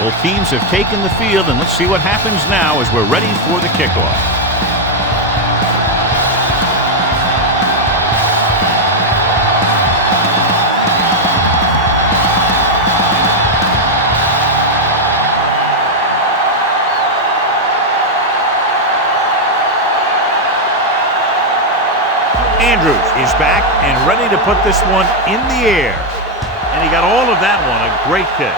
Both teams have taken the field, and let's see what happens now as we're ready for the kickoff. Andrews is back and ready to put this one in the air. And he got all of that one, a great kick.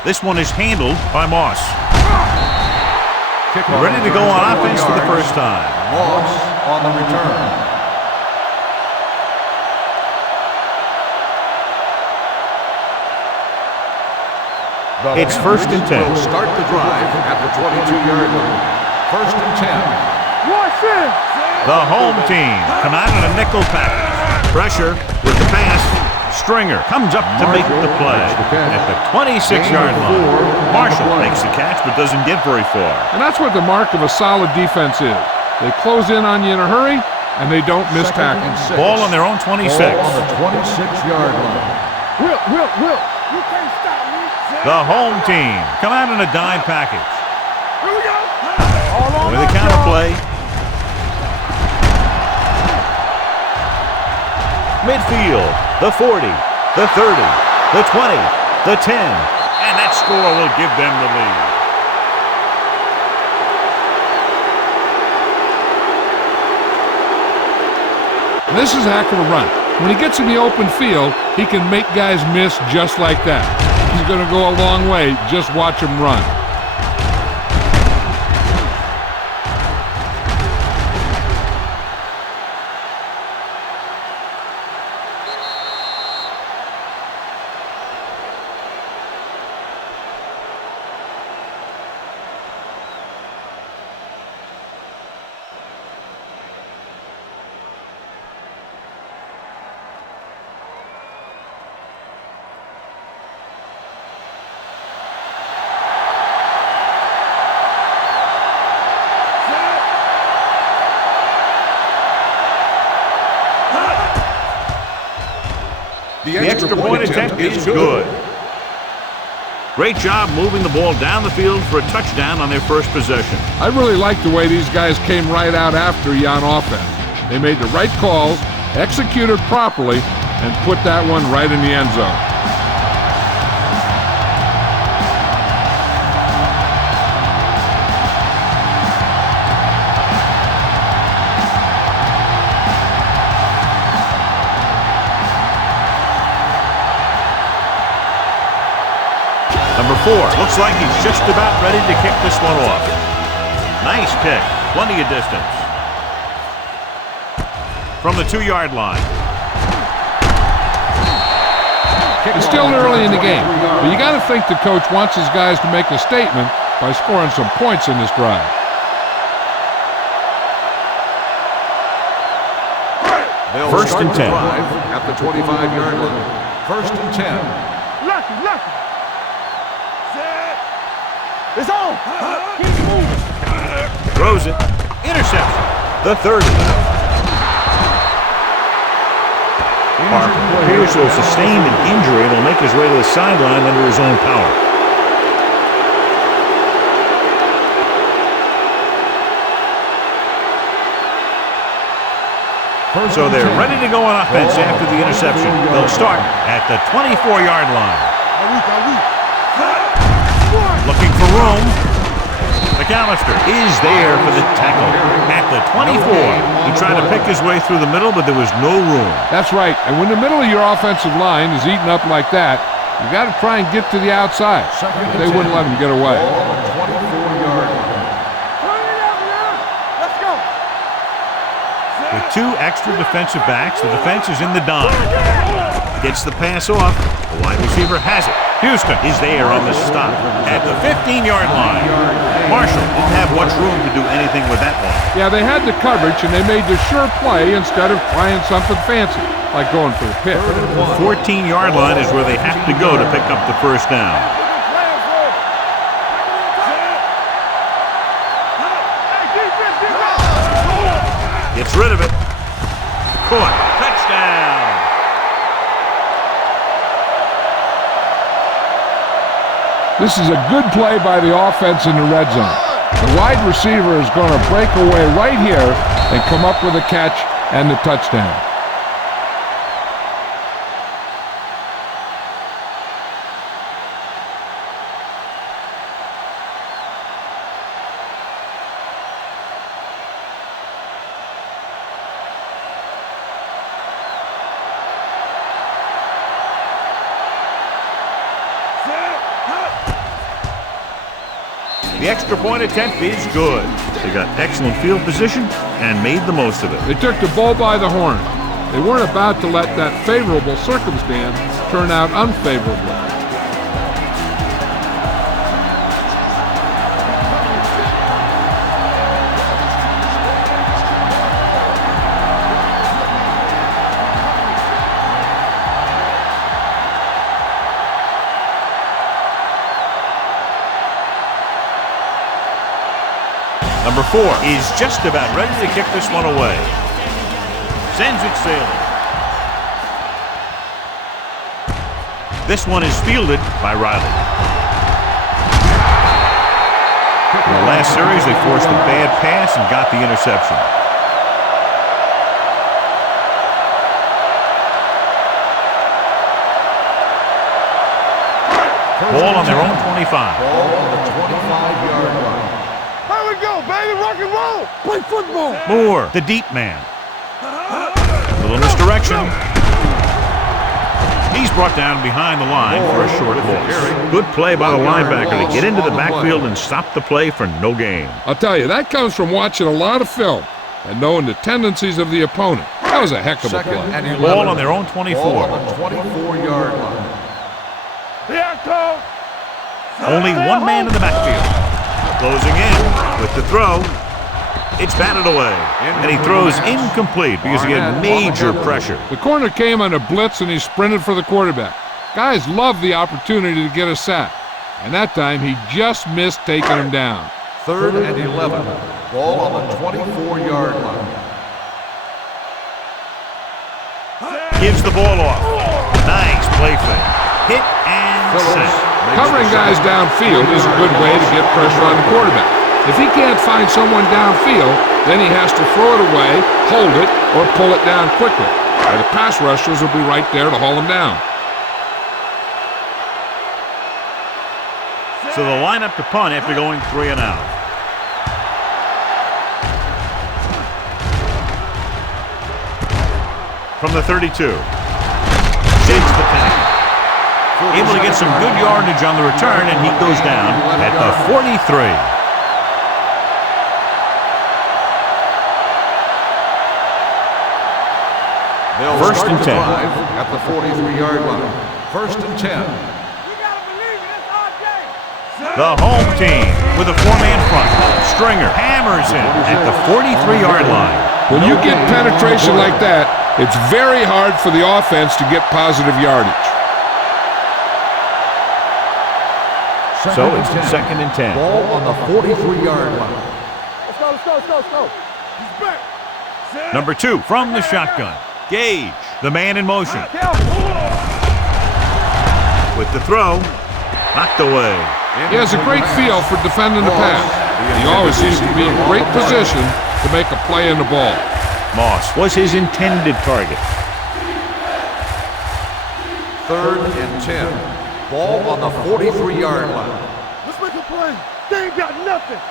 This one is handled by Moss. Ready to go on offense for the first time. Moss on the return. It's 1st and 10. Start the drive at the 22-yard line. 1st and 10. The home team come out in a nickel package. Pressure with the pass. Stringer comes up to make the play at the 26-yard line. Marshall makes the catch but doesn't get very far. And that's what the mark of a solid defense is. They close in on you in a hurry, and they don't miss tackles. Ball on their own 26. Ball on the 26-yard line. Will. You can't stop me. The home team come out in a dime package. Here we go. With a counter play. Midfield, the 40, the 30, the 20, the 10, and that score will give them the lead. This is a heck of a run. When he gets in the open field, he can make guys miss just like that. He's going to go a long way. Just watch him run. The extra point attempt is good. Great job moving the ball down the field for a touchdown on their first possession. I really like the way these guys came right out after you on offense. They made the right calls, executed properly, and put that one right in the end zone. Number 4, looks like he's just about ready to kick this one off. Nice kick, plenty of distance. From the 2-yard line. It's still early in the game, but you got to think the coach wants his guys to make a statement by scoring some points in this drive. First and 10. At the 25-yard line. 1st and 10. Lucky. It's on. Keep moving. Throws it. Interception. The 30. Parker appears to have sustained an injury and will make his way to the sideline under his own power. So they're ready to go on offense after the interception. They'll start at the 24-yard line. Looking for room. McAllister is there for the tackle at the 24. He tried to pick his way through the middle, but there was no room. That's right. And when the middle of your offensive line is eaten up like that, you got to try and get to the outside. They wouldn't let him get away. With 2 extra defensive backs, the defense is in the dime. Gets the pass off. The wide receiver has it. Houston is there on the stop at the 15-yard line. Marshall didn't have much room to do anything with that one. Yeah, they had the coverage, and they made the sure play instead of trying something fancy, like going for a pick. The 14-yard line is where they have to go to pick up the first down. Gets rid of it. Caught. Touchdown. This is a good play by the offense in the red zone. The wide receiver is going to break away right here and come up with a catch and the touchdown. The extra point attempt is good. They got excellent field position and made the most of it. They took the bull by the horn. They weren't about to let that favorable circumstance turn out unfavorably. Number 4 is just about ready to kick this one away. Sends it sailing. This one is fielded by Riley. In the last series, they forced a bad pass and got the interception. Ball on their own 25. Ball on the 25-yard line. Here we go, baby. Rock and roll. Play football. Moore, the deep man. A little misdirection. He's brought down behind the line for a short loss. Good play by the linebacker to get into the backfield and stop the play for no gain. I'll tell you, that comes from watching a lot of film and knowing the tendencies of the opponent. That was a heck of a Second play. and 11. Ball on their own 24. Ball on the 24-yard line. Here, Cole. Only one man in the backfield. Closing in with the throw. It's batted away. And he throws incomplete because he had major pressure. The corner came on a blitz and he sprinted for the quarterback. Guys love the opportunity to get a sack. And that time he just missed taking him down. Third and 11. Ball on the 24-yard line. Gives the ball off. Nice play fake. Hit and set. Covering guys downfield is a good way to get pressure on the quarterback. If he can't find someone downfield, then he has to throw it away, hold it, or pull it down quickly. Or the pass rushers will be right there to haul him down. So they'll line up to punt after going 3 and out. From the 32. Shakes the tag. Able to get some good yardage on the return, and he goes down at the 43. First and 10. At the 43-yard line. First and 10. The home team with a 4-man front. Stringer hammers in at the 43-yard line. When you get penetration like that, it's very hard for the offense to get positive yardage. So it's second and 10. Ball on the 43-yard line. Let's go. He's back. Number 2 from the shotgun. Gage, the man in motion. With the throw, knocked away. He has a great feel for defending the pass. He always seems to be in great position to make a play in the ball. Moss was his intended target. Third and 10. Ball on the 43-yard line. Let's make a play. They ain't got nothing.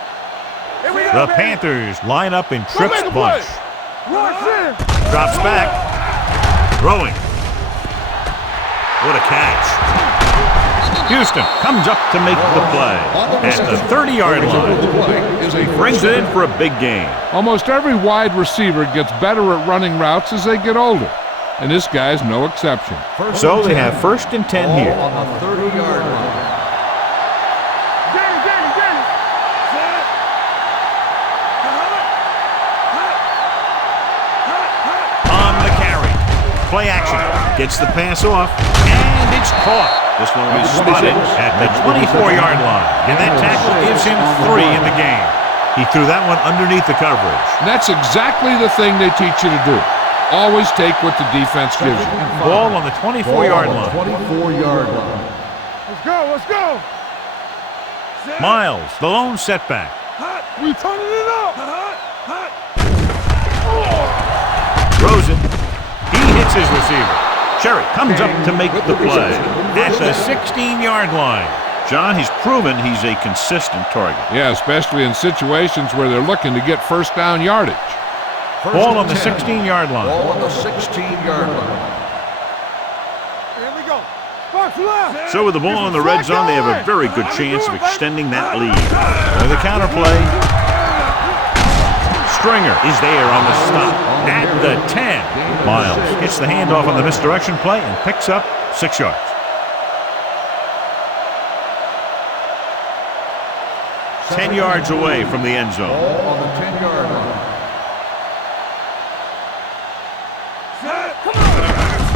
Here we The go, baby. Panthers line up in Go trips make a play. bunch. Royce in. Drops back. Throwing. What a catch. Houston comes up to make the play at the 30-yard line. He brings it in for a big gain. Almost every wide receiver gets better at running routes as they get older, and this guy's no exception. So they have first and 10 here. Ball on the 30-yard line. Danny. On the carry. Play action. Gets the pass off, and it's caught. This one was spotted at the 24-yard line, and that tackle gives him 3 in the game. He threw that one underneath the coverage. And that's exactly the thing they teach you to do. Always take what the defense gives you. Ball on the 24-yard line. 24-yard line. Let's go. Miles, the lone setback. We turning it up. Throws it. He hits his receiver. Sherry comes up to make the play at the 16-yard line. John, he's proven he's a consistent target. Yeah, especially in situations where they're looking to get first down yardage. Ball on the 16-yard line. Ball on the 16-yard line. Here we go. Box left. So with the ball in the red zone, they have a very good chance of extending that lead. With the counterplay. Stringer is there on the stop at the 10. Miles gets the handoff on the misdirection play and picks up 6 yards. Ten yards away from the end zone. Ball on the 10-yard line.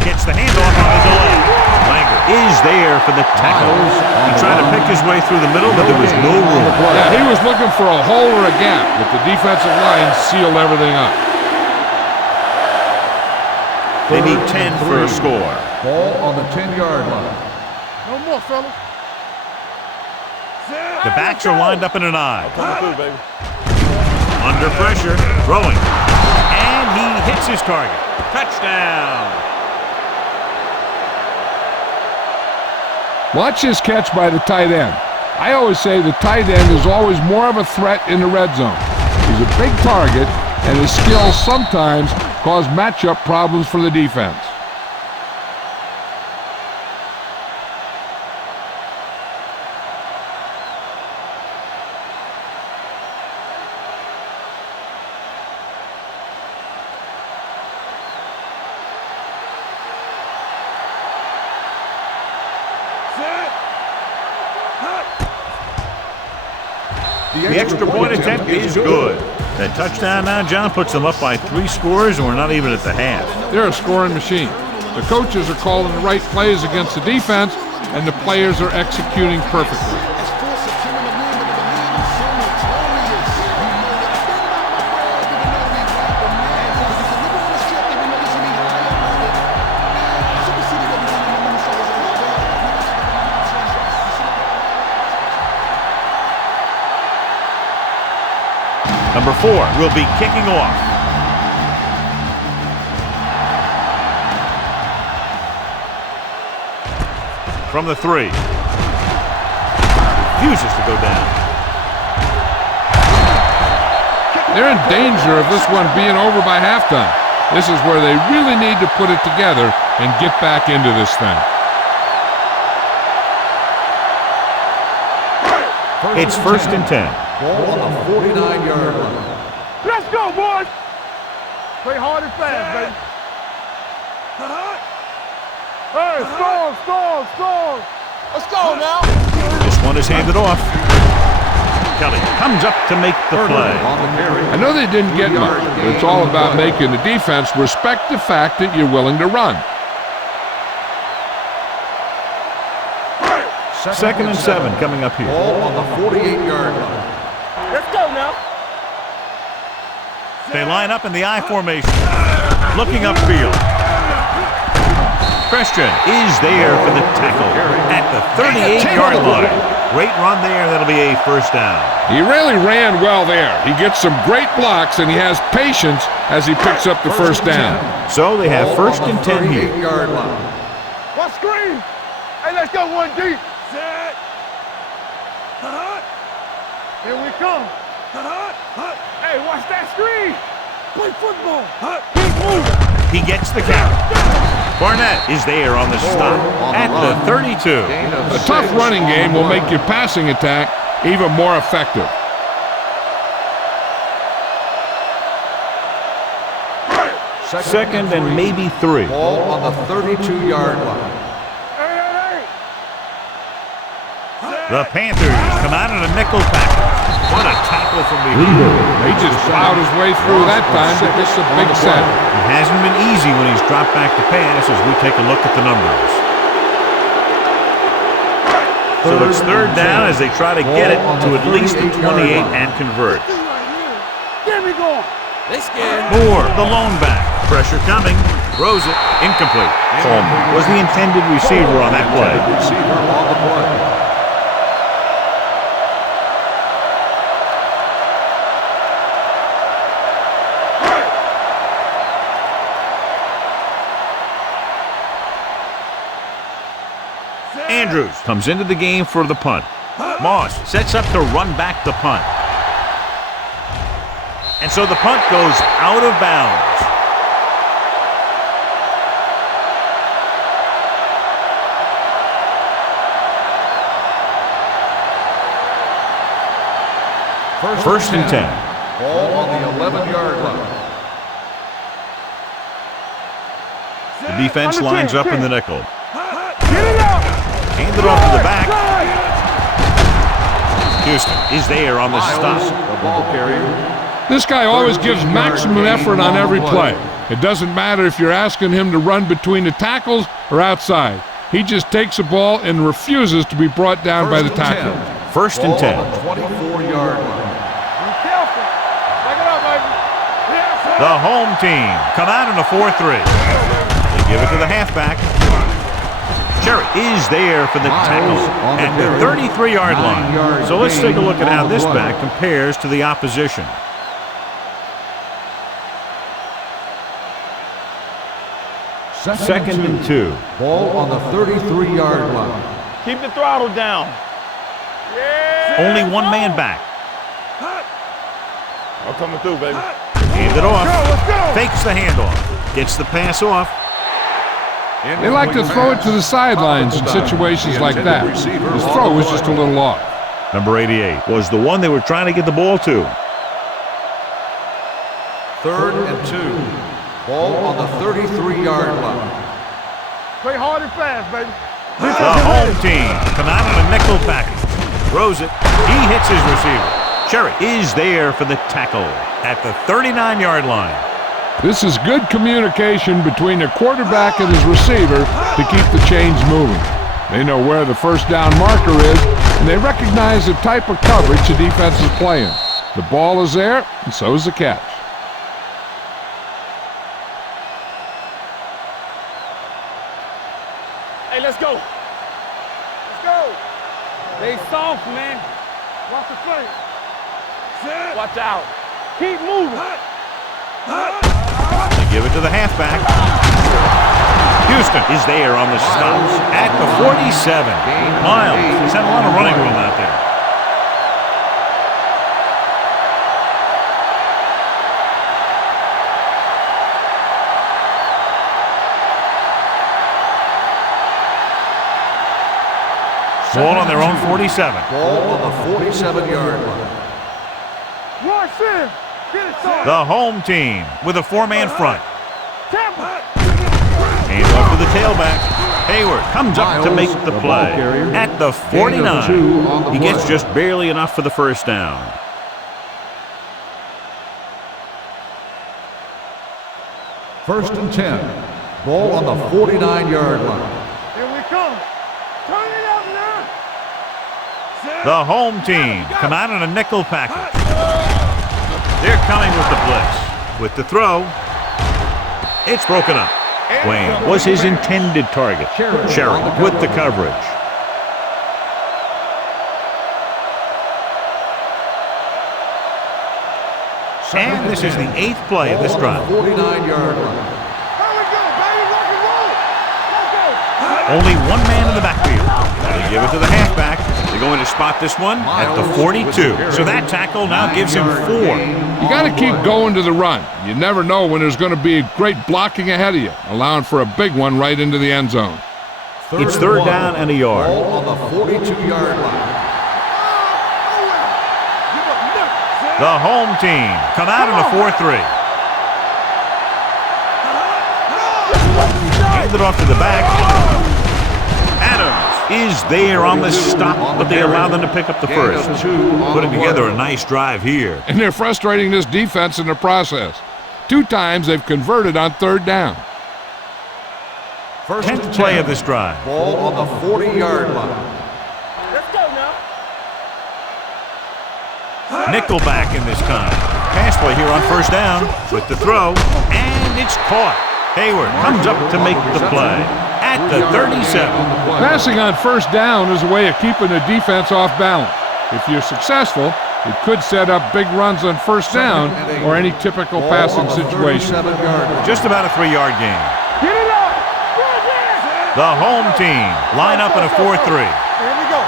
Gets the handoff on the delay. Langer is there for the tackle. He tried to pick his way through the middle, but there was no room. Yeah, he was looking for a hole or a gap, but the defensive line sealed everything up. They need 10 for a score. Ball on the 10-yard line. No more, fellas. The backs are lined up in an I. Under pressure, throwing. And he hits his target. Touchdown. Watch his catch by the tight end. I always say the tight end is always more of a threat in the red zone. He's a big target, and his skills sometimes cause matchup problems for the defense. The extra point attempt is good. That touchdown now, John, puts them up by 3 scores, and we're not even at the half. They're a scoring machine. The coaches are calling the right plays against the defense, and the players are executing perfectly. Number 4 will be kicking off. From the 3. Refuses to go down. They're in danger of this one being over by halftime. This is where they really need to put it together and get back into this thing. It's 1st and 10. Ball on the 49-yard line. Let's go, boys. Play hard and fast, baby. Hey, storm. Let's go now. This one is handed off. Kelly comes up to make the play. I know they didn't get much, but it's all about making the defense respect the fact that you're willing to run. 2nd and 7 coming up here. Ball on the 48-yard line. Let's go now. They line up in the I formation. Looking upfield. Christian is there for the tackle at the 38-yard line. Great run there. That'll be a 1st down. He really ran well there. He gets some great blocks, and he has patience as he picks up the 1st down. So they have 1st and 10 here. 48-yard line. What screen? Hey, let's go one deep. Set. Here we come. Hey, watch that screen. Play football. Keep moving. He gets the carry. Barnett is there on the stop at the 32. A tough running game will make your passing attack even more effective. 2nd and maybe 3. Ball on the 32-yard line. The Panthers come out in a nickel package. What a tackle from behind. He just plowed his way through that time to get some big set. It hasn't been easy when he's dropped back to pass as we take a look at the numbers. So it's 3rd down as they try to get it to at least the 28 and convert. Get me going. Moore, the lone back. Pressure coming. Throws it. Incomplete. Coleman was the intended receiver on that play. Receiver on the play. Andrews comes into the game for the punt. Moss sets up to run back the punt. And so the punt goes out of bounds. First and 10. Ball on the 11-yard line. The defense lines up in the nickel. Get it out. Hand it off to the back. Houston is there on the stop. The ball carrier. This guy always gives maximum effort on every play. It doesn't matter if you're asking him to run between the tackles or outside. He just takes the ball and refuses to be brought down by the tackle. First and 10. 24-yard line. Be careful. Back it up, baby. Yes, sir. The home team come out in a 4-3. They give it to the halfback. Cherry is there for the tackle at the 33-yard line. So let's take a look at how this back compares to the opposition. Second and 2. Ball on the 33-yard line. Keep the throttle down. Yeah. Only one man back. I'm coming through, baby. Hand it off. Let's go. Fakes the handoff. Gets the pass off. They like to throw it to the sidelines in situations like that. His throw was just a little off. Number 88 was the one they were trying to get the ball to. 3rd and 2. Ball on the 33-yard line. Play hard and fast, baby. The home team come out in a nickel package. Throws it. He hits his receiver. Cherry is there for the tackle at the 39-yard line. This is good communication between the quarterback and his receiver to keep the chains moving. They know where the first down marker is, and they recognize the type of coverage the defense is playing. The ball is there, and so is the catch. Hey, let's go. Let's go. They soft, man. Watch the play. Watch out. Keep moving. They give it to the halfback. Houston is there on the stop at the 47. Miles has had a lot of running room out there. Ball on their own 47. Ball on the 47-yard line. Rush in. Get it started. The home team with a 4-man front. Tampa. Hand off to the tailback. Hayward comes up to make the play at the 49. He gets just barely enough for the first down. First and 10. Ball on the 49-yard line. Here we come. Turn it up now. The home team come out in a nickel package. They're coming with the blitz. With the throw, it's broken up. Wayne was his intended target. Cherry with the coverage. And this is the 8th play of this drive. 49-yard line. Here we go, baby. Rock and roll. Let's go. Only one man in the backfield. They give it to the halfback. They're going to spot this one at the 42. So that tackle now gives him 4. You got to keep going to the run. You never know when there's going to be great blocking ahead of you, allowing for a big one right into the end zone. It's 3rd down and a yard. Ball on the 42-yard line. The home team come out in a 4-3. Hand it off to the back. Adams is there on the stop, but they allow them to pick up the first. Putting together a nice drive here. And they're frustrating this defense in the process. 2 times they've converted on 3rd down. 10th play of this drive. Ball on the 40-yard line. Let's go now. Nickelback in this time. Pass play here on first down with the throw, and it's caught. Hayward comes up to make the play at the 37. Passing on first down is a way of keeping the defense off balance. If you're successful, it could set up big runs on first down or any typical passing situation. Just about a 3-yard gain. Get it up. Good, yeah. The home team line up in a 4-3. Here we go.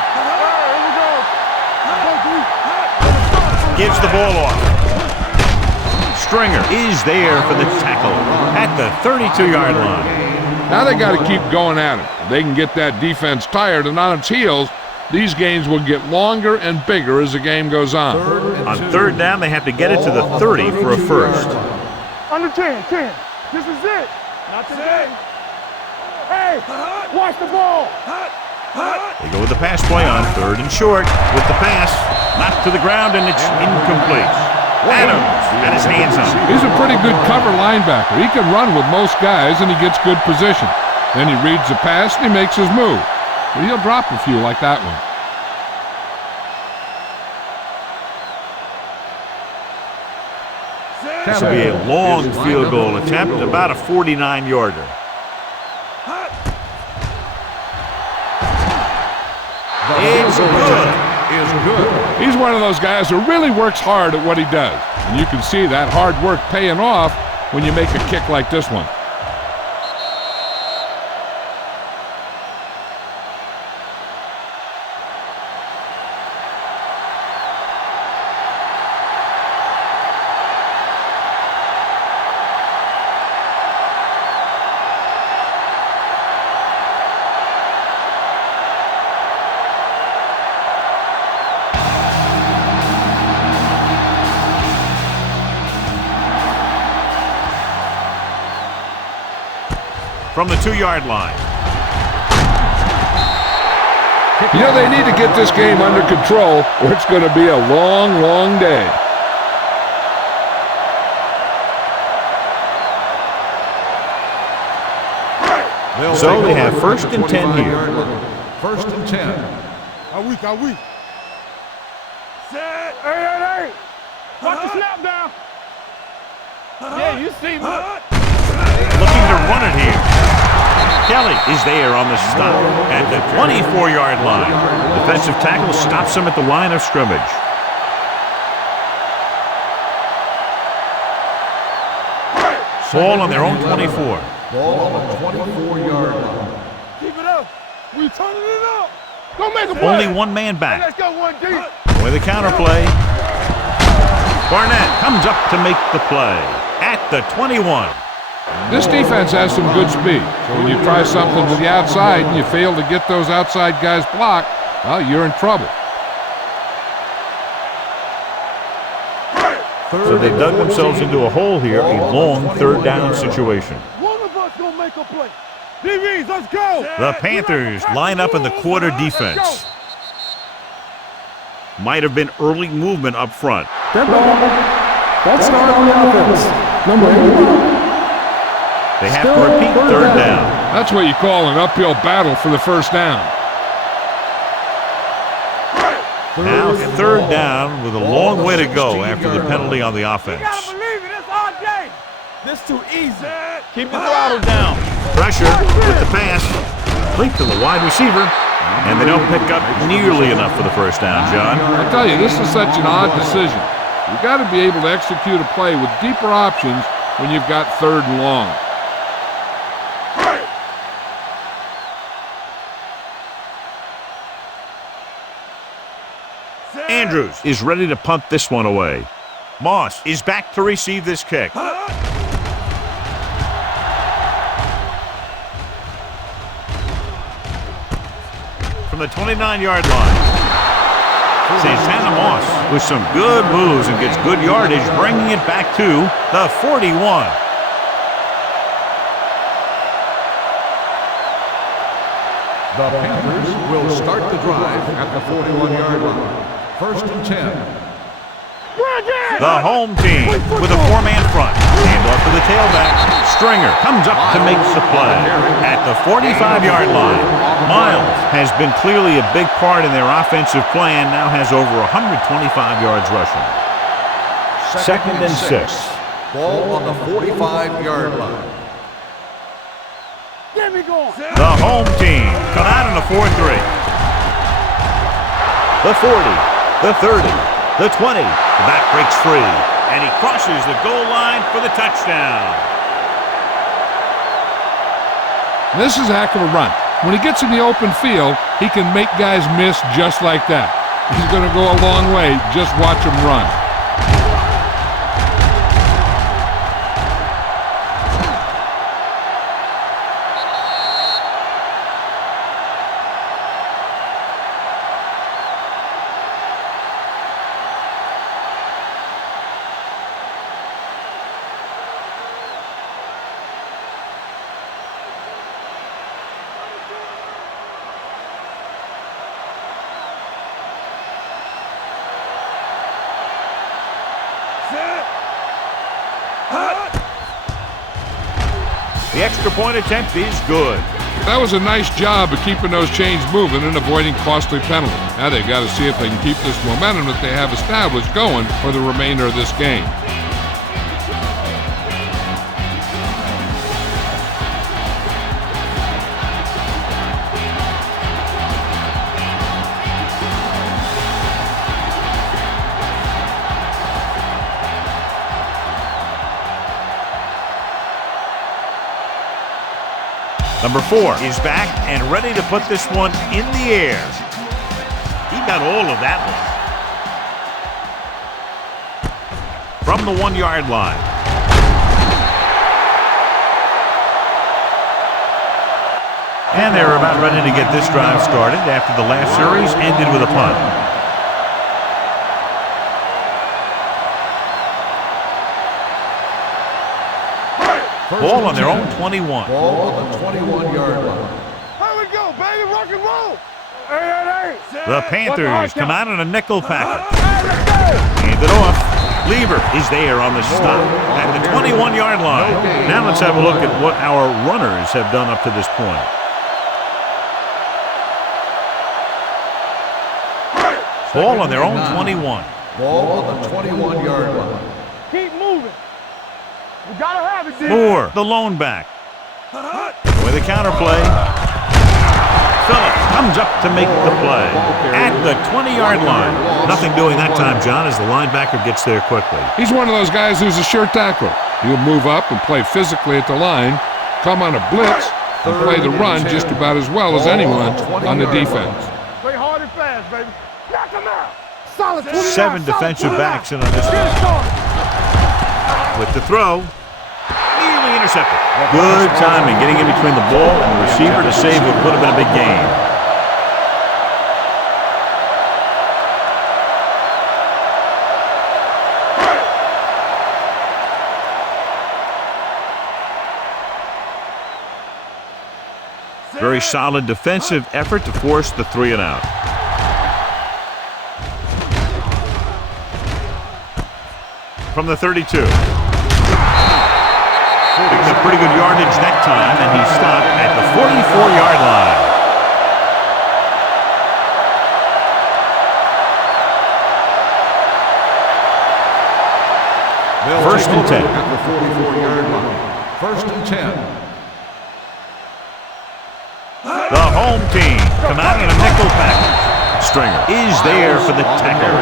Gives the ball off. Stringer is there for the tackle at the 32-yard line. Now they got to keep going at it. If they can get that defense tired and on its heels, these games will get longer and bigger as the game goes on. On third down, they have to get it to the 30 for a first. Under 10. This is it. Not today. Hey, watch the ball. They go with the pass play on third and short with the pass. Knocked to the ground, and it's incomplete. Adams got his hands on it. He's a pretty good cover linebacker. He can run with most guys, and he gets good position. Then he reads the pass, and he makes his move. But he'll drop a few like that one. This will be a long field goal attempt, about a 49-yarder. It's good. He's one of those guys who really works hard at what he does. And you can see that hard work paying off when you make a kick like this one. From the 2-yard line. You know, they need to get this game under control, or it's going to be a long, long day. So they have first and 10 here. First and 10. Are we? Set. Hey. Watch the snap down. Yeah, you see me. Looking to run it here. Kelly is there on the stop at the 24-yard line. Defensive tackle stops him at the line of scrimmage. Ball on their own 24. Ball on the 24-yard line. Keep it up. We turning it up. Don't make a play. Only one man back. Let's go one deep. With the counterplay. Barnett comes up to make the play at the 21. This defense has some good speed. So when you try something to the outside and you fail to get those outside guys blocked, well, you're in trouble. So they dug themselves into a hole here, a long third down situation. One of us gonna make a play. DBs, let's go. The Panthers line up in the quarter defense. Might have been early movement up front. That's not on the offense. Number 8. They have to repeat third down. That's what you call an uphill battle for the first down. Now third down with a long way to go after the penalty on the offense. You gotta believe it, it's our game. This too easy. Keep the throttle down. Pressure with the pass. Link to the wide receiver. And they don't pick up nearly enough for the first down, John. I tell you, this is such an odd decision. You've got to be able to execute a play with deeper options when you've got third and long. Andrews is ready to punt this one away. Moss is back to receive this kick. From the 29-yard line. Santana Moss with some good moves and gets good yardage, bringing it back to the 41. The Panthers will start the drive at the 41-yard line. First and 10. The home team with a four-man front. Hand off to the tailback. Stringer comes up to make the play at the 45-yard line. Miles has been clearly a big part in their offensive plan, now has over 125 yards rushing. Second and 6. Ball on the 45-yard line. Get me going. The home team come out in a 4-3. The 40, the 30, the 20. The back breaks free, and he crosses the goal line for the touchdown. This is a heck of a run. When he gets in the open field, he can make guys miss just like that. He's going to go a long way. Just watch him run. The extra point attempt is good. That was a nice job of keeping those chains moving and avoiding costly penalties. Now they've got to see if they can keep this momentum that they have established going for the remainder of this game. Number 4 is back and ready to put this one in the air. He got all of that one. From the 1-yard line. And they're about ready to get this drive started after the last series ended with a punt. Ball on their own 21. Ball on the 21-yard line. Here we go, baby, rock and roll. The Panthers come out in a nickel package. Hand it off. Lever is there on the stop at the 21-yard line. Now let's have a look at what our runners have done up to this point. Ball on their own 21. Ball on the 21-yard line. Keep moving. We gotta have it, dude. Moore, the lone back. With a counterplay. Phillips comes up to make the play at the 20-yard line. Nothing doing that time, John, as the linebacker gets there quickly. He's one of those guys who's a sure tackler. He'll move up and play physically at the line, come on a blitz, and play the run just about as well as anyone on the defense. Play hard and fast, baby. Knock him out. Solid 29. 7 defensive backs in on this one. With the throw, nearly intercepted. Good timing, getting in between the ball and the receiver to save what would have been a big gain. Very solid defensive effort to force the 3-and-out. From the 32. Picked up pretty good yardage that time, and he stopped at the 44-yard line. First and 10. At the 44-yard line. First and 10. The home team come out in a nickel package. Stringer is there for the tackle.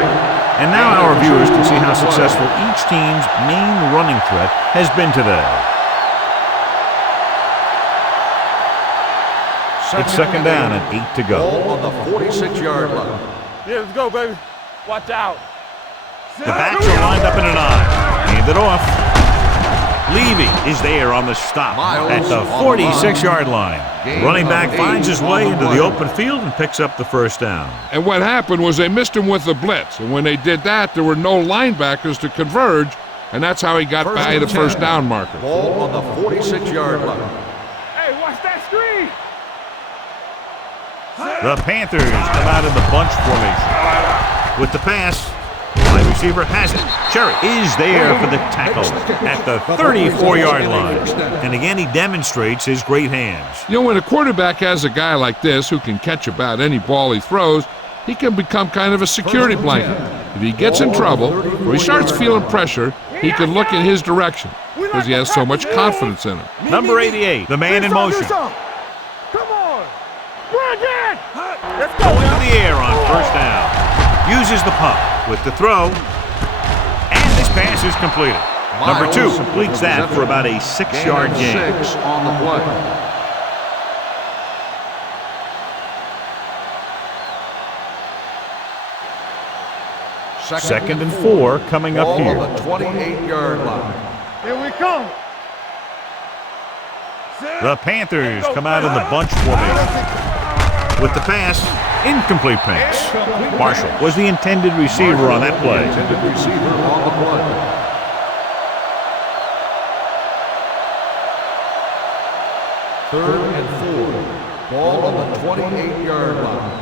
And now our viewers can see how successful each team's main running threat has been today. It's second down and 8 to go. Ball on the 46-yard line. Yeah, let's go, baby. Watch out. The backs are lined up in an eye. Hand it off. Levy is there on the stop at the 46-yard line. Running back finds his way into the open field and picks up the first down. And what happened was they missed him with the blitz. And when they did that, there were no linebackers to converge, and that's how he got by the first down marker. Ball on the 46-yard line. Hey, watch that screen. The Panthers come out in the bunch formation. With the pass, wide receiver has it. Cherry is there for the tackle at the 34-yard line. And again, he demonstrates his great hands. You know, when a quarterback has a guy like this who can catch about any ball he throws, he can become kind of a security blanket. If he gets in trouble or he starts feeling pressure, he can look in his direction because he has so much confidence in him. Number 88, the man in motion. Come on. Brandon. Let's go. Going to the air on first down. Uses the pump with the throw. And this pass is completed. Number 2 completes that for about a 6-yard gain. 6 on the play. Second and 4 coming up here. Ball on the 28-yard line. Here we come. The Panthers come out in the bunch formation. With the pass, incomplete pass. Marshall was the intended receiver on that play. Intended receiver on the play. Third and 4. Ball on the 28-yard line.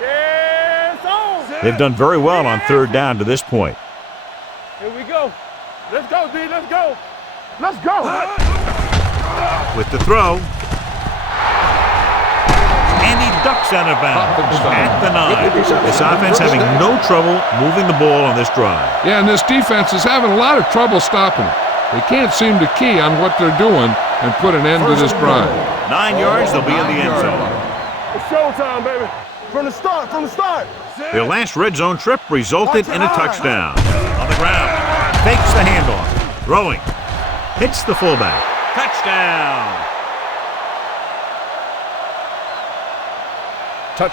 Yes, on. They've done very well on third down to this point. Here we go. Let's go, D. Let's go. Let's go. With the throw. And he ducks out of bounds at the 9. This offense having no trouble moving the ball on this drive. Yeah, and this defense is having a lot of trouble stopping it. They can't seem to key on what they're doing and put an end to this drive. 9 yards, they'll be in the end zone. It's showtime, baby. From the start, Their last red zone trip resulted in a touchdown. On the ground, fakes the handoff. Throwing. Hits the fullback. Touchdown.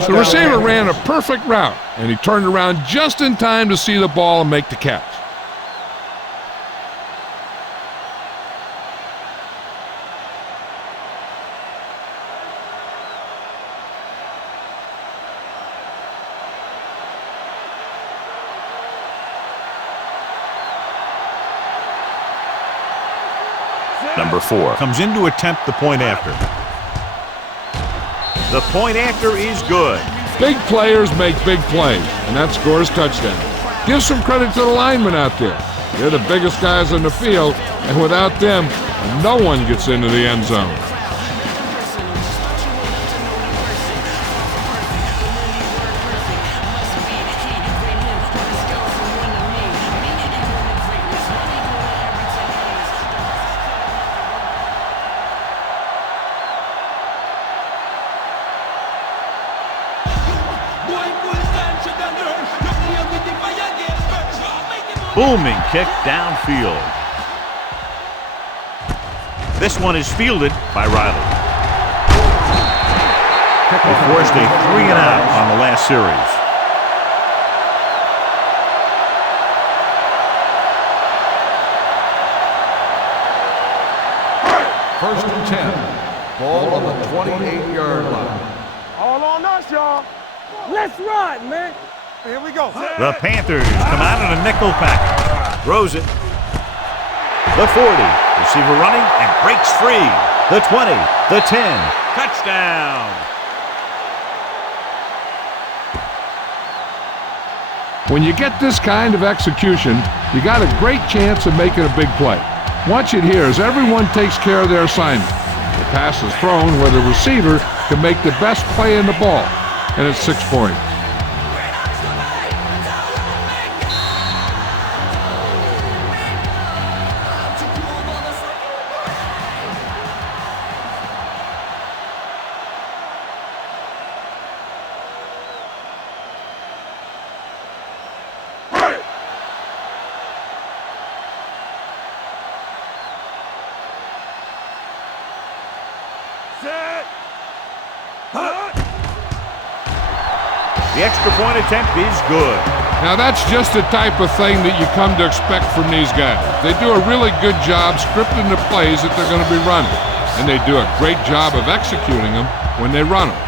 The receiver ran a perfect route, and he turned around just in time to see the ball and make the catch. Number 4 comes in to attempt the point after. The point after is good. Big players make big plays, and that scores touchdown. Give some credit to the linemen out there. They're the biggest guys on the field, and without them, no one gets into the end zone. Booming kick downfield. This one is fielded by Riley. They forced a 3-and-out on the last series. First and 10. Ball on the 28-yard line. All on us, y'all. Let's ride, man. Here we go. The Panthers come out in a nickel pack. Throws it. The 40. Receiver running and breaks free. The 20. The 10. Touchdown. When you get this kind of execution, you got a great chance of making a big play. Watch it here as everyone takes care of their assignment. The pass is thrown where the receiver can make the best play in the ball, and it's 6 points. The extra point attempt is good. Now that's just the type of thing that you come to expect from these guys. They do a really good job scripting the plays that they're going to be running, and they do a great job of executing them when they run them.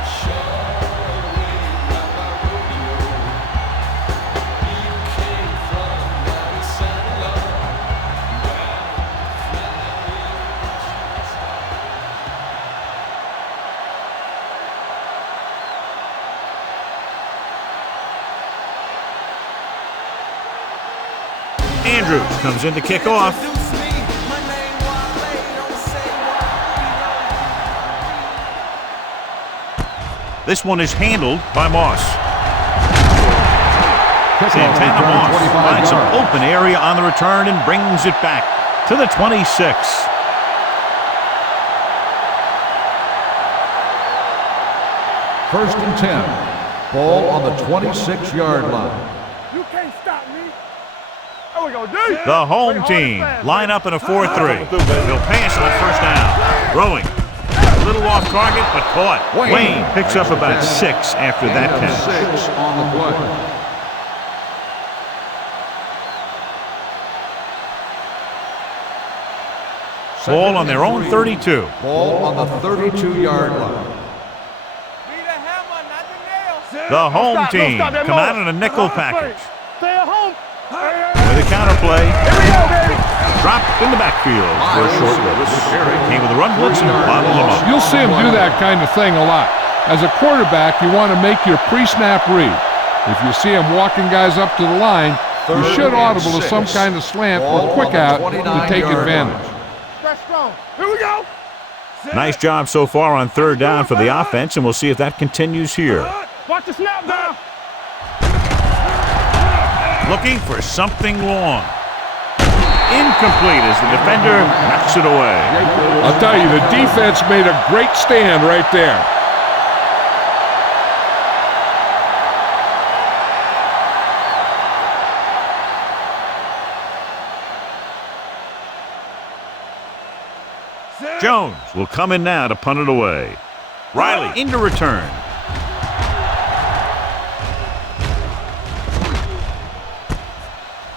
Andrews comes in to kick off. This one is handled by Moss. Santana Moss finds some open area on the return and brings it back to the 26. First and 10. Ball on the 26-yard line. You can't stop me. There we go, D. The home team line up in a 4-3. They'll pass on first down. Throwing. A little off target, but caught. Wayne picks up about 6 after that catch. 6 on the play. Ball on their own 32. Ball on the 32-yard line. The home Don't stop, team don't stop, come out in a nickel package. Stay at home. With a counter play. Here we go, baby. Dropped in the backfield for a short release. Came with a run blitz and bottled them up. You'll see him do that kind of thing a lot. As a quarterback, you want to make your pre-snap read. If you see him walking guys up to the line, you should audible to some kind of slant or quick out to take advantage. That's strong. Here we go. Nice job so far on third down for the offense, and we'll see if that continues here. Watch the snap down. Looking for something long. Incomplete as the defender knocks it away. I'll tell you, the defense made a great stand right there. Jones will come in now to punt it away. Riley in to return.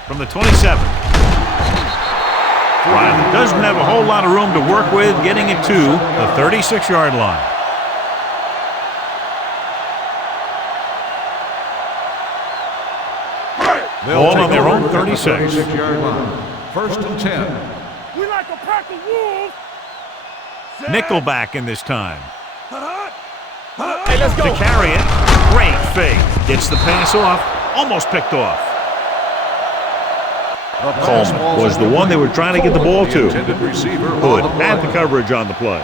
From the 27. Riley doesn't have a whole lot of room to work with, getting it to the 36-yard line. Ball on their own 36. 36-yard line. First and 10. We like a pack of wolves. Nickelback in this time. Hey, let's go. To carry it. Great fake. Gets the pass off. Almost picked off. Coleman was the one they were trying to get the ball to. Hood had the coverage on the play.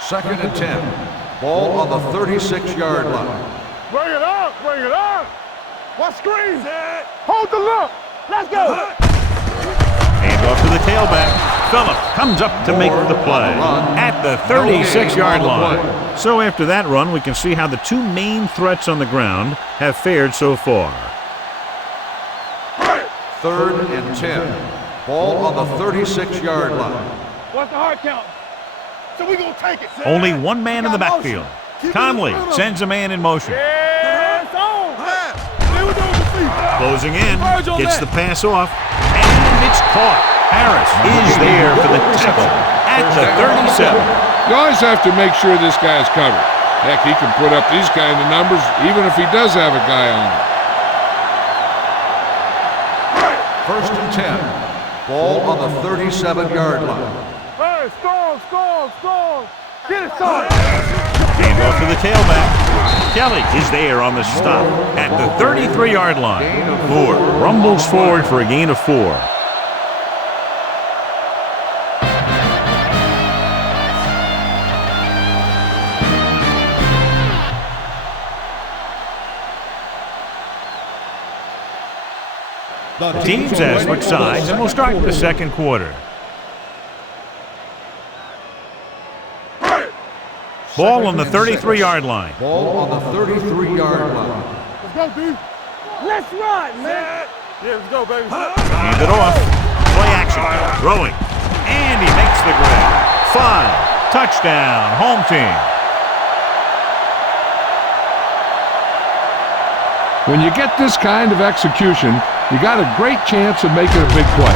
Second and 10. Ball on the 36-yard line. Bring it up. Bring it up. What screen? Hold the look. Let's go. Hand off to the tailback. Phillips comes up to make the play at the 36-yard line. So after that run, we can see how the two main threats on the ground have fared so far. Third and 10. Ball on the 36-yard line. What's the hard count? So we gonna take it. Only one man in the backfield. Conley sends a man in motion. Yeah, it's on. Closing in, gets the pass off, and it's caught. Harris is there for the tackle at the 37. You always have to make sure this guy's covered. Heck, he can put up these kind of numbers even if he does have a guy on him. First and 10. Ball on the 37-yard line. Hey, score. Get it started. Hand off to the tailback. Kelly is there on the stop at the 33-yard line. Moore rumbles forward for a gain of 4. The teams have switched sides, and we'll start the second quarter. Ball on the 33-yard line. Ball on the 33-yard line. Let's go, B. Let's run, man. Yeah, let's go, baby. Hand it off. Play action. Throwing. And he makes the grab. 5. Touchdown. Home team. When you get this kind of execution, you got a great chance of making a big play.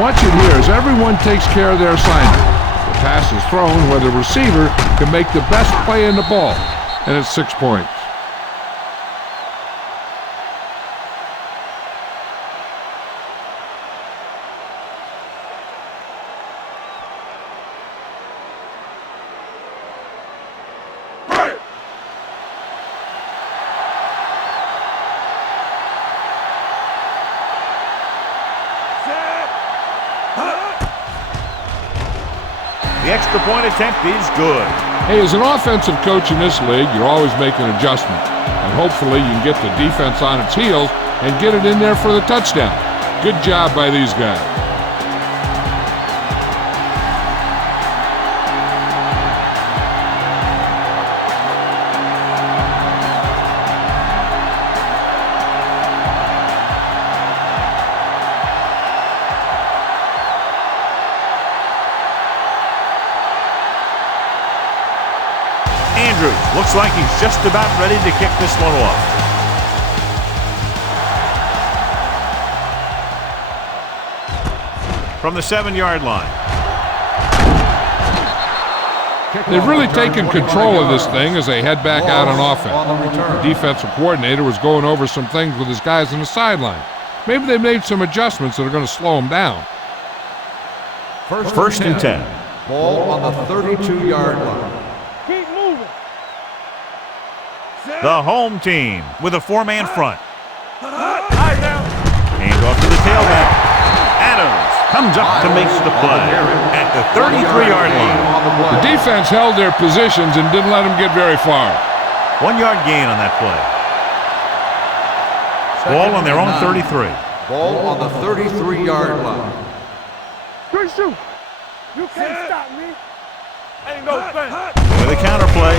Watch it here as everyone takes care of their assignment. The pass is thrown where the receiver can make the best play in the ball, and it's 6 points. The extra point attempt is good. Hey, as an offensive coach in this league, you're always making adjustments. And hopefully you can get the defense on its heels and get it in there for the touchdown. Good job by these guys. Looks like he's just about ready to kick this one off. from the 7-yard line. They've really taken control of this thing as they head back out on offense. The defensive coordinator was going over some things with his guys on the sideline. Maybe they made some adjustments that are going to slow them down. First and 10. Ball on the 32-yard line. Keep moving. The home team with a 4-man front. All right, now. Hand off to the tailback. Adams comes up to make the play at the 33-yard line. The defense held their positions and didn't let them get very far. 1-yard gain on that play. Ball on their own 33. Ball on the 33-yard line. Good shoot. You can't stop me. Ain't no thing. With a counterplay.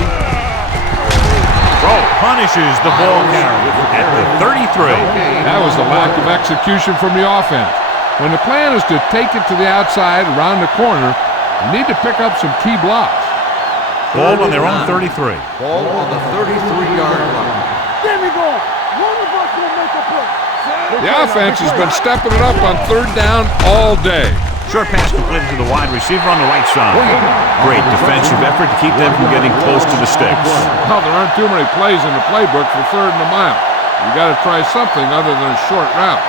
Rowe punishes the ball carrier at the 33. That was the lack of execution from the offense. When the plan is to take it to the outside, around the corner, you need to pick up some key blocks. Ball on their own 33. Ball on the 33-yard line. Get me going. One of us will make a play. The offense has been stepping it up on 3rd down all day. Short pass completed to the wide receiver on the right side. Great defensive effort to keep them from getting close to the sticks. Well, there aren't too many plays in the playbook for 3rd and a mile. You got to try something other than a short route.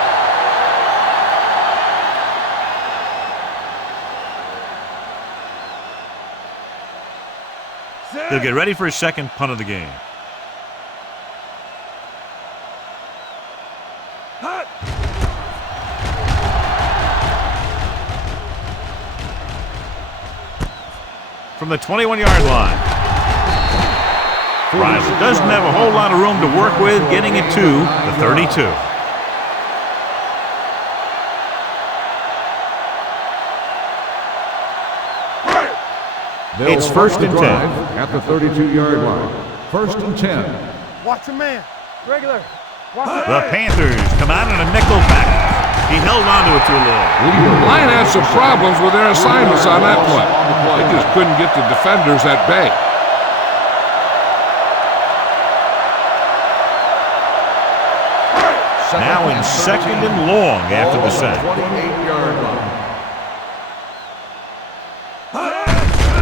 They'll get ready for his second punt of the game. From the 21-yard line. Riley doesn't have a whole lot of room to work with, getting it to the 32. It's first and 10. At the 32-yard line. First and 10. Watch a man. Regular. Watch The Panthers come out in a nickel package. He held on to it too long. The line had some problems with their assignments on that play. They just couldn't get the defenders at bay. Now in second and long after the sack. 28-yard line.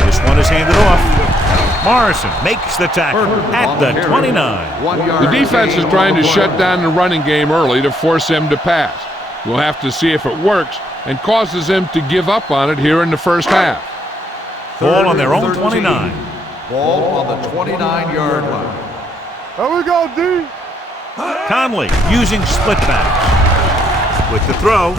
This one is handed off. Morrison makes the tackle at the 29. The defense is trying to shut down the running game early to force him to pass. We'll have to see if it works and causes him to give up on it here in the first half. Ball on their own 29. Ball on the 29-yard line. There we go, D. Conley using split backs. With the throw,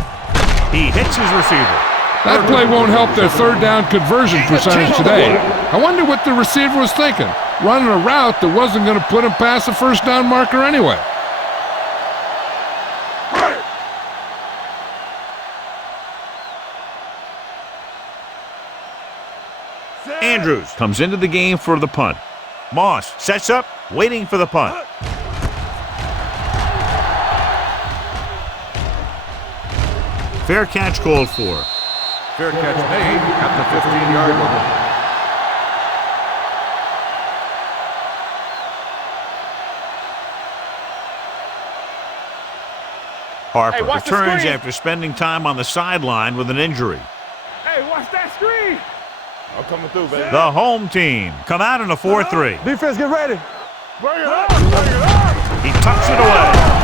he hits his receiver. That play won't help their 3rd down conversion percentage today. I wonder what the receiver was thinking, running a route that wasn't going to put him past the 1st down marker anyway. Andrews comes into the game for the punt. Moss sets up, waiting for the punt. Fair catch called for. Fair catch made at the 15-yard line. Harper watch the returns screen. after spending time on the sideline with an injury. Hey, watch that screen. I'm coming through, baby. The home team come out in a 4-3. Defense, get ready. Bring it up. Bring it up. He tucks it away.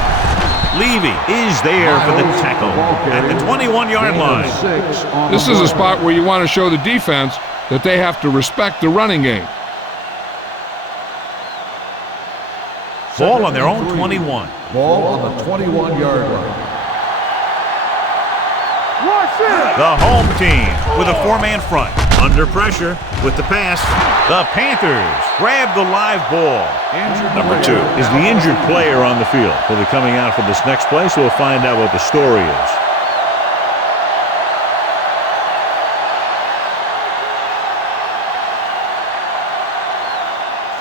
Levy is there for the tackle at the 21-yard line. This is a spot where you want to show the defense that they have to respect the running game. Ball on their own 21. Ball on the 21-yard line. Watch it. The home team with a 4-man front. Under pressure with the pass. The Panthers grab the live ball. Number 2 is the injured player on the field. He'll be coming out for this next play, so we'll find out what the story is.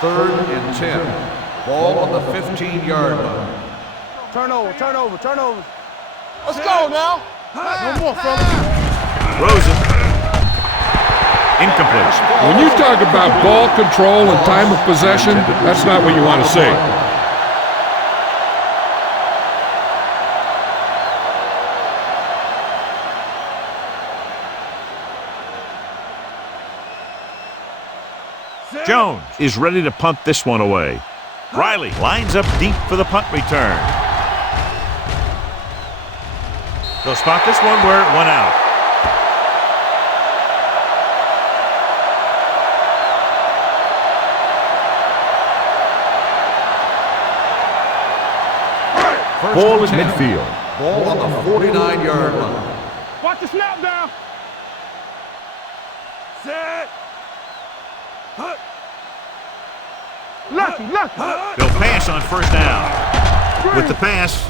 Third and 10. Ball on the 15-yard line. Turnover. Let's go now. One more, fella. Rosen. Incomplete. When you talk about ball control and time of possession, that's not what you want to see. Jones is ready to punt this one away. Riley lines up deep for the punt return. They'll spot this one where it went out. Ball is midfield. Ball on the 49-yard line. Watch the snap down. Set. Lucky. They'll pass on first down. With the pass,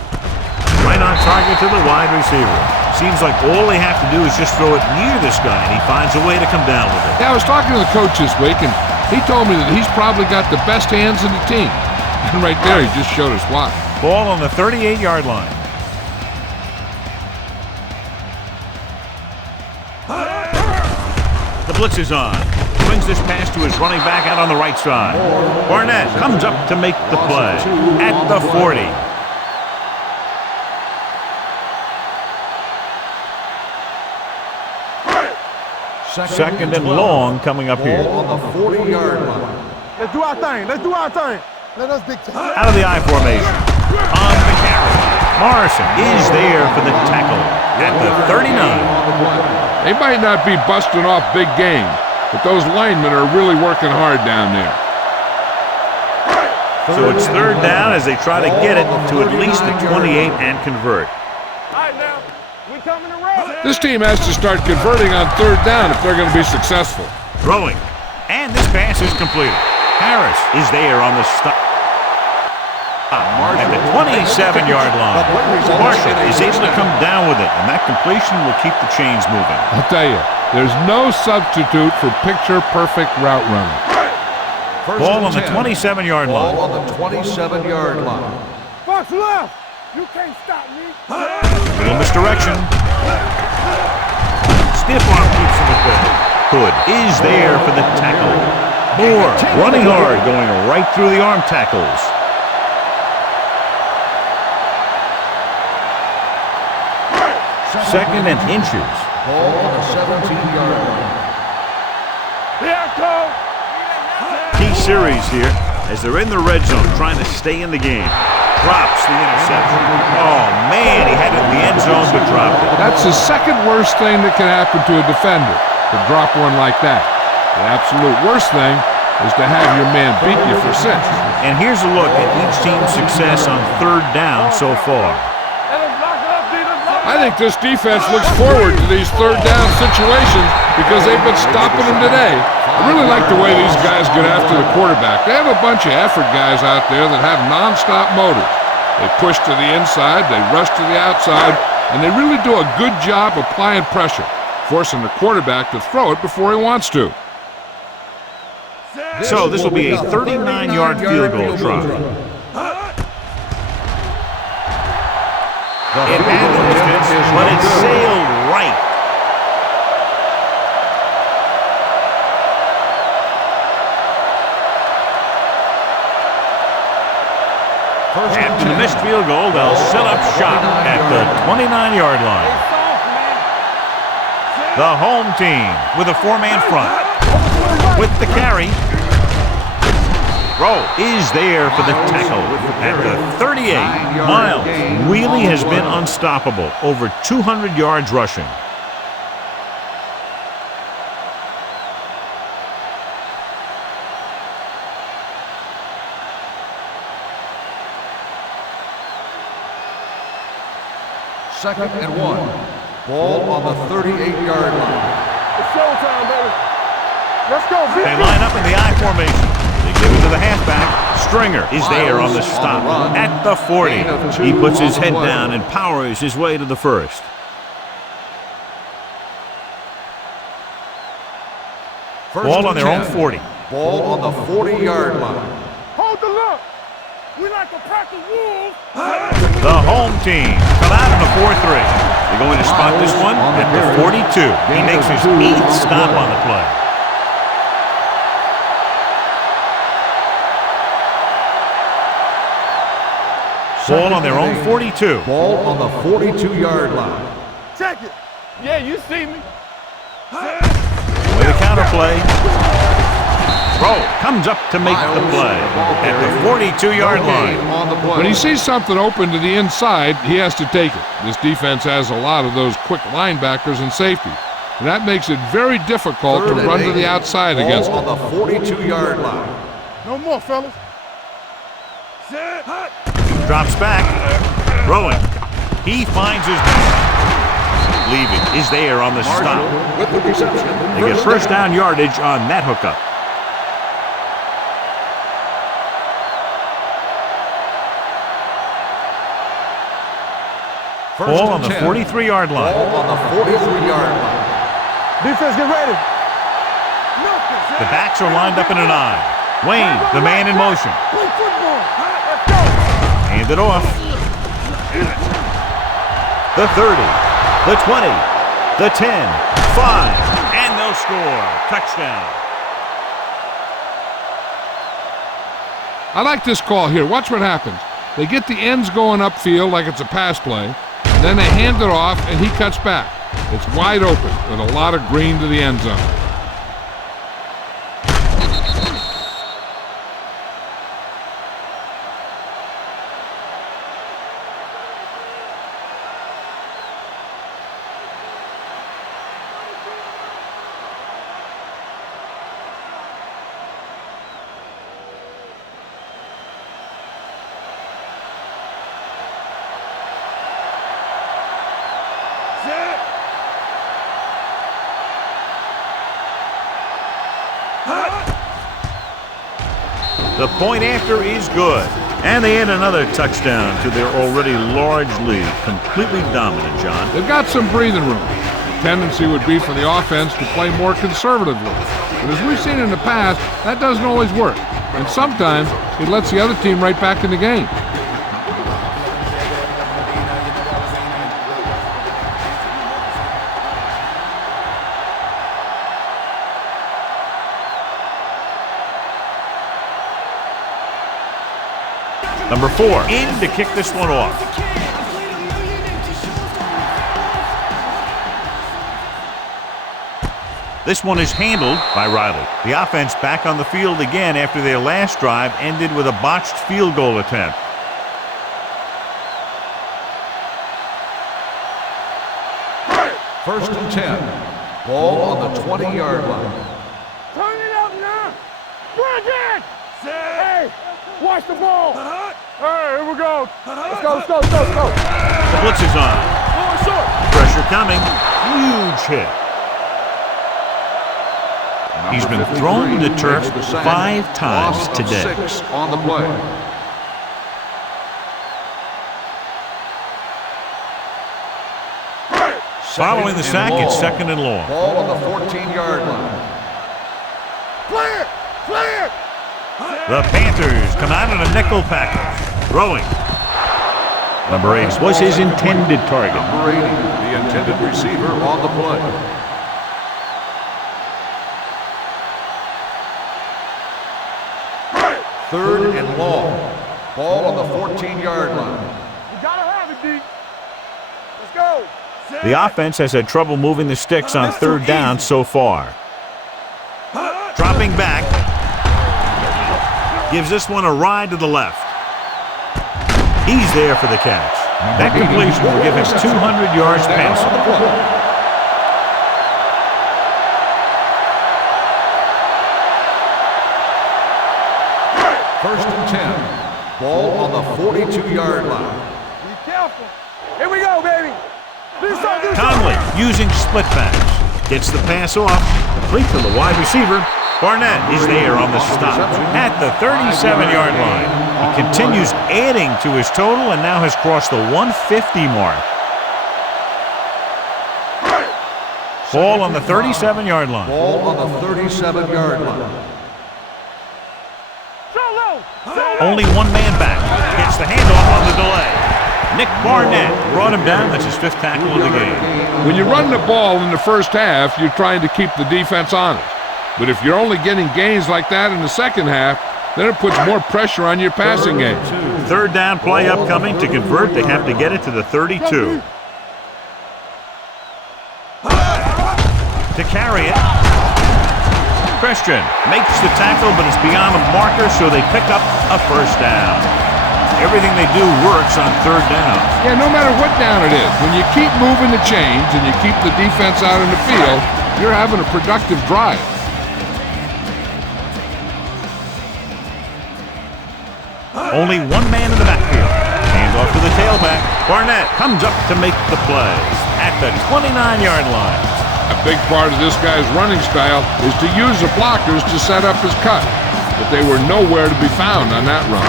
right on target to the wide receiver. Seems like all they have to do is just throw it near this guy, and he finds a way to come down with it. Yeah, I was talking to the coach this week, and he told me that he's probably got the best hands in the team. And right there, he just showed us why. Ball on the 38-yard line. The blitz is on. Swings this pass to his running back out on the right side. Barnett comes up to make the play at the 40. Second and long coming up here. Ball on the 40-yard line. Let's do our thing. Let us dictate. Out of the I formation. On the carry. Morrison is there for the tackle at the 39. They might not be busting off big games, but those linemen are really working hard down there. So it's third down as they try to get it to at least the 28 and convert. All right, now. We coming to roll. This team has to start converting on third down if they're going to be successful. Throwing. And this pass is completed. Harris is there on the stop. At the 27-yard line. Marshall is able to come down with it, and that completion will keep the chains moving. I'll tell you, there's no substitute for picture-perfect route running. Ball on the 27-yard line. Ball on the 27-yard line. Box left. You can't stop me. Little misdirection. Stiff arm keeps him at bay. Hood is there for the tackle. Moore running hard, going right through the arm tackles. Second and inches. Ball on the 17-yard line. Here, Cole. Key series here as they're in the red zone trying to stay in the game. Drops the interception. Oh, man, he had it in the end zone but dropped it. That's the second worst thing that can happen to a defender, to drop one like that. The absolute worst thing is to have your man beat you for 6. And here's a look at each team's success on third down so far. I think this defense looks forward to these third down situations because they've been stopping them today. I really like the way these guys get after the quarterback. They have a bunch of effort guys out there that have nonstop motors. They push to the inside, they rush to the outside, and they really do a good job applying pressure, forcing the quarterback to throw it before he wants to. So this will be a 39-yard field goal try. It had the distance, but it sailed right. After the missed field goal, they'll set up shop at the 29-yard line. The home team with a 4-man front. With the carry. Rowe is there for the tackle at the 38. Miles really has been unstoppable, over 200 yards rushing. Second and 1. Ball on the 38-yard line. It's showtime, baby. Let's go. They line up in the I formation. They give it to the halfback. Stringer is there on the stop at the 40. He puts his head down and powers his way to the first. Ball on their own 40. Ball on the 40-yard line. Hold the look. We like a pack of wolves. The home team come out in a 4-3. They're going to spot this one at the 42. He makes his 8th stop on the play. Ball on their own 42. Ball on the 42-yard line. Check it. Yeah, you see me. With a counter play. Rowe comes up to make the play at the 42-yard line. When he sees something open to the inside, he has to take it. This defense has a lot of those quick linebackers and safeties. And that makes it very difficult to run to the outside against them. On the 42-yard line. No more, fellas. Drops back. Throwing. He finds his man. Leaving is there on the stop. With the reception. They get first down yardage on that hookup. Ball on the 43-yard line. Ball on the 43-yard line. Defense, get ready. The backs are lined up in an I. Wayne, the man in motion. Play football. Let's go. Hand it off. The 30, the 20, the 10, 5, and they'll score. Touchdown. I like this call here. Watch what happens. They get the ends going upfield like it's a pass play, and then they hand it off, and he cuts back. It's wide open with a lot of green to the end zone. The point after is good. And they add another touchdown to their already large lead. Completely dominant, John. They've got some breathing room. The tendency would be for the offense to play more conservatively. But as we've seen in the past, that doesn't always work. And sometimes it lets the other team right back in the game. Number 4 in to kick this one off. This one is handled by Riley. The offense back on the field again after their last drive ended with a botched field goal attempt. First and 10. Ball on the 20-yard line. Turn it up now. Bring it. Hey, watch the ball. Hey, here we go. Let's go, let's go, let's go, let's go. The blitz is on. Pressure coming. Huge hit. He's been thrown to the turf 5 times today. 6 on the play. Following the sack, it's second and long. Ball on the 14-yard line. Clear, clear. The Panthers come out in a nickel package. Throwing. Number 8 was his intended target. Number 80, the intended receiver on the play. Third and long. Ball on the 14-yard line. You gotta have it, D. Let's go. The offense has had trouble moving the sticks on third down so far. Dropping back. Gives this one a ride to the left. He's there for the catch. That completion will give him 200 yards passing. First and 10. Ball on the 42-yard line. Be careful. Here we go, baby. Do something, do Conley using split backs. Gets the pass off. Complete to the wide receiver. Barnett is there on the stop at the 37-yard line. He continues adding to his total and now has crossed the 150 mark. Ball on the 37-yard line. Ball on the 37-yard line. Only one man back. Gets the handoff on the delay. Nick Barnett brought him down. That's his 5th tackle of the game. When you run the ball in the first half, you're trying to keep the defense honest. But if you're only getting gains like that in the second half, then it puts more pressure on your passing game. Third down play upcoming. To convert, they have to get it to the 32. To carry it. Christian makes the tackle, but it's beyond the marker, so they pick up a first down. Everything they do works on third down. Yeah, no matter what down it is, when you keep moving the chains and you keep the defense out in the field, you're having a productive drive. Only one man in the backfield. Hand off to the tailback. Barnett comes up to make the play at the 29-yard line. A big part of this guy's running style is to use the blockers to set up his cut, but they were nowhere to be found on that run.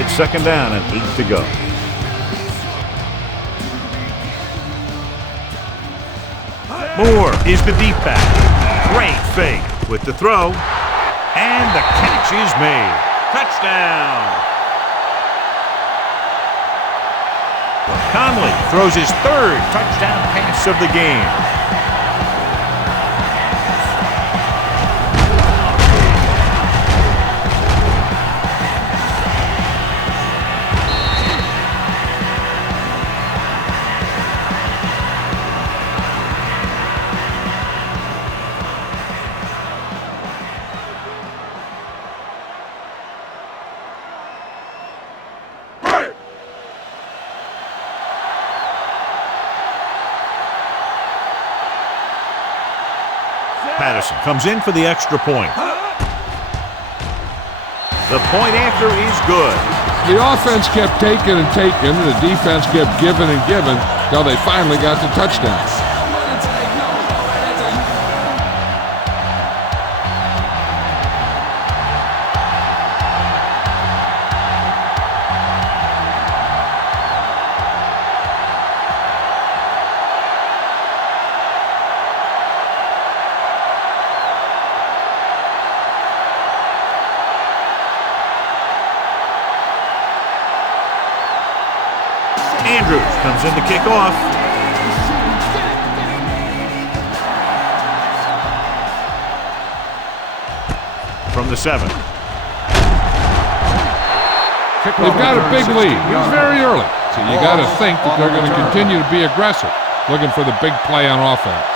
It's second down and 8 to go. Moore is the deep back. Great fake with the throw, and the catch is made. Touchdown! Conley throws his third touchdown pass of the game. Patterson comes in for the extra point. The point after is good. The offense kept taking and taking, and the defense kept giving and giving until they finally got the touchdown. Andrews comes in to kick off. From the 7. They've got a big lead. It's very early, so you got to think that they're going to continue to be aggressive, looking for the big play on offense.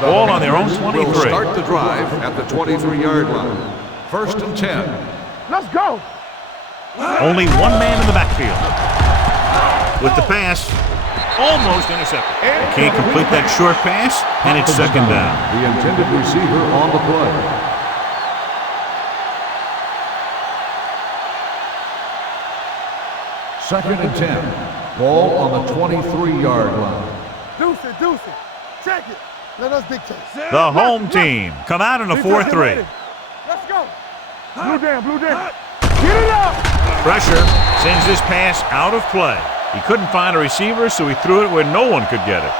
Ball on their own 23. Will start the drive at the 23-yard line. First and 10. Let's go. Only one man in the backfield. With the pass, almost intercepted. Can't complete that short pass, and it's second down. The intended receiver on the play. Second and 10. Ball on the 23-yard line. Deuce it. Check it. Let us dictate. The home team come out in a 4-3. Let's go. Blue down. Get it up. Pressure sends this pass out of play. He couldn't find a receiver, so he threw it where no one could get it.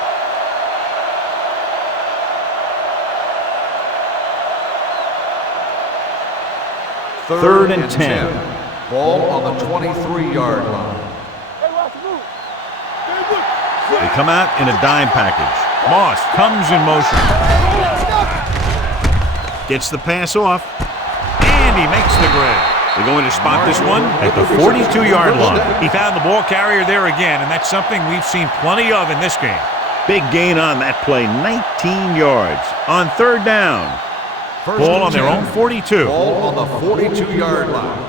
Third and 10. Ball on the 23-yard line. Hey, watch the move. They come out in a dime package. Moss comes in motion. Gets the pass off, and he makes the grab. They're going to spot this one at the 42-yard line. He found the ball carrier there again, and that's something we've seen plenty of in this game. Big gain on that play, 19 yards. On third down, ball on their own 42. Ball on the 42-yard line.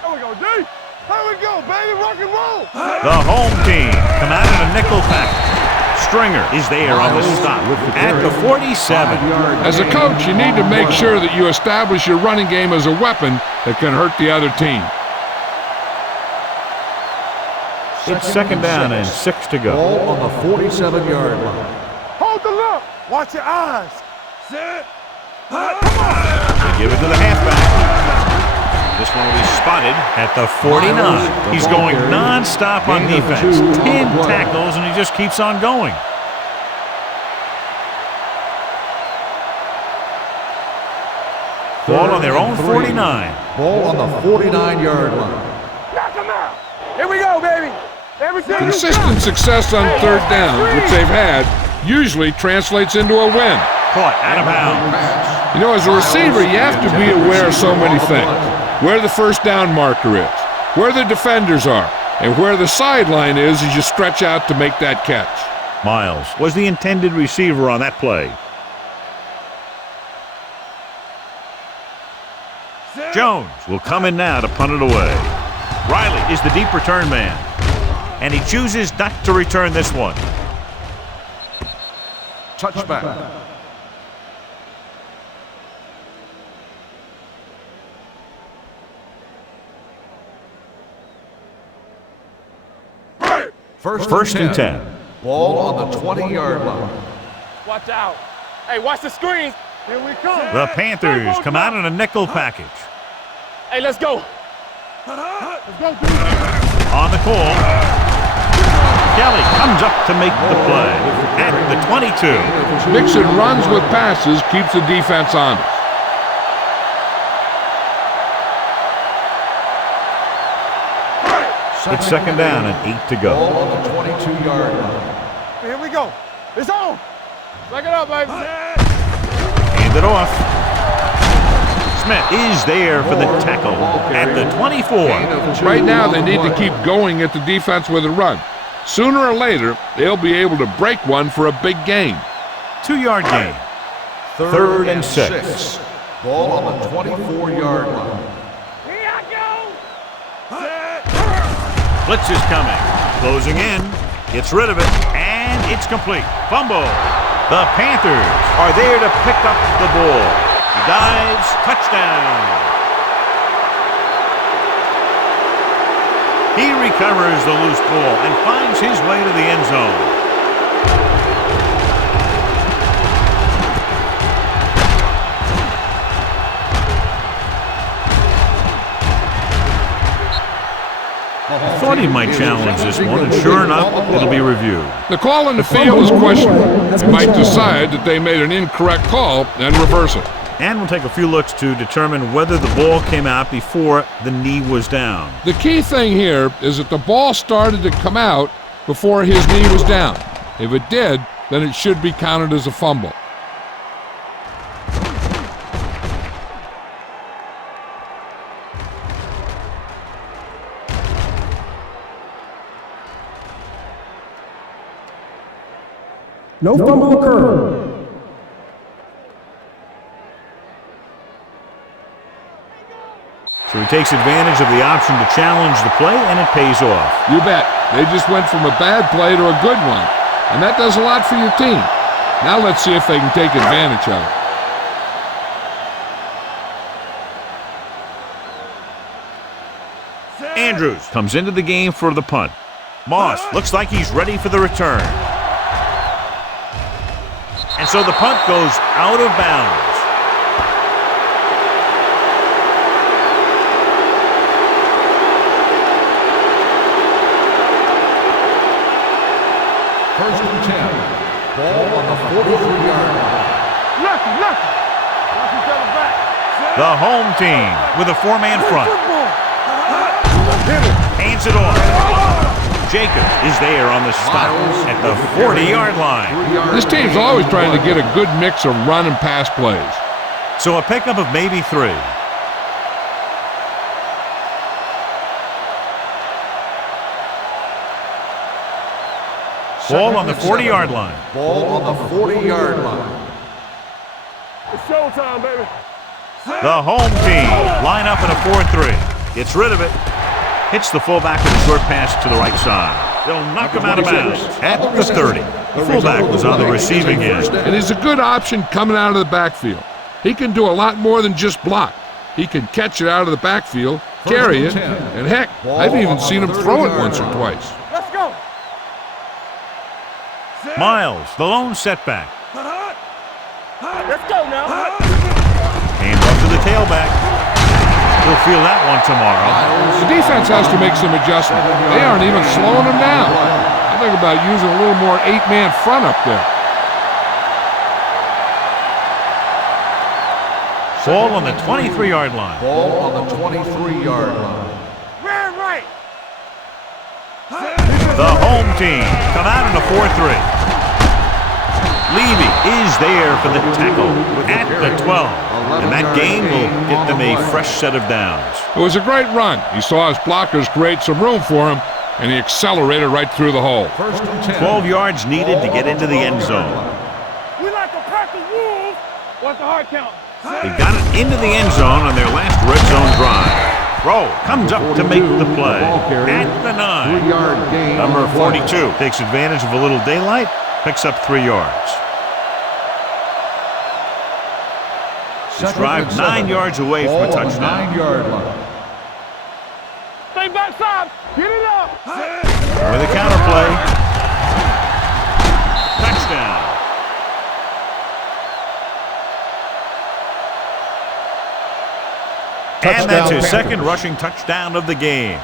There we go, D. There we go, baby. Rock and roll. The home team come out in a nickel package. Stringer is there on the stop at the 47. As a coach, you need to make sure that you establish your running game as a weapon that can hurt the other team. It's second down and 6 to go. Ball on the 47-yard line. Hold the look. Watch your eyes. Sit. They give it to the halfback. This one will be spotted at the 49. He's going non-stop on defense. 10 tackles, and he just keeps on going. Ball on their own 49. Ball on the 49-yard line. Knock him out. Here we go, baby. Everything Consistent success on third down, which they've had, usually translates into a win. Caught out of bounds. You know, as a receiver, you have to be aware of so many things. Where the first down marker is, where the defenders are, and where the sideline is as you stretch out to make that catch. Miles was the intended receiver on that play. Jones will come in now to punt it away. Riley is the deep return man, and he chooses not to return this one. Touchback. First and 10. Ball on the 20-yard line. Watch out. Hey, watch the screen. Here we come. The Panthers come out in a nickel package. Hey, let's go. Let's go, dude. On the call, Kelly comes up to make the play at the 22. Mixing runs with passes keeps the defense honest. It's second down and 8 to go. Ball on the 22-yard line. Here we go. It's on. Back it up, baby. Hand it off. Smith is there for the tackle at the 24. Right now, they need to keep going at the defense with a run. Sooner or later, they'll be able to break one for a big gain. 2-yard gain. Third and 6. Ball on the 24-yard line. Here I go. Blitz is coming. Closing in. Gets rid of it. And it's complete. Fumble. The Panthers are there to pick up the ball. He dives. Touchdown. He recovers the loose ball and finds his way to the end zone. Thought he might challenge this one, and sure enough, it'll be reviewed. The call on the field is questionable. They might decide that they made an incorrect call and reverse it. And we'll take a few looks to determine whether the ball came out before the knee was down. The key thing here is that the ball started to come out before his knee was down. If it did, then it should be counted as a fumble. No fumble occurred. So he takes advantage of the option to challenge the play, and it pays off. You bet. They just went from a bad play to a good one. And that does a lot for your team. Now let's see if they can take advantage of it. Andrews comes into the game for the punt. Moss looks like he's ready for the return. And so the punt goes out of bounds. First and 10. Ball on the 43-yard line. Lucky. Watch each other back. The home team with a 4-man front. Hands it off. Jacobs is there on the stop at the 40-yard line. This team's always trying to get a good mix of run and pass plays. So a pickup of maybe 3. Ball on the 40-yard line. Ball on the 40-yard line. It's showtime, baby. The home team line up in a 4-3. Gets rid of it. Hits the fullback with a short pass to the right side. They'll knock him out of bounds at the 30. The fullback was on the receiving end. And he's a good option coming out of the backfield. He can do a lot more than just block. He can catch it out of the backfield, carry it, and heck, I've even seen him throw it once or twice. Let's go. Miles, the lone setback. Let's go now. Hand off to the tailback. He'll feel that one tomorrow. The defense has to make some adjustment. They aren't even slowing him down. I think about using a little more 8-man front up there. Ball on the 23-yard line. Ball on the 23-yard line. Ran right. The home team come out in a 4-3. Levy is there for the tackle at the 12. And that gain will get them a fresh set of downs. It was a great run. He saw his blockers create some room for him, and he accelerated right through the hole. First and 10. 12 yards needed to get into the end zone. We like to practice wolves. What's the hard count? They got it into the end zone on their last red zone drive. Rowe comes up to make the play at the 9. 3-yard gain. Number 42 takes advantage of a little daylight, picks up 3 yards. This drive 9 yards away from a touchdown. 9-yard line. Stay backside. Get it up. With a counterplay. Touchdown. And that's his second rushing touchdown of the game.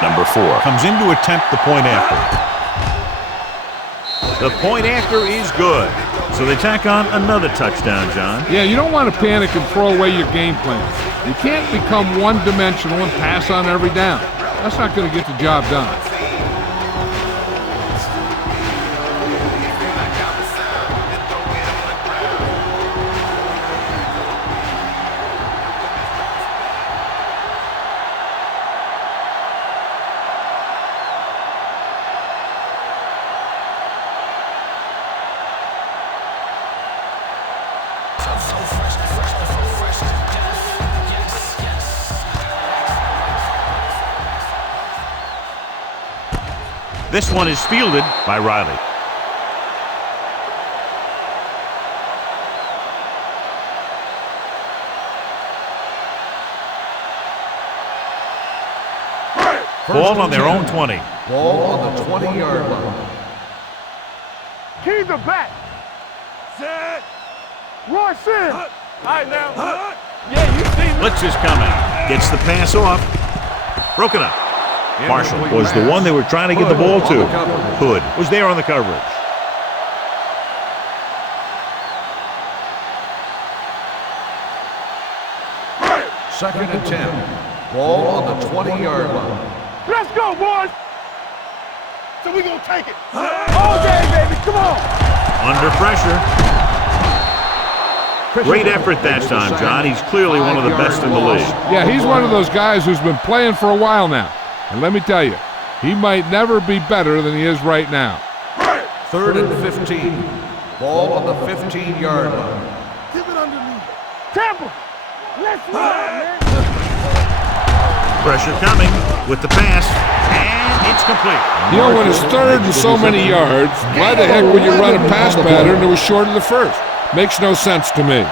Number 4 comes in to attempt the point after. The point after is good. So they tack on another touchdown, John. Yeah, you don't want to panic and throw away your game plan. You can't become one-dimensional and pass on every down. That's not going to get the job done. This one is fielded by Riley. Ball on their own 20. Ball on the 20-yard line. Keys are back. Set. Rush in. All right, now. Yeah, you see me. Blitz is coming. Gets the pass off. Broken up. Marshall was the one they were trying to get the ball to. Hood was there on the coverage. Second and 10. Ball on the 20-yard line. Let's go, boys. So we gonna take it. All day, baby. Come on. Under pressure. Great effort that time, John. He's clearly one of the best in the league. Yeah, he's one of those guys who's been playing for a while now. And let me tell you, he might never be better than he is right now. Third and 15. Ball on the 15-yard line. Keep it underneath. Tampa. Let's run, man. Pressure coming with the pass, and it's complete. You know, when it's third and so many yards, why the heck would you run a pass pattern that was short of the first? Makes no sense to me.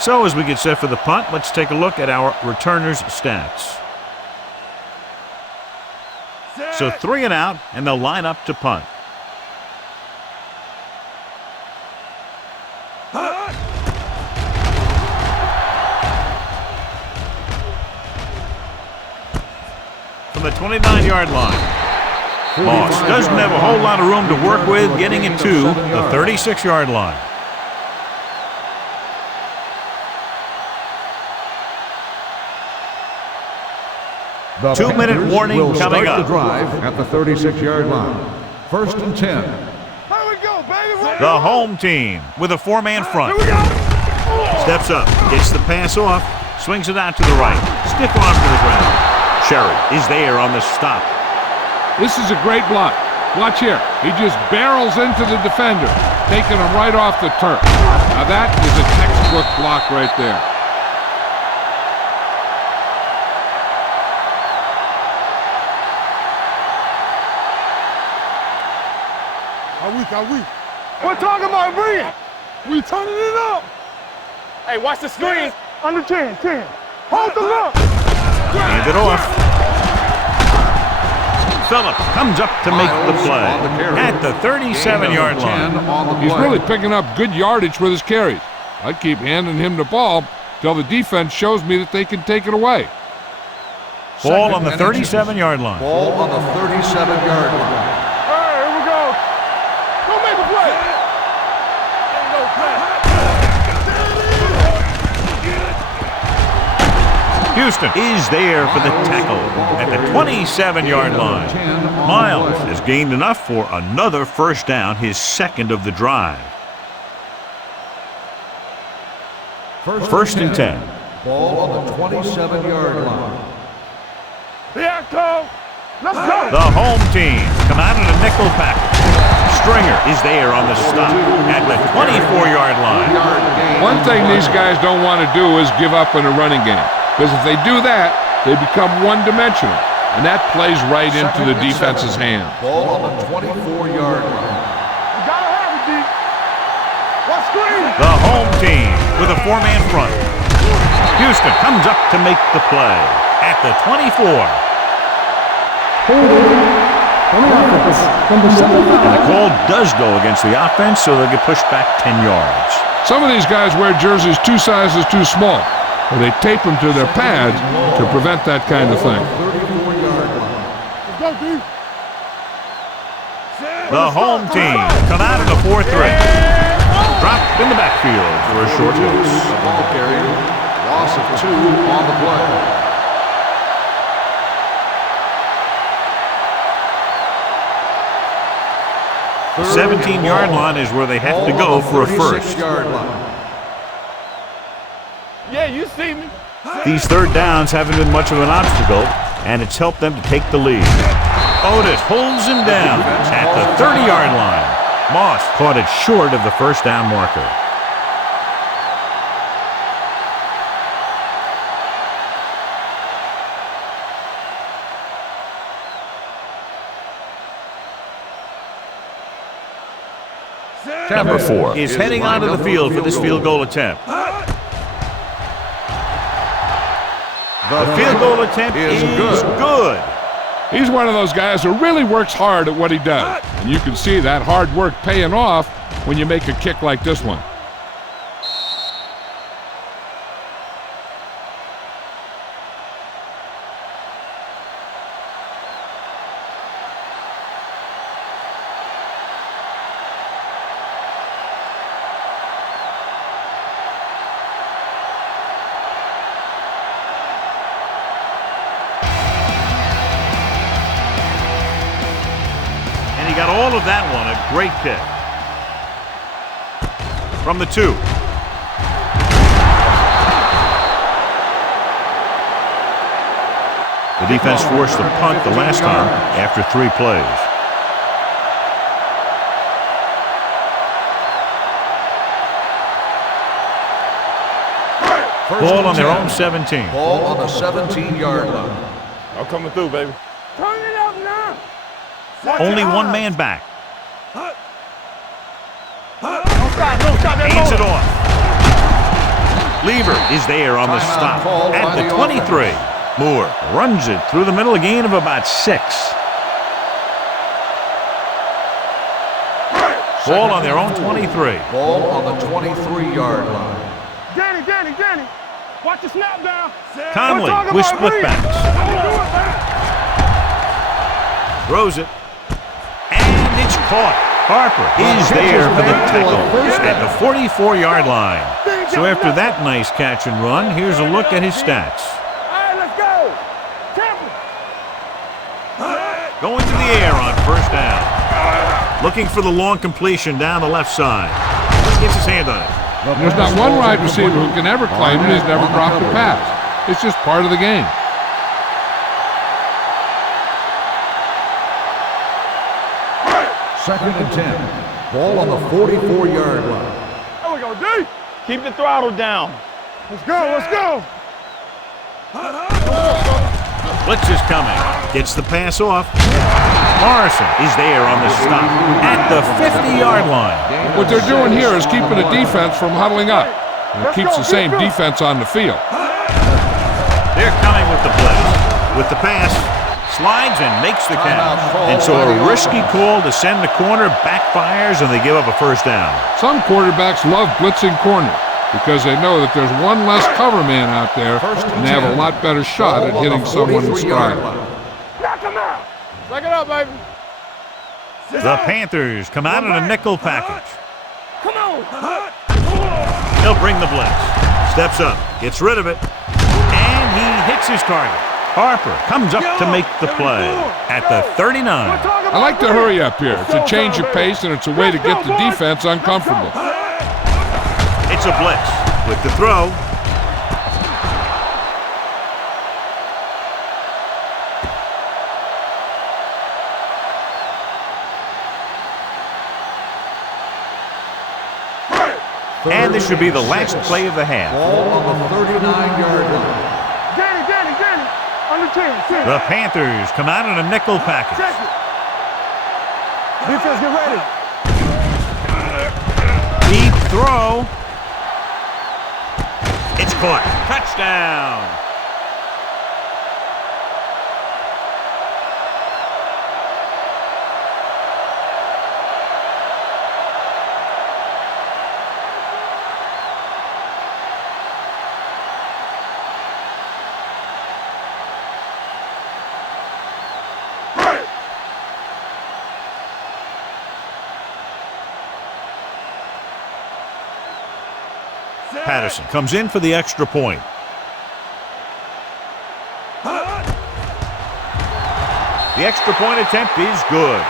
So as we get set for the punt, let's take a look at our returners' stats. So 3 and out, and they'll line up to punt. From the 29-yard line. Moss doesn't have a whole lot of room to work with getting it to the 36-yard line. The 2-minute warning will coming start up. the drive at the 36-yard line. First and 10. Here we go, baby. The home team with a 4-man front. Here we go. Steps up, gets the pass off, swings it out to the right. Stiff arm to the ground. Cherry is there on the stop. This is a great block. Watch here. He just barrels into the defender, taking him right off the turf. Now that is a textbook block right there. We're talking about Brian. We turning it up. Hey, watch the screen. Under 10. Hold the look. Hand it off. Phillip comes up to make the play at the 37-yard line. He's really picking up good yardage with his carries. I keep handing him the ball till the defense shows me that they can take it away. Ball on the Second and inches. 37-yard line. Ball on the 37-yard line. All right, here we go. Go make a play. Ain't no play. Houston is there for the tackle at the 27-yard line. Miles has gained enough for another first down, his second of the drive. First and 10. Ball on the 27-yard line. Yeah, go. Let's go. The home team come out in a nickel package. Stringer is there on the stop at the 24-yard line. One thing these guys don't want to do is give up in a running game. Because if they do that, they become one-dimensional. And that plays right into the defense's hand. Ball on the 24-yard line. You gotta have it, D. What's screen? The home team with a four-man front. Houston comes up to make the play at the 24. Holding on the offense. Number 75. And the call does go against the offense, so they'll get pushed back 10 yards. Some of these guys wear jerseys 2 sizes too small. Or they tape them to their pads to prevent that kind of thing. 34-yard line. Let's go, D. The home team come out in a 4-3. Dropped in the backfield for a short loss. The ball carrier. Loss of 2 on the play. The 17-yard line is where they have to go for a first. 36-yard line. Yeah, you see me. These third downs haven't been much of an obstacle, and it's helped them to take the lead. Otis pulls him down at the 30-yard line. Moss caught it short of the first down marker. Number 4 is heading onto the field for this field goal attempt. The field goal attempt is good. He's one of those guys who really works hard at what he does. And you can see that hard work paying off when you make a kick like this one. He got all of that one, a great kick. From the 2. The defense forced the punt the last time after 3 plays. Ball on their own 17. Ball on the 17-yard line. I'm coming through, baby. Turn it up now. Only one man back. Don't stop that Hands it motor. off. Lever is there on the stop at the 23. Moore runs it through the middle, a gain of about 6. Ball on their own 23. Ball on the 23-yard line. Danny. Watch the snap down. Conley with split backs. Throws it. And it's caught. Harper is there for the tackle at the 44-yard line. So after that nice catch and run, here's a look at his stats. All right, let's go. Temple. Going to the air on first down. Looking for the long completion down the left side. Gets his hand on it. There's not one wide receiver who can ever claim that he's never dropped a pass. It's just part of the game. Second and 10. Ball on the 44-yard line. There we go, D. Keep the throttle down. Let's go. Blitz is coming. Gets the pass off. Morrison is there on the stop at the 50-yard line. What they're doing here is keeping the defense from huddling up. And it keeps the same defense on the field. They're coming with the blitz. With the pass, slides and makes the catch. And so a risky call to send the corner backfires, and they give up a first down. Some quarterbacks love blitzing corners. because they know that there's one less cover man out there, and they have a lot better shot at hitting someone in stride. Knock him out. Suck it up, baby. The Panthers come out in a nickel package. Come on. He'll bring the blitz. Steps up, gets rid of it, and he hits his target. Harper comes up to make the play at the 39. I like to hurry up here. It's a change of pace, and it's a way to get the defense uncomfortable. It's a blitz with the throw. And this should be the last play of the half. Ball on the 39-yard line. Danny, under 10. The Panthers come out in a nickel package. Check it. Defense, get ready. Deep throw. It's caught. Touchdown. Patterson comes in for the extra point. The extra point attempt is good.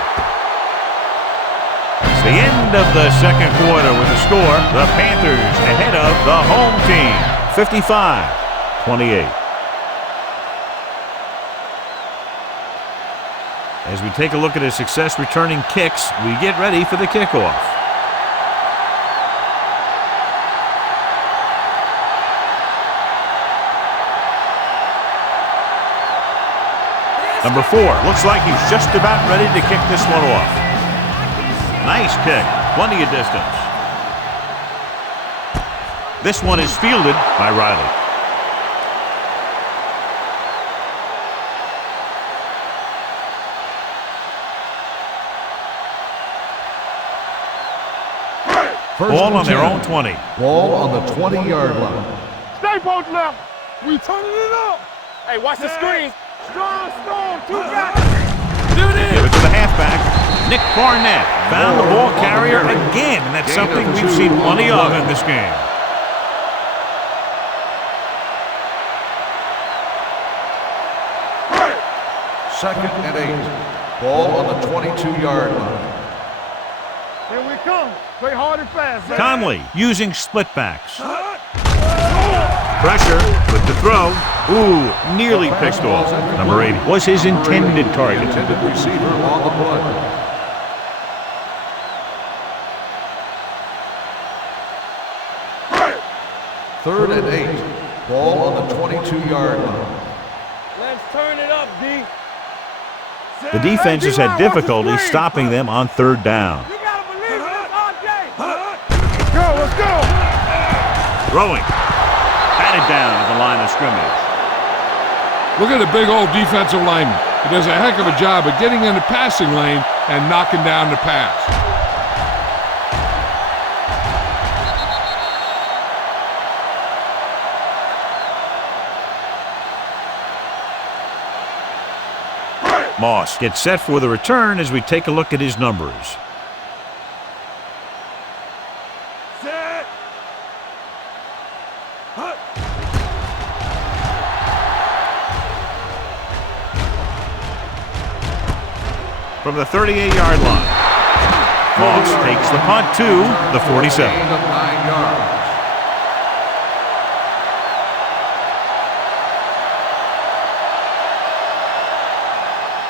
It's the end of the second quarter with the score. The Panthers ahead of the home team, 55-28. As we take a look at his success returning kicks, we get ready for the kickoff. Number 4, looks like he's just about ready to kick this one off. Nice kick, plenty of distance. This one is fielded by Riley. Ball on their own 20. Ball on the 20-yard line. Stay both left. We turning it up. Hey, watch the screen. Strong, 2 guys. Give it to the halfback. Nick Barnett found the ball carrier again, and that's something we've seen plenty of in this game. Second and 8. Ball on the 22-yard line. Here we come. Play hard and fast. Conley using split backs. Pressure with the throw. Ooh, nearly picked off. Number 80 was his intended target. Intended receiver on the play. Third and 8. Ball on the 22-yard line. Let's turn it up, D. The defense has had difficulty stopping them on third down. You gotta believe in this all day. Let's go. Throwing. Batted down at the line of scrimmage. Look at the big old defensive lineman. He does a heck of a job of getting in the passing lane and knocking down the pass. Moss gets set for the return as we take a look at his numbers. Set. From the 38-yard line, Moss takes the punt to the 47. Gain of 9 yards.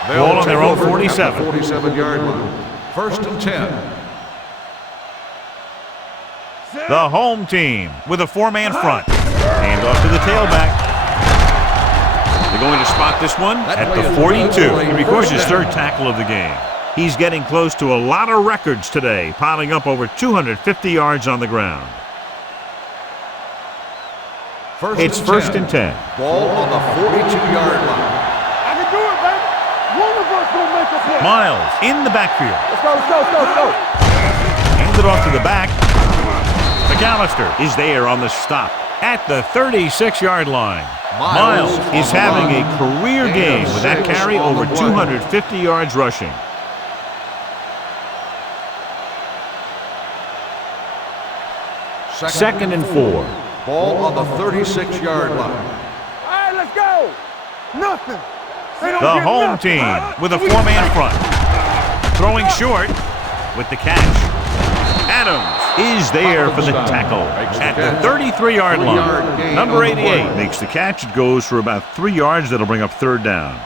Ball on their own 47. 47-yard line. First and 10. The home team with a 4-man front. Hand off to the tailback. They're going to spot this one at the 42. He records his third tackle of the game. He's getting close to a lot of records today, piling up over 250 yards on the ground. It's first and 10. Ball on the 42-yard line. I can do it, baby. One of us gonna make a play. Miles in the backfield. Let's go. Hand it off to the back. McAllister is there on the stop at the 36-yard line. Miles is having a career game with that carry, over 250 yards rushing. Second and 4. Ball on the 36-yard line. All right, let's go. Nothing. The home team with a 4-man front. Throwing short with the catch. Adams is there for the tackle at the 33-yard line. Number 88 makes the catch. It goes for about 3 yards. That'll bring up third down.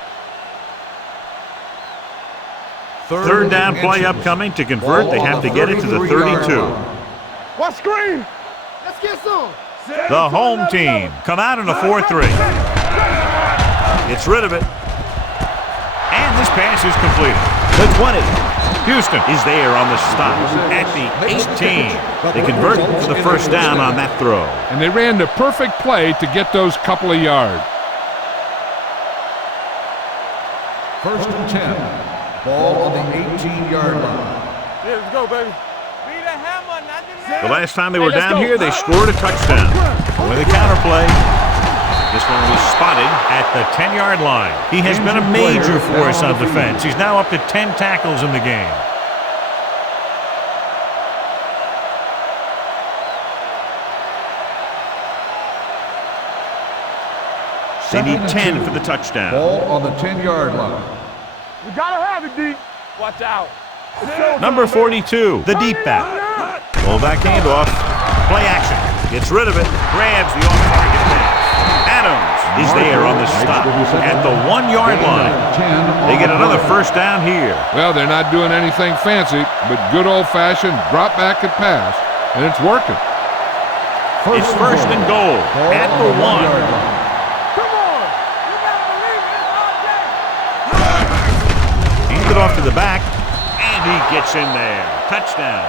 Third down play upcoming. To convert, they have to get it to the 32. What screen? Let's get some. The home team come out in a 4-3. Gets rid of it. And this pass is completed. The 20. Houston is there on the stop at the 18. They convert for the first down on that throw. And they ran the perfect play to get those couple of yards. First and 10. Ball on the 18-yard line. Yeah, let's go, baby. Be the hammer, not the nail. The last time they were down here, they scored a touchdown. With a counter play, this one was spotted at the 10-yard line. He has been a major force on defense. He's now up to 10 tackles in the game. They need 10 for the touchdown. Ball on the 10-yard line. We gotta have it, D. Watch out. Number 42, the deep back. Fullback handoff. Play action. Gets rid of it. Grabs the off-target pass. Adams is there on the stop at the 1-yard line. They get another first down here. Well, they're not doing anything fancy, but good old-fashioned drop back and pass, and it's working. It's first and goal at the 1. Come on. You gotta believe it. It's all day. Hands it off to the back, and he gets in there. Touchdown.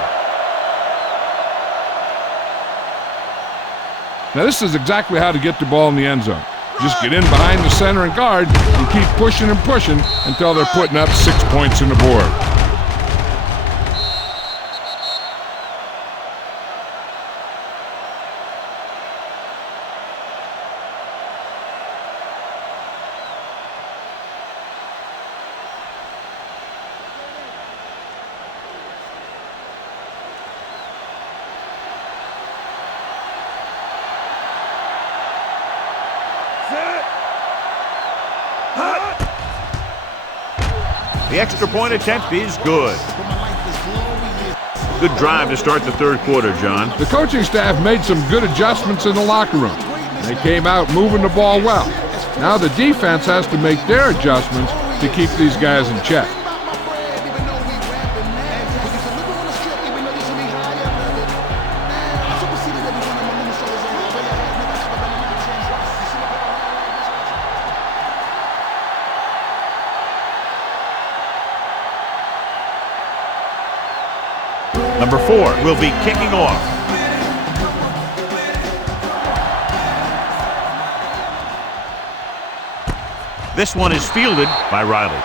Now, this is exactly how to get the ball in the end zone. Just get in behind the center and guard and keep pushing and pushing until they're putting up 6 points on the board. The extra point attempt is good. Good drive to start the third quarter, John. The coaching staff made some good adjustments in the locker room. They came out moving the ball well. Now the defense has to make their adjustments to keep these guys in check. Number 4 will be kicking off. This one is fielded by Riley.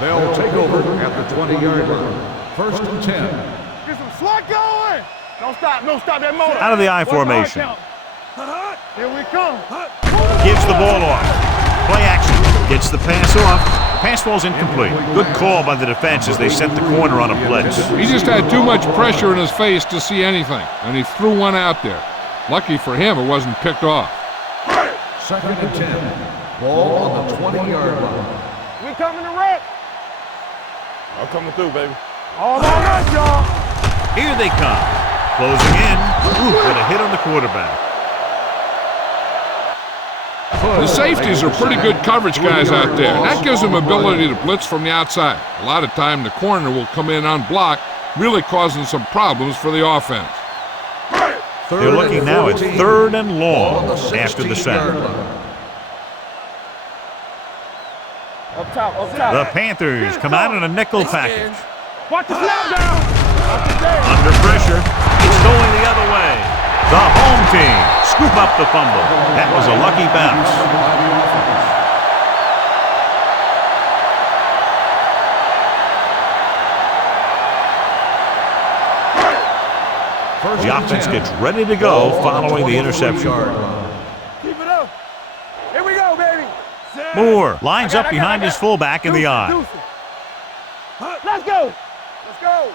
They'll take over at the 20-yard line. First and 10. Get some swat going. Don't stop that motor. Out of the I formation. Here we come. Gives the ball off. Play action. Gets the pass off. The pass falls incomplete. Good call by the defense as they set the corner on a blitz. He just had too much pressure in his face to see anything, and he threw one out there. Lucky for him, it wasn't picked off. Second and 10. Ball on the 20-yard line. We coming to wreck. I'm coming through, baby. All on us, y'all. Here they come. Closing in. Ooh, with a hit on the quarterback. The safeties are pretty good coverage guys out there, and that gives them ability to blitz from the outside. A lot of time the corner will come in unblocked, really causing some problems for the offense. They're looking now at third and long after the sack. Up top. The Panthers come out in a nickel package. Watch the snap down. Under pressure, it's going the other way. The home team scoop up the fumble. That was a lucky bounce. The offense gets ready to go following the interception. Keep it up. Here we go, baby. Moore lines up behind his fullback in the eye. Let's go. Let's go.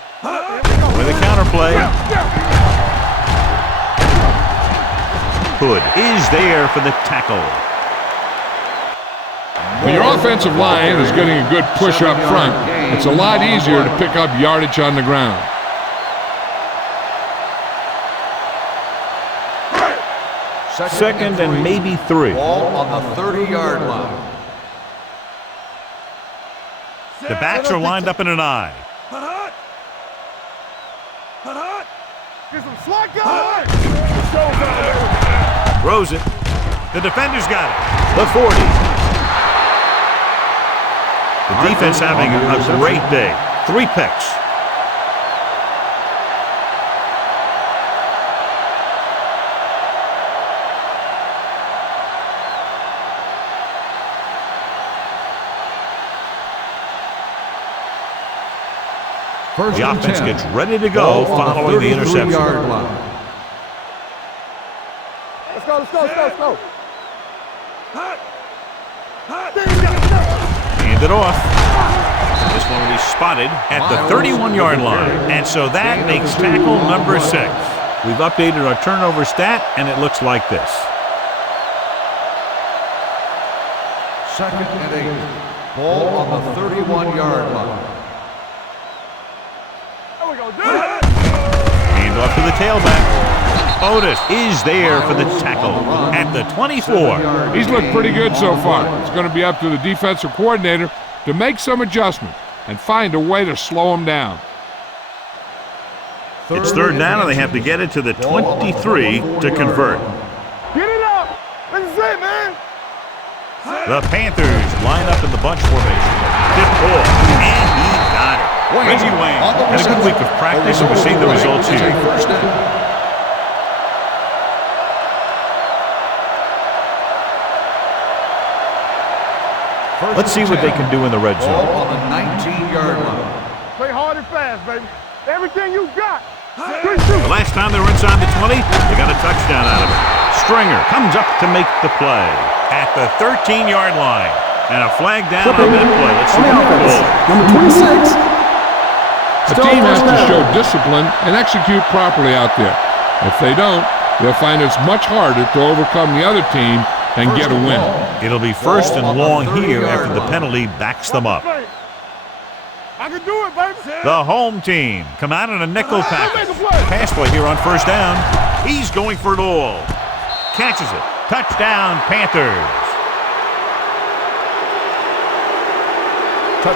With a counterplay. Hood is there for the tackle. When your offensive line is getting a good push up front, it's a lot easier to pick up yardage on the ground. Second and maybe 3. Ball on the 30-yard line. The backs are lined up in an eye. Get some slack going. Throws it. The defender's got it. The 40. The defense having a great day. 3 picks. The offense gets ready to go following the interception. Let's go, let's go, let's go, let's go. Hand it off. This one will be spotted at the 31-yard line. And so that makes tackle number 6. We've updated our turnover stat, and it looks like this. Second and 8. Ball on the 31-yard line. Hand off to the tailback. Otis is there for the tackle at the 24. He's looked pretty good so far. It's going to be up to the defensive coordinator to make some adjustments and find a way to slow him down. It's third down, and they have to get it to the 23 to convert. Get it up. This is it, man. The Panthers line up in the bunch formation. Tip ball, and he got it. Reggie Wayne had a good week of practice, and we're seeing the results here. Let's see what they can do in the red zone. Ball on the 19-yard line. Play hard and fast, baby. Everything you got. The last time they were inside the 20, they got a touchdown out of it. Stringer comes up to make the play at the 13-yard line. And a flag down on that play. Let's see what it is. Number 26. The team has to show discipline and execute properly out there. If they don't, they'll find it's much harder to overcome the other team and get a win. It'll be first and long here after the penalty backs them up. I can do it, baby. The home team come out in a nickel package. Pass play here on first down. He's going for it all. Catches it. Touchdown, Panthers.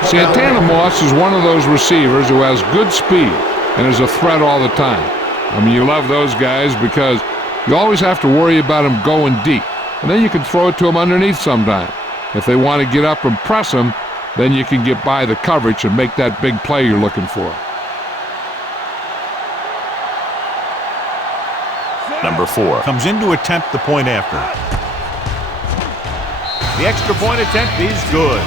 Santana Moss is one of those receivers who has good speed and is a threat all the time. I mean, you love those guys because you always have to worry about them going deep. And then you can throw it to them underneath sometime. If they want to get up and press them, then you can get by the coverage and make that big play you're looking for. Number 4 comes in to attempt the point after. The extra point attempt is good.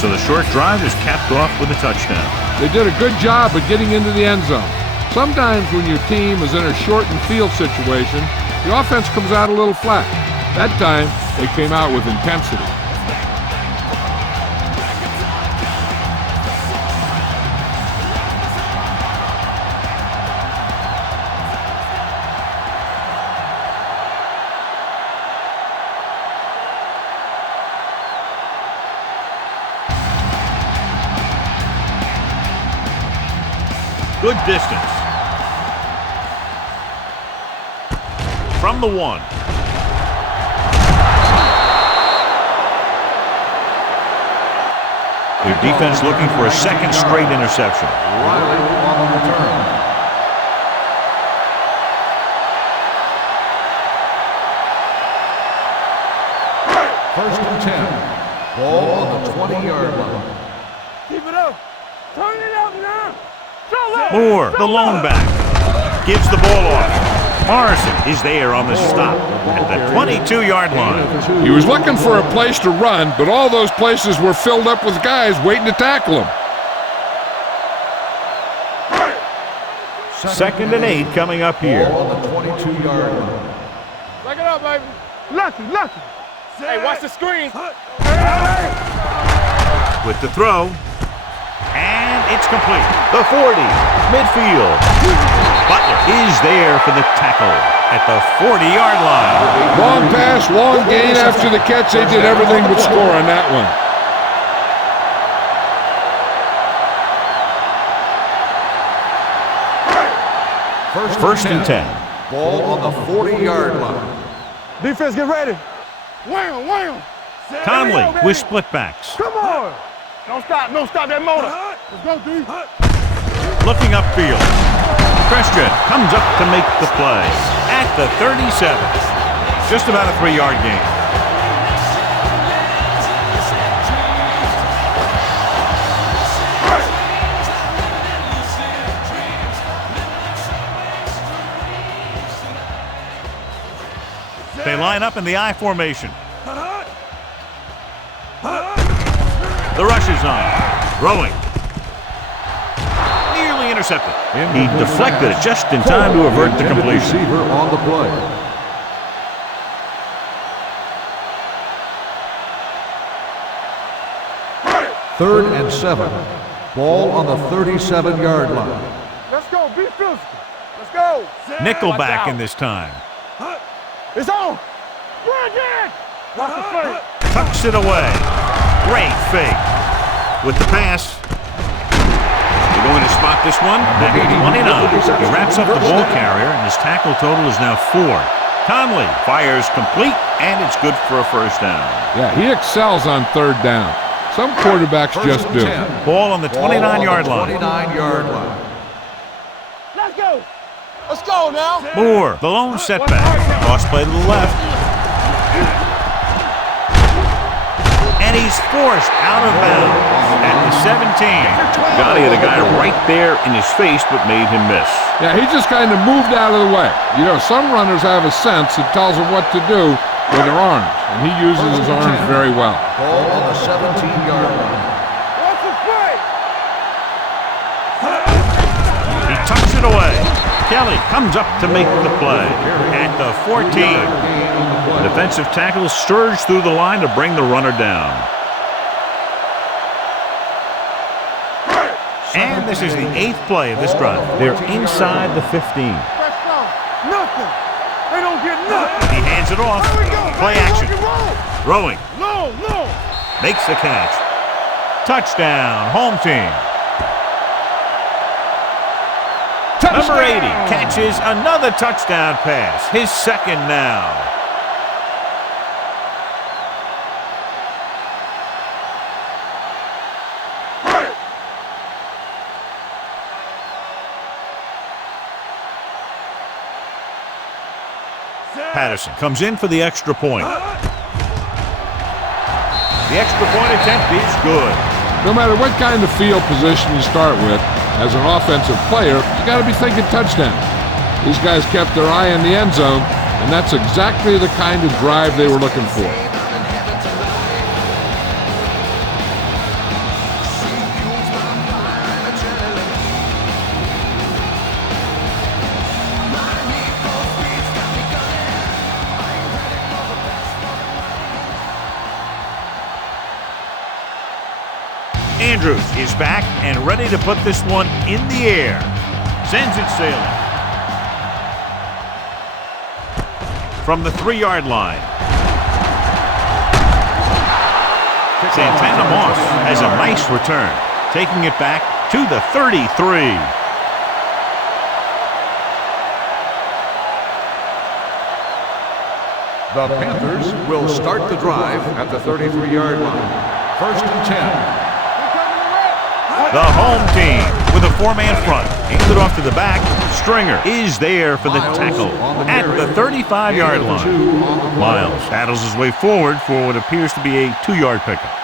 So the short drive is capped off with a touchdown. They did a good job of getting into the end zone. Sometimes when your team is in a shortened field situation, the offense comes out a little flat. That time, they came out with intensity. Good distance. From the 1. Their defense looking for a second straight interception. Riley on the return. First and 10. Ball on the 20-yard line. Keep it up. Turn it up now. Moore, the lone back, gives the ball off. Morrison is there on the stop at the 22-yard line. He was looking for a place to run, but all those places were filled up with guys waiting to tackle him. 2nd and 8 coming up here. Ball on the 22-yard line. Back it up, baby. Lucky. Hey, watch the screen. With the throw. And it's complete. The 40, midfield. Butler is there for the tackle at the 40-yard line. Long pass, long gain after the catch. They did everything but score on that one. First and 10. Ball on the 40-yard line. Defense, get ready. Wham. Conley with split-backs. Come on. Don't stop that motor. Let's go, D. Looking upfield. Christian comes up to make the play at the 37. Just about a 3-yard gain. They line up in the I formation. The rush is on. Throwing. Nearly intercepted. He deflected it just in time to avert the completion. Receiver on the play. Third and 7. Ball on the 37-yard line. Let's go. Be physical. Let's go. Nickelback in this time. It's on. Run again. Watch the play. Tucks it away. Great fake. With the pass. They're going to spot this one at 29. He wraps up the ball carrier, and his tackle total is now 4. Conley fires complete, and it's good for a first down. Yeah, he excels on 3rd down. Some quarterbacks just do. Ball on the 29-yard line. 29-yard line. Let's go. Let's go now. Moore, the lone setback. Cross play to the left. And he's forced out of bounds at the 17. Gotti had a guy right there in his face, but made him miss. Yeah, he just kind of moved out of the way. You know, some runners have a sense that tells them what to do with their arms, and he uses his arms very well. Ball on the 17-yard line. Watch the play. He tucks it away. Kelly comes up to make the play at the 14. The defensive tackle surged through the line to bring the runner down. And this is the 8th play of this drive. They're inside the 15. Nothing. They don't get nothing. He hands it off. Play action. Throwing. No. Makes the catch. Touchdown, home team. Number 80 catches another touchdown pass. His 2nd now. Patterson comes in for the extra point. The extra point attempt is good. No matter what kind of field position you start with, as an offensive player, you got to be thinking touchdown. These guys kept their eye on the end zone, and that's exactly the kind of drive they were looking for. Andrews is back and ready to put this one in the air. Sends it sailing. From the 3-yard line. Santana Moss has a nice return, taking it back to the 33. The Panthers will start the drive at the 33-yard line. First and 10. The home team with a 4-man front. Hands it off to the back. Stringer is there for the tackle at the 35-yard line. Miles battles his way forward for what appears to be a 2-yard pickup.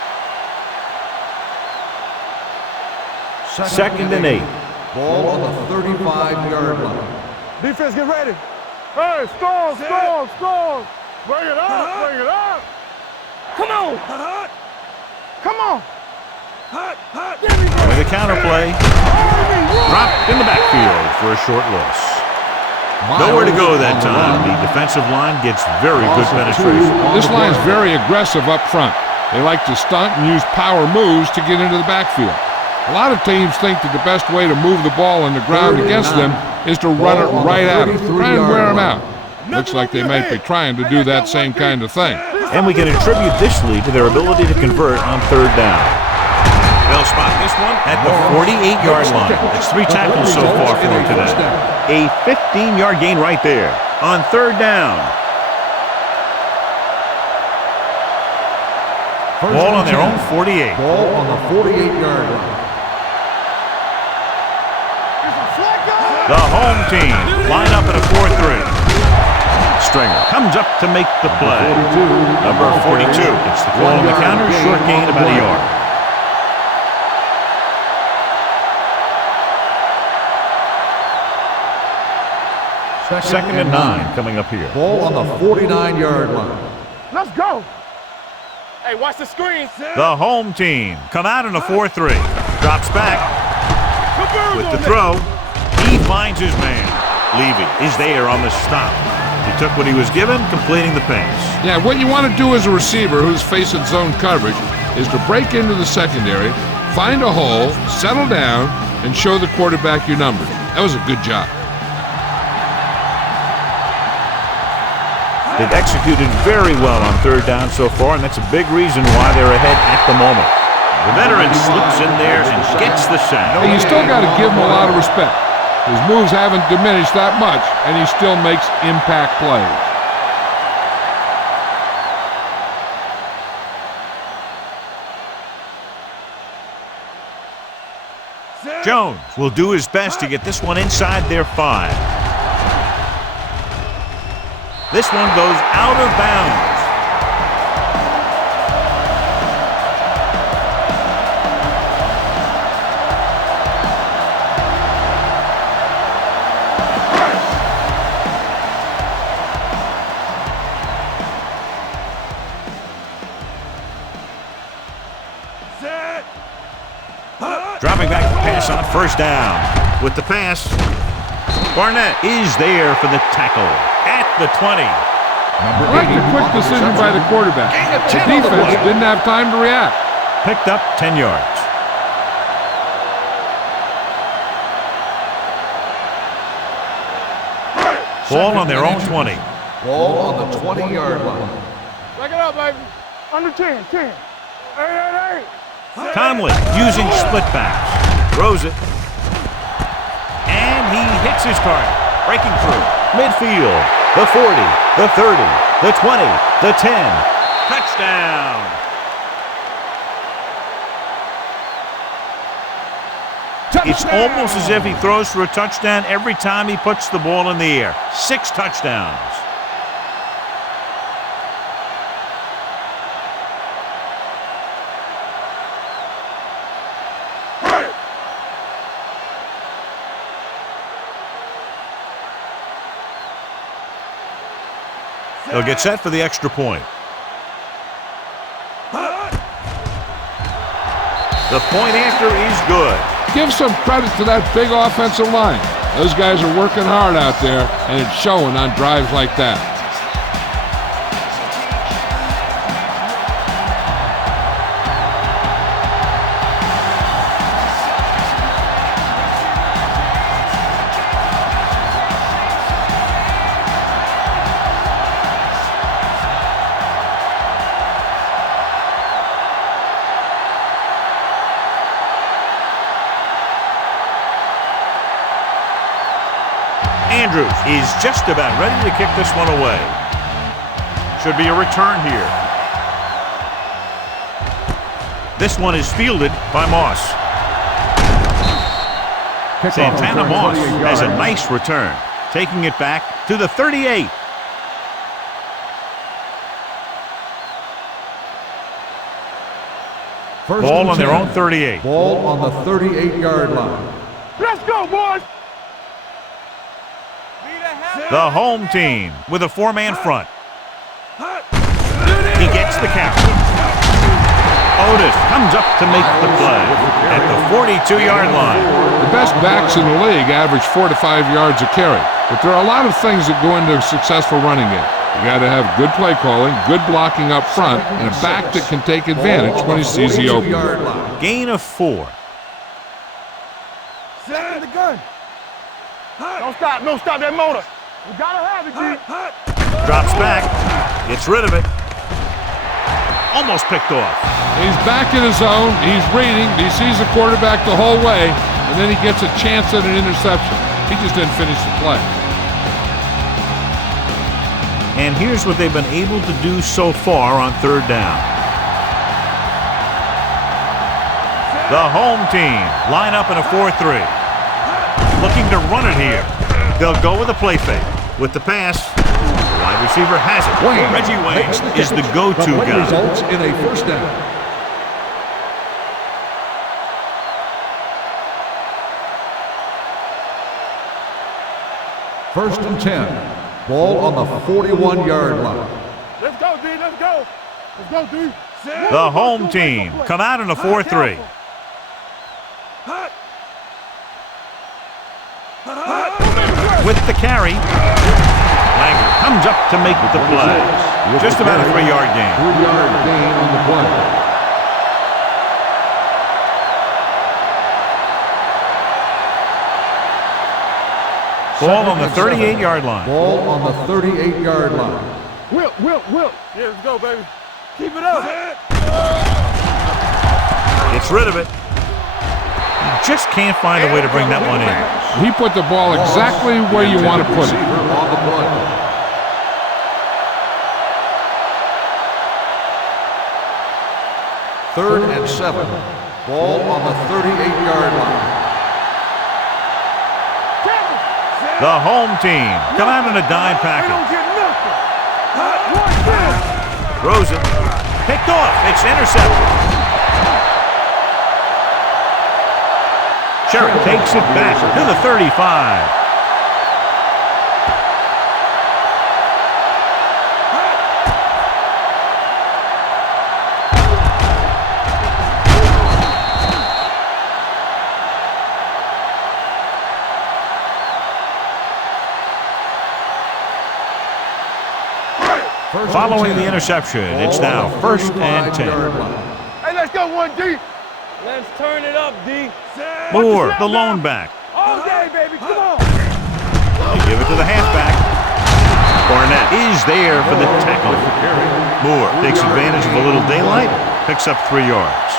2nd and 8. Ball on the 35-yard line. Defense, get ready. Hey, stall. Bring it up. Come on. With a counter play. Dropped in the backfield for a short loss. Nowhere to go that time. The defensive line gets very good penetration. This line's very aggressive up front. They like to stunt and use power moves to get into the backfield. A lot of teams think that the best way to move the ball on the ground against them is to run it right at them, try and wear them out. Looks like they might be trying to do that same kind of thing. And we can attribute this lead to their ability to convert on third down. They'll spot this one at the 48-yard line. That's 3 tackles so far for them today. A 15-yard gain right there on third down. Ball on their own 48. Ball on the 48-yard line. The home team line up at a 4-3. Stringer comes up to make the play. Number 42 gets the call on the counter. Short gain about a yard. Second and 9 coming up here. Ball on the 49-yard line. Let's go. Hey, watch the screen. The home team come out in a 4-3. Drops back with the throw. He finds his man. Levy is there on the stop. He took what he was given, completing the pass. Yeah, what you want to do as a receiver who's facing zone coverage is to break into the secondary, find a hole, settle down, and show the quarterback your numbers. That was a good job. They've executed very well on third down so far, and that's a big reason why they're ahead at the moment. The veteran slips in there and gets the sack. And you still got to give him a lot of respect. His moves haven't diminished that much, and he still makes impact plays. Jones will do his best to get this one inside their 5. This one goes out of bounds. Dropping back the pass on first down. With the pass, Barnett is there for the tackle at the 20. I like the quick decision by the quarterback. The defense didn't have time to react. Picked up 10 yards. Ball on their own 20. Ball on the 20-yard line. Back it up, baby. Under 10. Hey. Conley using split backs. Throws it. And he hits his target. Breaking through. Midfield. The 40. The 30. The 20. The 10. Touchdown. It's almost as if he throws for a touchdown every time he puts the ball in the air. 6 touchdowns. They'll get set for the extra point. The point after is good. Give some credit to that big offensive line. Those guys are working hard out there, and it's showing on drives like that. Andrews is just about ready to kick this one away. Should be a return here. This one is fielded by Moss. Santana Moss has a nice return, taking it back to the 38. Ball on their own 38. Ball on the 38-yard line. Let's go, boys. The home team with a four-man front. He gets the count. Otis comes up to make the play at the 42-yard line. The best backs in the league average 4 to 5 yards a carry, but there are a lot of things that go into a successful running game. You got to have good play calling, good blocking up front, and a back that can take advantage when he sees the open. Gain of 4. Set in the gun. Don't stop that motor. You gotta have it, G. Drops back, gets rid of it. Almost picked off. He's back in his zone, he's reading, he sees the quarterback the whole way, and then he gets a chance at an interception. He just didn't finish the play. And here's what they've been able to do so far on third down. The home team line up in a 4-3. Looking to run it here. They'll go with a play fake. With the pass, the wide receiver has it. Reggie Wayne is the go-to guy. Results in a first down. First and 10. Ball on the 41-yard line. Let's go, D. Let's go. Let's go, D. The home team come out in a 4-3. With the carry, Langer comes up to make the play. Just about a 3-yard gain. 3-yard gain on the play. Ball on the 38-yard line. Ball on the 38-yard line. Whip. Yeah, let's go, baby. Keep it up. Gets rid of it. He just can't find a way to bring that one in. He put the ball exactly where you want to put it. On the play. Third and 7. Ball on the 38-yard line. The home team come out in a dime package. Throws it. Picked off. It's intercepted. Sherritt takes it back to the 35. Following the interception, it's now first and 10. Hey, let's go, 1D. Let's turn it up, D. Moore, the lone back. All day, baby. Come on. They give it to the halfback. Barnett is there for the tackle. Moore takes advantage of a little daylight, picks up 3 yards.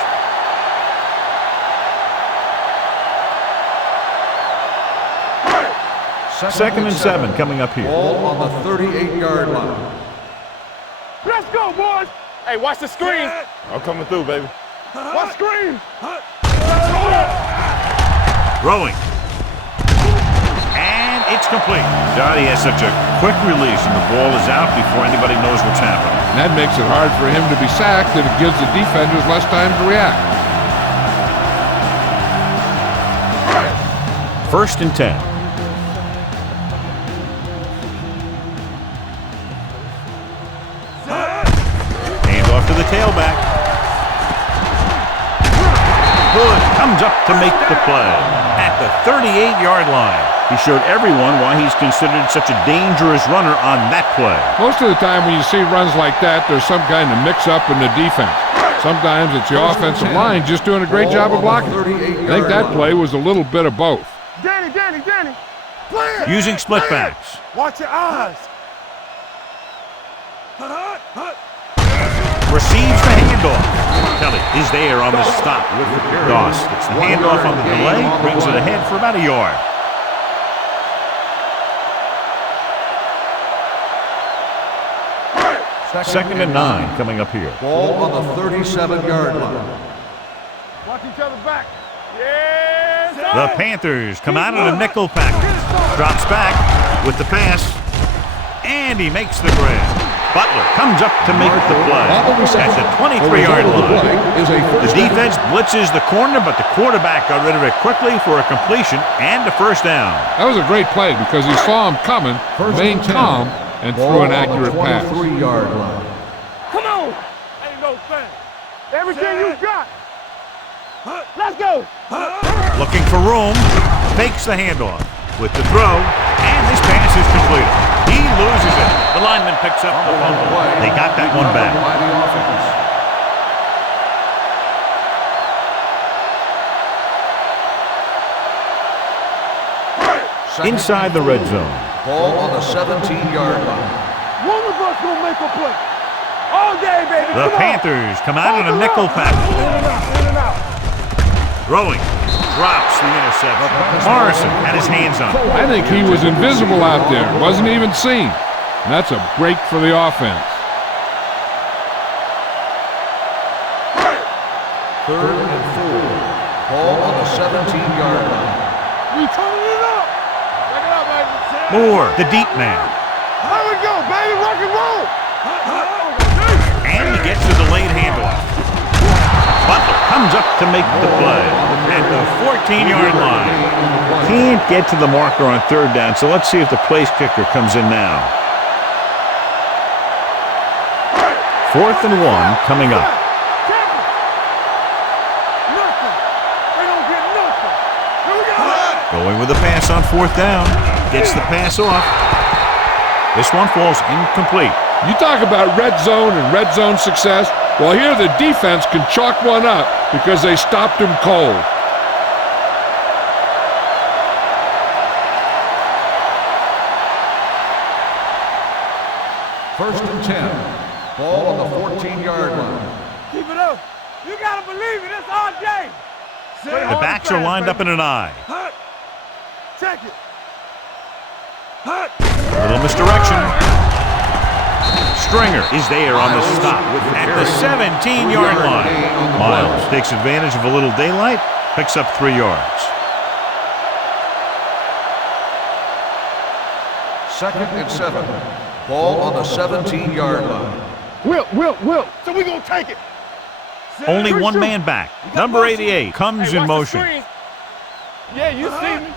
Second and 7 coming up here. Ball on the 38-yard line. Let's go, boys. Hey, watch the screen. I'm coming through, baby. Watch screen. Throwing. And it's complete. Johnny has such a quick release, and the ball is out before anybody knows what's happening. And that makes it hard for him to be sacked, and it gives the defenders less time to react. First and 10. Hand off to the tailback. Hood comes up to make the play at the 38-yard line. He showed everyone why he's considered such a dangerous runner on that play. Most of the time when you see runs like that, there's some kind of mix-up in the defense. Sometimes it's the offensive line just doing a great job of blocking. I think that play was a little bit of both. Danny. Using split backs. Watch your eyes. Receives the handoff. Kelly is there on the stop. Doss gets the handoff on the delay, brings it ahead for about a yard. Second and 9 coming up here. Ball on the 37-yard line. Watch each other back. Yes, sir. The Panthers come out in a nickel package. Drops back with the pass, and he makes the grab. Butler comes up to make the play. At the 23-yard line. The defense blitzes the corner, but the quarterback got rid of it quickly for a completion and a first down. That was a great play because he saw him coming, remained calm, and threw an accurate pass. 23-yard line. Come on. Ain't no thing. Everything you got. Let's go. Looking for room, fakes the handoff with the throw, and this pass is completed. He loses it. The lineman picks up the fumble. They got that one back. By the offense. Inside the red zone. Ball on the 17-yard line. One of us gonna make a play. All day, baby. The Panthers come out in a nickel package. In and out. Throwing. Drops the interception. Morrison had his hands on it. I think he was invisible out there. Wasn't even seen. And that's a break for the offense. 3rd and 4. Ball on the 17-yard line. We turning it up. Check it out, baby. Moore, the deep man. There we go, baby. Rock and roll. And he gets the delayed handoff. Butler comes up to make the play at the 14-yard line. Can't get to the marker on 3rd down, so let's see if the place kicker comes in now. 4th and 1 coming up. Nothing. They don't get nothing. Here we go. Going with a pass on 4th down. Gets the pass off. This one falls incomplete. You talk about red zone and red zone success. Well, here the defense can chalk one up because they stopped him cold. First and 10. Ball on the 14-yard line. Keep it up. You gotta believe it. It's our day. The backs are lined up in an I. Check it. Little misdirection. Stringer is there on the stop at the 17-yard line. Miles takes advantage of a little daylight, picks up 3 yards. 2nd and 7. Ball on the 17-yard line. Will. So we gonna take it. Only one man back. Number 88 comes in motion. Yeah, you see me.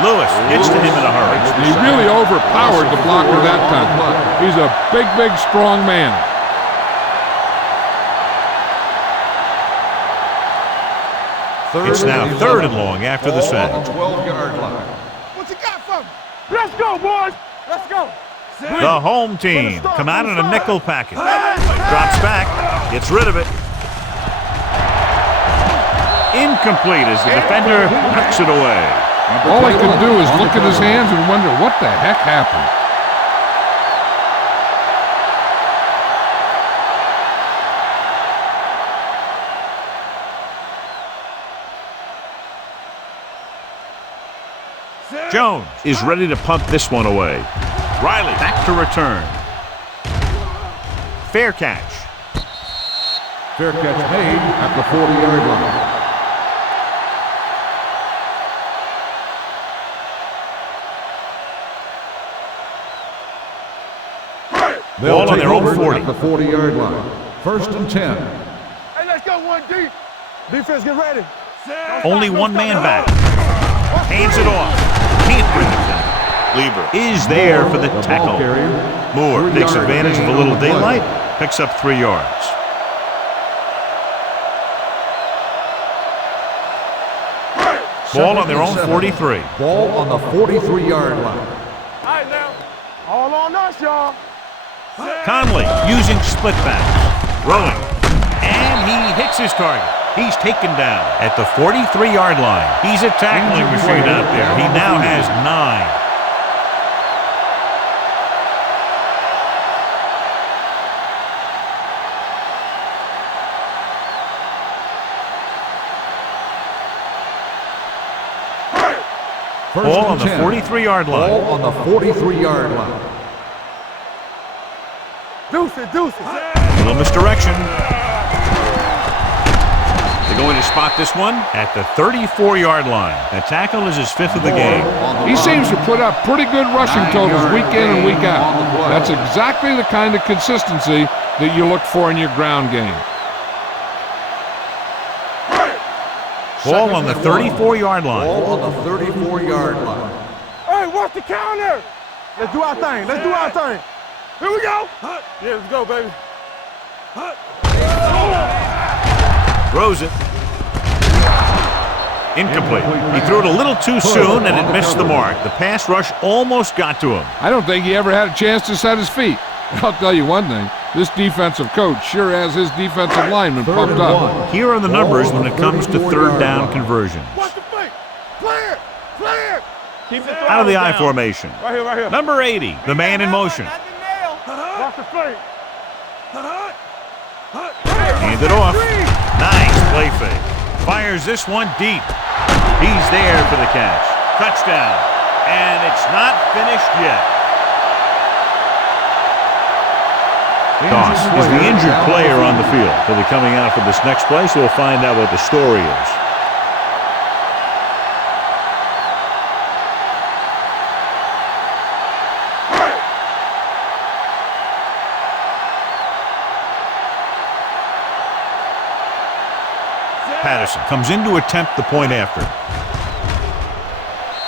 Lewis gets to him in a hurry. He really overpowered the blocker that time. He's a big, strong man. It's now 3rd and long after the sack. On the 12-yard line. What you got for me? Let's go, boys. Let's go. The home team come out in a nickel package. Drops back, gets rid of it. Incomplete as the defender knocks it away. All he can do is look at his hands and wonder what the heck happened. Jones is ready to punt this one away. Riley back to return. Fair catch. Fair catch made at the 40-yard line. Ball on their own 40. At the 40-yard line. 1st and 10. Hey, let's go one deep. Defense, get ready. Only one man back. Hands it off. Can't bring it down. Lieber is there for the tackle. Moore takes advantage of a little daylight, picks up 3 yards. Ball on their own 43. Ball on the 43-yard line. All right, now. All on us, y'all. Conley using split backs. Rolling. And he hits his target. He's taken down at the 43-yard line. He's a tackling machine out there. He now has 9. Ball on the 43-yard line. Ball on the 43-yard line. Deuce it. A little misdirection. They Going to spot this one at the 34-yard line. That tackle is his 5th of the game. He seems to put up pretty good rushing totals week in and week out. That's exactly the kind of consistency that you look for in your ground game. Ball on the 34-yard line. Ball on the 34-yard line. Hey, watch the counter. Let's do our thing. Let's do our thing. Here we go. Yeah, let's go, baby. Throws it. Incomplete. He threw it a little too soon, and it missed the mark. The pass rush almost got to him. I don't think he ever had a chance to set his feet. I'll tell you one thing. This defensive coach sure has his defensive lineman pumped up. Here are the numbers when it comes to third down conversions. Watch the fake. Clear. Clear. Keep the Out of the I formation. Right here, right here. Number 80, the man in motion. Watch the fake. Hand it off. Nice play fake. Fires this one deep. He's there for the catch. Touchdown. And it's not finished yet. Doss is the injured player on the field. He'll be coming out for this next play, so we'll find out what the story is. Patterson comes in to attempt the point after.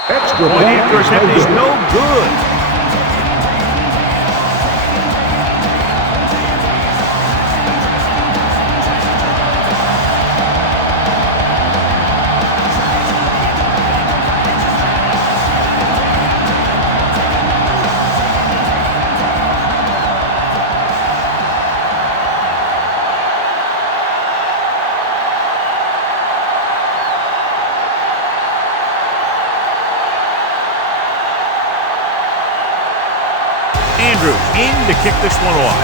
Extra Point after attempt is no good. Andrews in to kick this one off.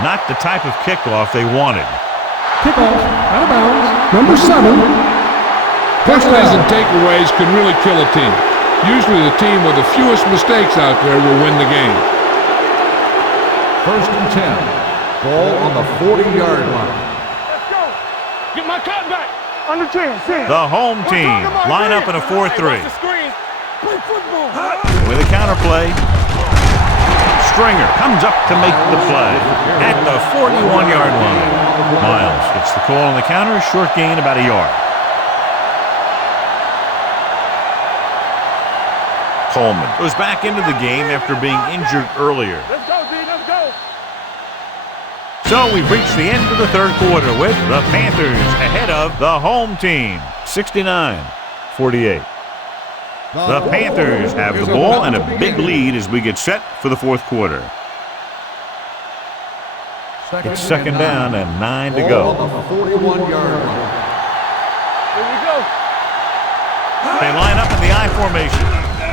Not the type of kickoff they wanted. Kickoff, out of bounds, number 7. Penalties and takeaways can really kill a team. Usually the team with the fewest mistakes out there will win the game. 1st and 10. Ball on the 40-yard line. Let's go. Get my cut back. Under 10. The home team line up in a 4-3. Watch the screens. Play football. With a counterplay, Stringer comes up to make the play at the 41-yard line. Miles gets the call on the counter, short gain about a yard. Coleman goes back into the game after being injured earlier. Let's go, D. Let's go. So we've reached the end of the third quarter with the Panthers ahead of the home team, 69-48. The Panthers have the ball and a big lead as we get set for the fourth quarter. It's second down and 9 to go. Ball on the 41-yard line. Here we go. They line up in the I formation,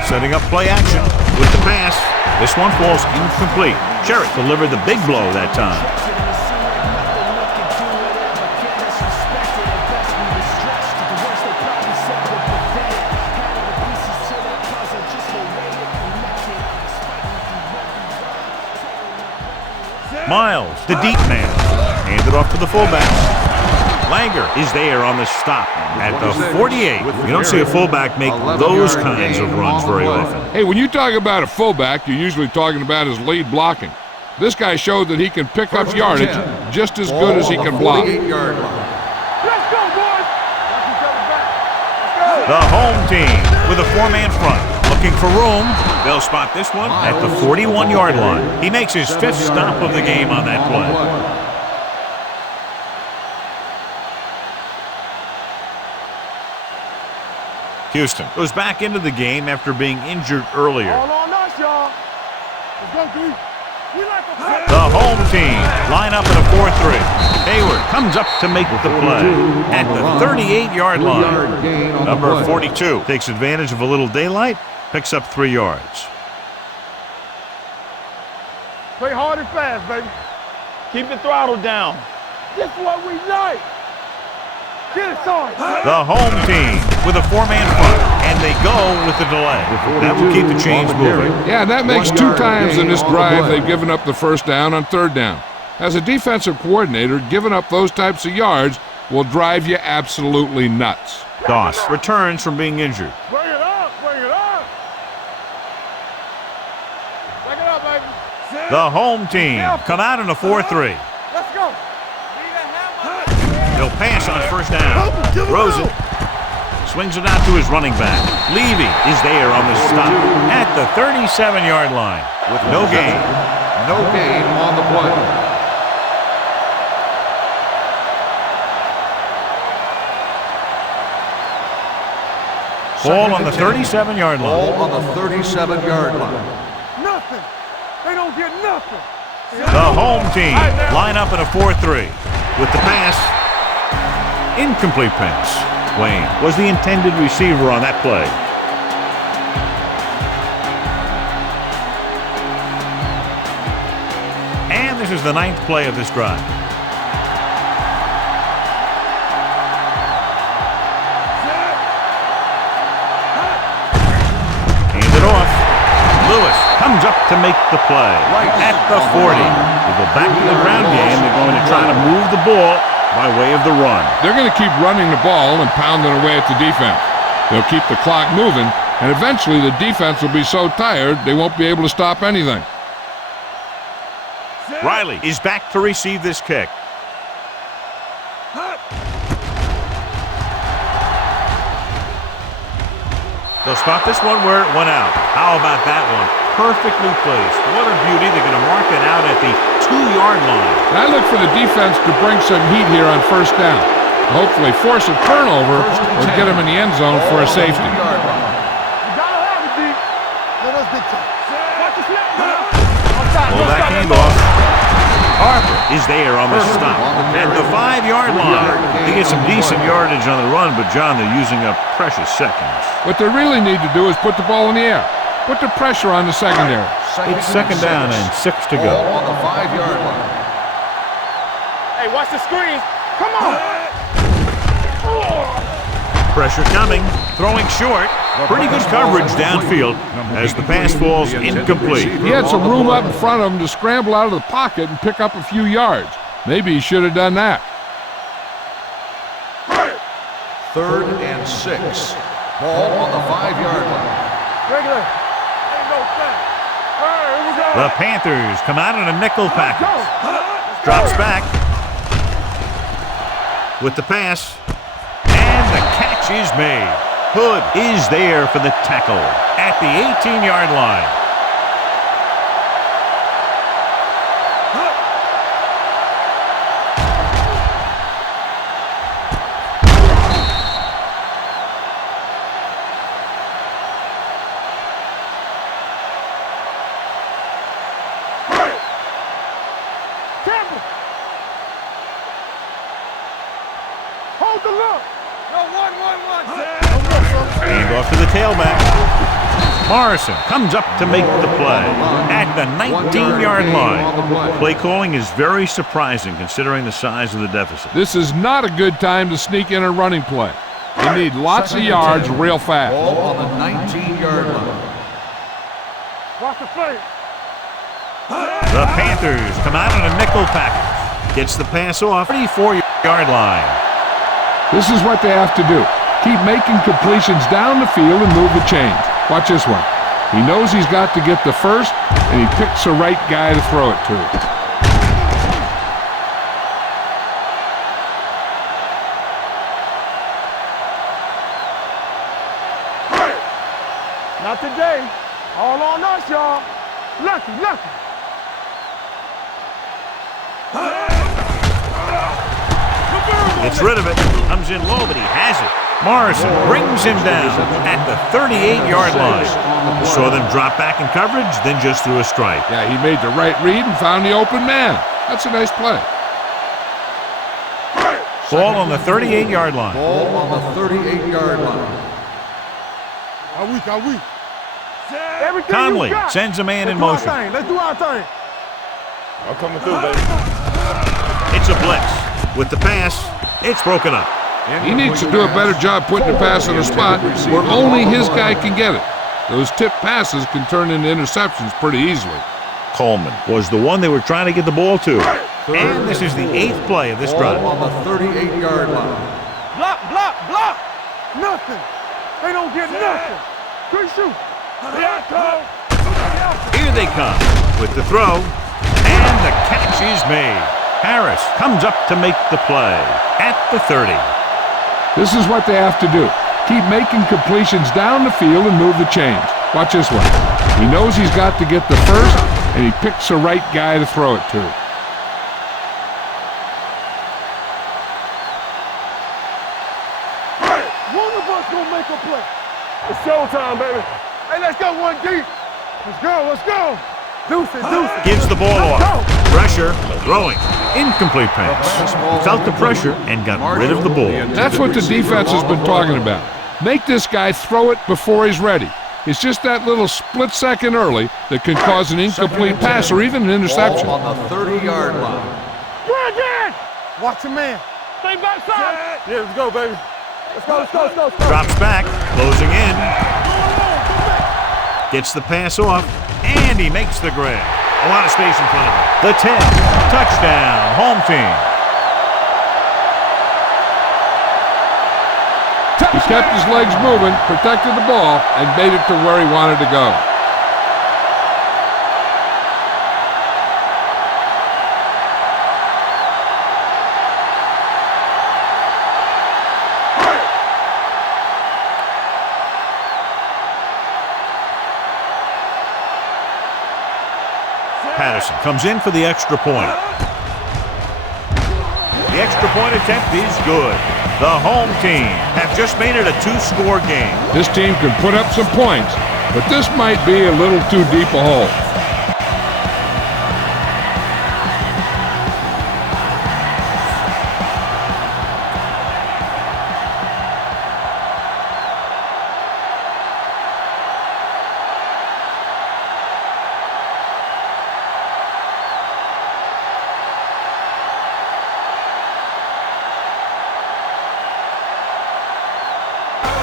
setting up play action with the pass. This one falls incomplete. Sherritt delivered the big blow that time. Miles, the deep man, handed off to the fullback. Langer is there on the stop at the 48. You don't see a fullback make those kinds of runs very often. Hey, when you talk about a fullback, you're usually talking about his lead blocking. This guy showed that he can pick up yardage just as good as he can block. Let's go, boys. Watch each other back. Let's go. The home team with a 4-man front. Looking for room. They'll spot this one at the 41-yard line. He makes his 5th stop of the game on that play. Houston goes back into the game after being injured earlier. All on us, y'all. Let's go, D. We like a The home team line up in a 4-3. Hayward comes up to make the play at the 38-yard line. Number 42 takes advantage of a little daylight, picks up 3 yards. Play hard and fast, baby. Keep the throttle down. This is what we like. Get it, son. The home team with a 4-man front, and they go with the delay. That will keep the chains moving. Yeah, that makes 2 times in this drive they've given up the first down on 3rd down. As a defensive coordinator, giving up those types of yards will drive you absolutely nuts. Doss returns from being injured. Bring it up, bring it up. Bring it up, baby. The home team come out in a 4-3. Let's go. He'll pass on 1st down. Throws it. Swings it out to his running back. Levy is there on the stop at the 37-yard line with no gain. No gain on the play. Ball on the 37-yard line. Ball on the 37-yard line. Nothing. They don't get nothing. The home team line up in a 4-3 with the pass. Incomplete pass. Wayne was the intended receiver on that play. And this is the 9th play of this drive. Hand it off. Lewis comes up to make the play at the 40. They go back to the ground game. They're going to try to move the ball by way of the run. They're going to keep running the ball and pounding away at the defense. They'll keep the clock moving, and eventually the defense will be so tired they won't be able to stop anything. Riley is back to receive this kick. They'll start this one where it went out. How about that one? Perfectly placed. What a beauty. They're going to mark it out at the 2-yard line. I look for the defense to bring some heat here on 1st down. Hopefully force a turnover or get them in the end zone for a safety. You gotta have it, D. Let us big time. Watch the snap. Pull that hand off. Harper is there on the stop at the 5-yard line. They get some decent yardage on the run, but, John, they're using up precious seconds. What they really need to do is put the ball in the air. Put the pressure on the secondary. It's 2nd down and 6 to go. Ball on the 5-yard line. Hey, watch the screen. Come on. Pressure coming. Throwing short. Pretty good coverage downfield as the pass falls incomplete. He had some room up in front of him to scramble out of the pocket and pick up a few yards. Maybe he should have done that. 3rd and 6. Ball on the 5-yard line. Regular. Ain't no thing. All right, here we go. The Panthers come out in a nickel package. Drops back with the pass, and the catch is made. Hood is there for the tackle at the 18-yard line. Hold the look. No, one. Hand off to the tailback. Morrison comes up to make the play at the 19-yard line. Play calling is very surprising considering the size of the deficit. This is not a good time to sneak in a running play. They need lots of yards real fast. Ball on the 19-yard line. Watch the play. The Panthers come out in a nickel package. Gets the pass off 34-yard line. This is what they have to do. Keep making completions down the field and move the chains. Watch this one. He knows he's got to get the first, and he picks the right guy to throw it to. Not today. All on us, y'all. Lucky. Gets rid of it. Comes in low, but he has it. Morrison brings him down at the 38-yard line. Saw them drop back in coverage, then just threw a strike. Yeah, he made the right read and found the open man. That's a nice play. Ball on the 38-yard line. Ball on the 38-yard line. Are we? Everything Conley you got. sends a man in Let's motion. do our thing. I'm coming through, baby. It's a blitz. With the pass, it's broken up. He needs to do a better job putting the pass in a spot where only his guy can get it. Those tip passes can turn into interceptions pretty easily. Coleman was the one they were trying to get the ball to. And this is the 8th play of this drive. On the 38-yard line. Block, block, block. Nothing. They don't get nothing. Good shoot. Here they come with the throw, and the catch is made. Harris comes up to make the play at the 30. This is what they have to do. Keep making completions down the field and move the chains. Watch this one. He knows he's got to get the first, and he picks the right guy to throw it to. One of us gonna make a play. It's showtime, baby. Hey, let's go one deep. Let's go, let's go. Deuce it. Gives the ball off. Pressure, throwing. Incomplete pass. He felt the pressure and got rid of the ball. That's what the defense has been talking about. Make this guy throw it before he's ready. It's just that little split second early that can cause an incomplete pass or even an interception. Ball on the 30-yard line. Brandon! Watch your man. Stay backside. Yeah, let's go, baby. Let's go. Drops back, closing in. Gets the pass off, and he makes the grab. A lot of space in front of him. The 10, touchdown, home team. He kept his legs moving, protected the ball, and made it to where he wanted to go. Patterson comes in for the extra point. The extra point attempt is good. The home team have just made it a 2-score game. This team can put up some points, but this might be a little too deep a hole.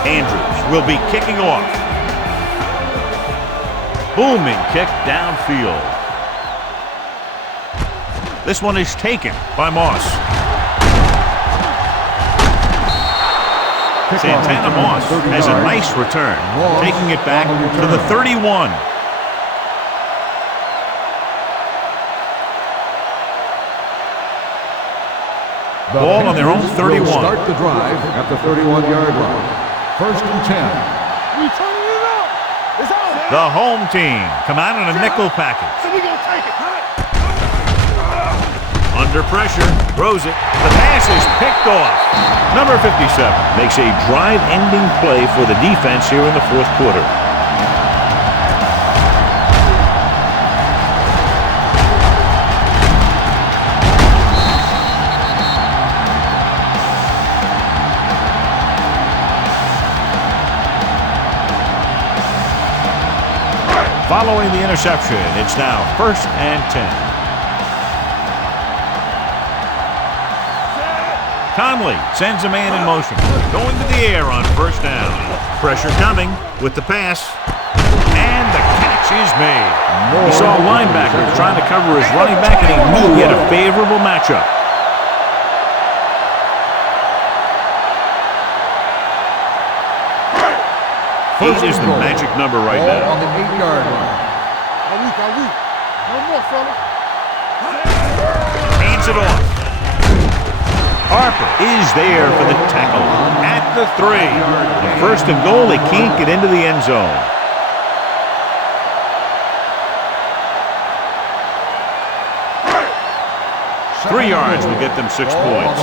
Andrews will be kicking off. Booming kick downfield. This one is taken by Moss. Santana Moss has a nice return, taking it back to the 31. Ball on their own 31. Start the drive at the 31-yard line. First and 10. We turning it up. It's out. The home team come out in a nickel package. So we gonna take it. Under pressure, throws it. The pass is picked off. Number 57 makes a drive-ending play for the defense here in the fourth quarter. Following the interception, it's now first and 10. Conley sends a man in motion, going to the air on first down. Pressure coming with the pass, and the catch is made. He saw a linebacker trying to cover his running back, and he knew he had a favorable matchup. Eight is the magic number right now. On the 8-yard line. No more, fella. Hands it off. Harper is there for the tackle at the 3. And first and goal, they can't get into the end zone. Three yards will get them 6 points.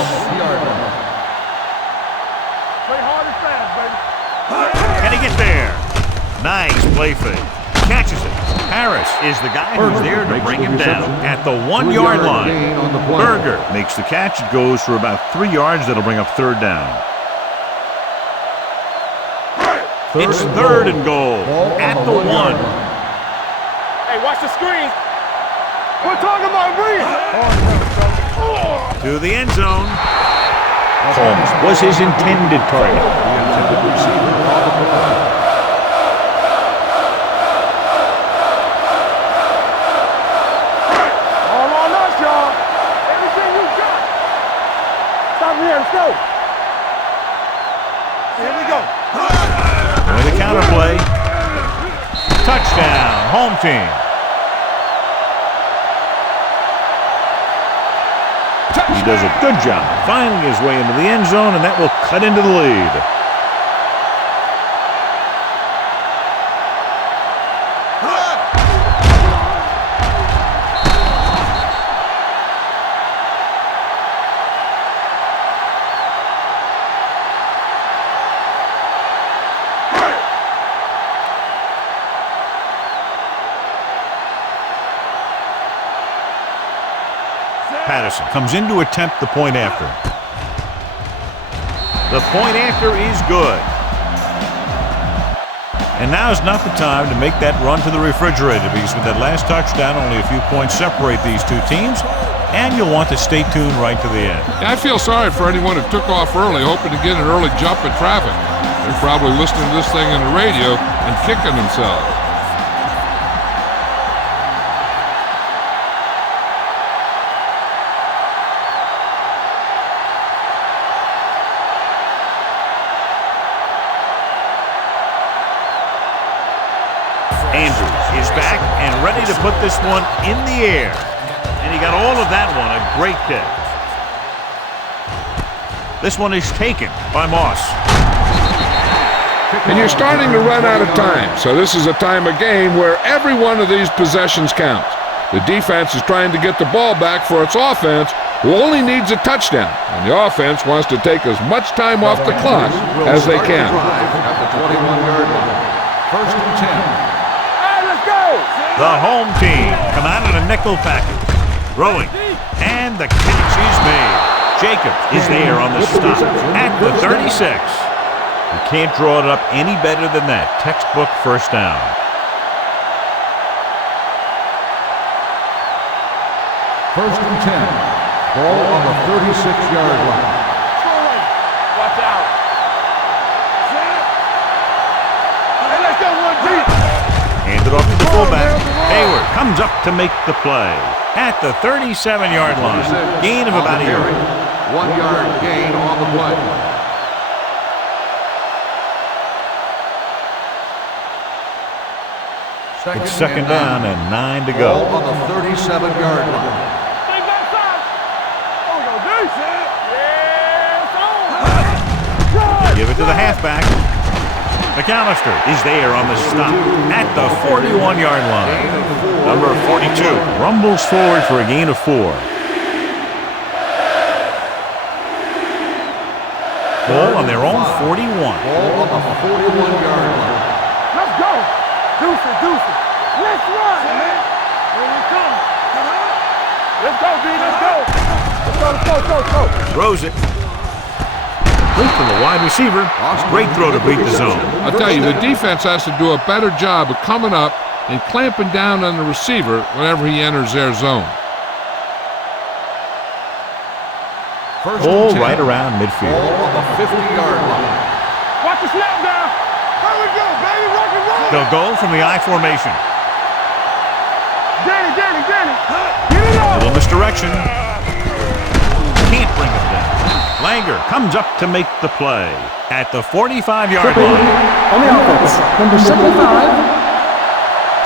Play hard and fast, baby. Can he get there? Nice play fake. Catches it. Harris is the guy who's there to bring him down at the 1-yard line. Berger makes the catch. It goes for about 3 yards. That'll bring up third down. It's third and goal at the 1. Hey, watch the screen. We're talking about breathe. To the end zone. Holmes was his intended target. The intended receiver on the play. All on us, y'all. Everything you got. Stop here. Let's go. Here we go. With a counter play. Touchdown, home team. He does a good job finding his way into the end zone, and that will cut into the lead. Patterson comes in to attempt the point after. The point after is good. And now's not the time to make that run to the refrigerator, because with that last touchdown, only a few points separate these two teams, and you'll want to stay tuned right to the end. I feel sorry for anyone who took off early, hoping to get an early jump in traffic. They're probably listening to this thing on the radio and kicking themselves. Andrews is back and ready to put this one in the air. And he got all of that one, a great kick. This one is taken by Moss. And you're starting to run out of time, so this is a time of game where every one of these possessions counts. The defense is trying to get the ball back for its offense, who only needs a touchdown, and the offense wants to take as much time off the clock as they can. At the 21-yard line. First and 10. The home team come out in a nickel package. Throwing. And the catch is made. Jacobs is there on the stop at the 36. You can't draw it up any better than that. Textbook first down. First and 10. Ball on the 36-yard line. Watch out. Hey, let's go one deep. Handed off to the fullback. Hayward comes up to make the play at the 37-yard line. Gain of about a yard. 1 yard gain on the play. It's second down and 9 to Ball go. on the 37-yard line. Stay back side. Oh, we go deep. Yes, Give it to the halfback. McAllister is there on the stop at the 41-yard line. Number 42 rumbles forward for a gain of 4. Ball on their own 41. Ball on the 41-yard line. let's go. Deuce it. Let's run, man. Here we come. Let's go, D. Let's go. Throws it. Complete from the wide receiver. Great throw to beat the zone. I'll tell you, the defense has to do a better job of coming up and clamping down on the receiver whenever he enters their zone. Ball right around midfield. Ball on the 50-yard line. Watch the snap down. Here we go, baby. Rock and roll. They'll go from the I formation. Danny. Get it up. Little misdirection. Can't bring it down. Langer comes up to make the play at the 45-yard line. On the offense, number 75.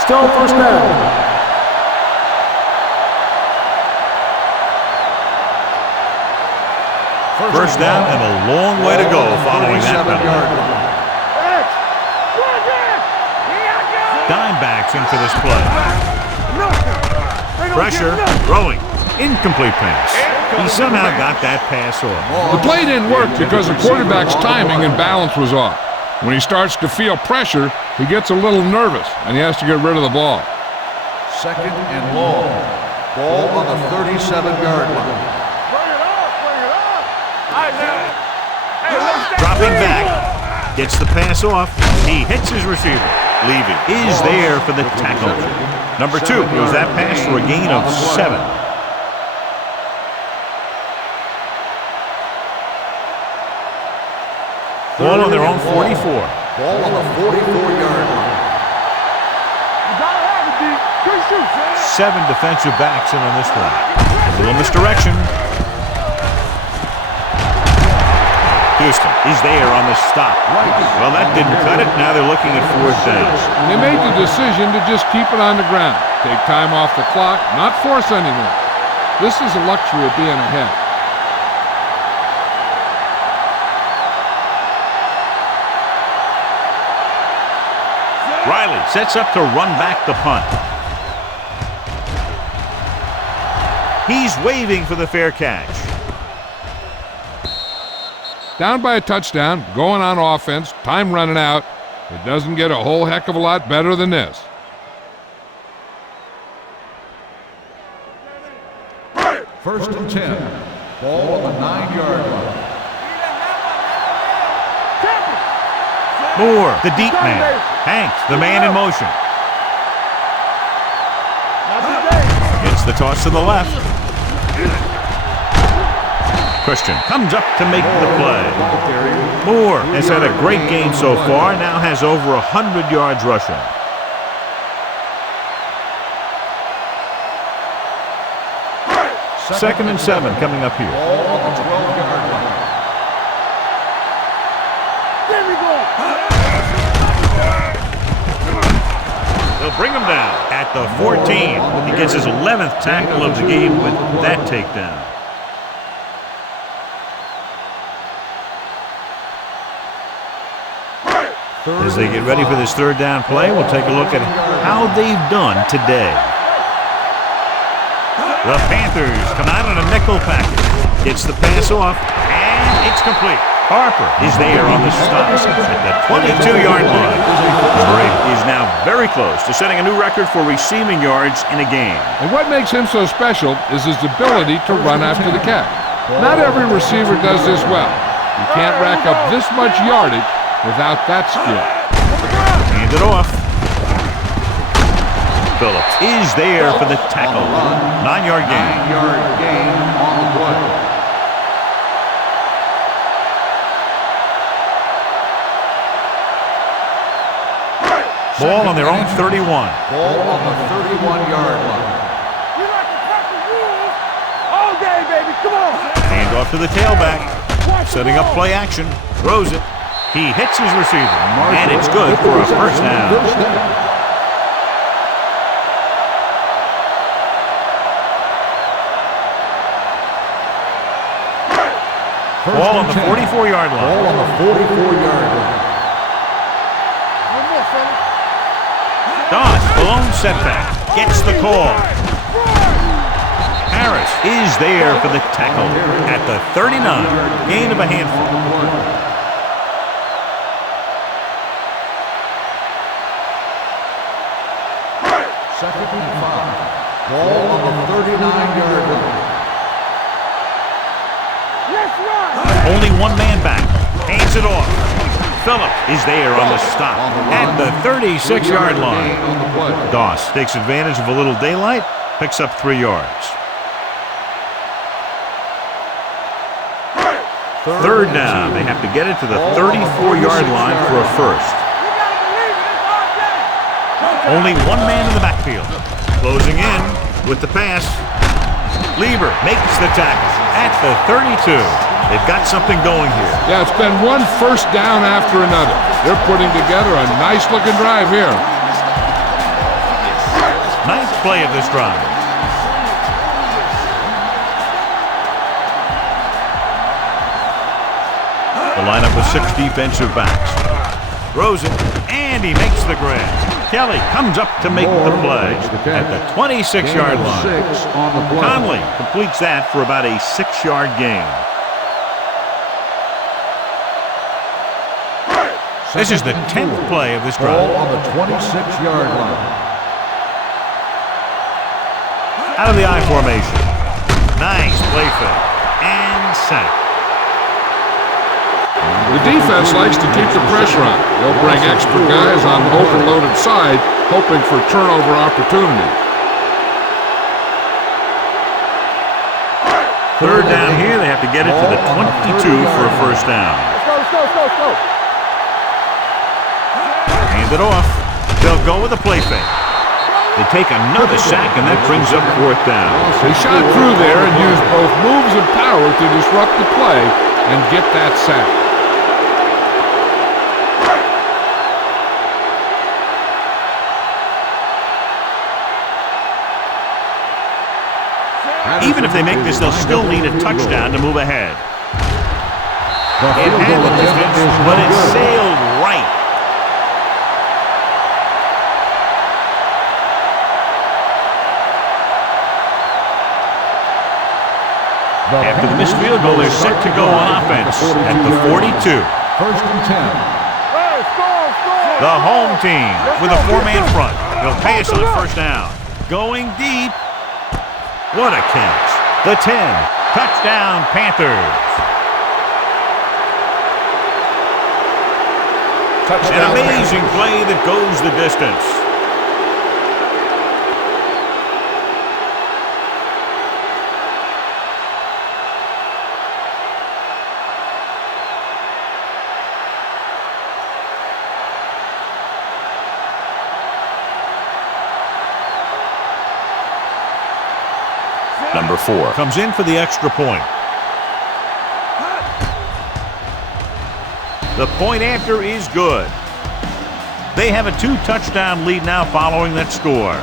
Still first down. First down and a long way to go following that penalty. Dimebacks in for this play. Pressure, throwing, incomplete pass. He somehow got that pass off. The play didn't work because the quarterback's timing and balance was off. When he starts to feel pressure, he gets a little nervous, and he has to get rid of the ball. Second and long. Ball on the 37-yard line. Dropping back, gets the pass off. He hits his receiver. Levy is there for the tackle. Number 2 goes that pass for a gain of 7. Ball on their own 44. Ball on the 44-yard line. You gotta have it, D. Good shoot, man. 7 defensive backs in on this one. A little misdirection. Houston is there on the stop. Well, that didn't cut it. Now they're looking at 4th down. They made the decision to just keep it on the ground. Take time off the clock, not force anything. This is a luxury of being ahead. Riley sets up to run back the punt. He's waving for the fair catch. Down by a touchdown, going on offense, time running out. It doesn't get a whole heck of a lot better than this. First and 10. Ball on the 9-yard line. Moore, the deep man. Hanks, the man in motion. It's the toss to the left. Christian comes up to make the play. Moore has had a great game so far, now has over 100 yards rushing. Second and 7 coming up here. Ball on the 12-yard line. There we go. They'll bring him down at the 14. He gets his 11th tackle of the game with that takedown. As they get ready for this 3rd down play, we'll take a look at how they've done today. The Panthers come out on a nickel package. Gets the pass off, and it's complete. Harper is there on the stop at the 22-yard line. Drake is now very close to setting a new record for receiving yards in a game. And what makes him so special is his ability to run after the catch. Not every receiver does this well. You can't rack up this much yardage without that skill. Hand it off. Phillips is there for the tackle. 9-yard gain. 9-yard gain on the play. Ball on their own 31. Ball on the 31-yard line. You like to cut the rules all day, baby. Come on. Hand off to the tailback. Setting up play action. Throws it. He hits his receiver. And it's good for a first down. Ball on the 44-yard line. Ball on the 44-yard line. One more, fella. Doss, blown setback. Gets the call. Harris is there for the tackle at the 39. Gain of a handful. Second and 5. Ball on the 39-yard line. Let's run. Only one man back. Hands it off. Phillips is there on the stop at the 36-yard line. Doss takes advantage of a little daylight, picks up 3 yards. 3rd down. They have to get it to the 34-yard line for a first. Only one man in the backfield. Closing in with the pass. Lieber makes the tackle at the 32. They've got something going here. Yeah, it's been one first down after another. They're putting together a nice-looking drive here. Ninth play of this drive. The lineup with 6 defensive backs. Throws it, and he makes the grab. Kelly comes up to make the play at the 26-yard line. Conley completes that for about a 6-yard gain. This is the 10th play of this drive. Ball on the 26-yard line. Out of the I formation. Nice play fake. And sack. The defense likes to keep the pressure on. They'll bring extra guys on the overloaded side, hoping for turnover opportunities. 3rd down here. They have to get it to the 22 for a first down. Let's go, go. Hand it off. They'll go with a play fake. They take another sack, and that brings up 4th down. They shot through there and used both moves and power to disrupt the play and get that sack. Even if they make this, they'll still need a touchdown to move ahead. It had the distance, but it sailed right. After the missed field goal, they're set to go on offense at the 42. 1st and 10. The home team with a 4-man front. They'll pay us on 1st down. Going deep. What a catch. The 10. Touchdown, Panthers. An amazing play that goes the distance. Number 4 comes in for the extra point. The point after is good. They have a 2-touchdown lead now following that score.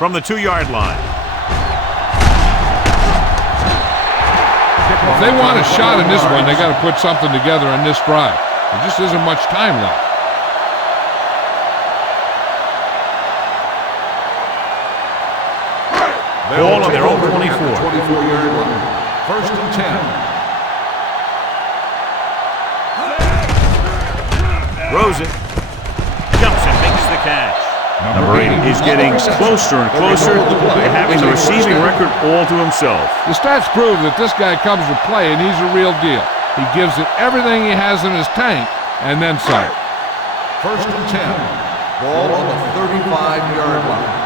From the 2-yard line. If they want a shot in this one, they got to put something together on this drive. There just isn't much time left. Ball on their own 24. 24-yard line. 1st and 10. Throws it. Jumps and makes the catch. Number 8 is getting closer and closer to having the receiving record all to himself. The stats prove that this guy comes to play, and he's a real deal. He gives it everything he has in his tank, and then some. 1st and 10. Ball on the 35-yard line.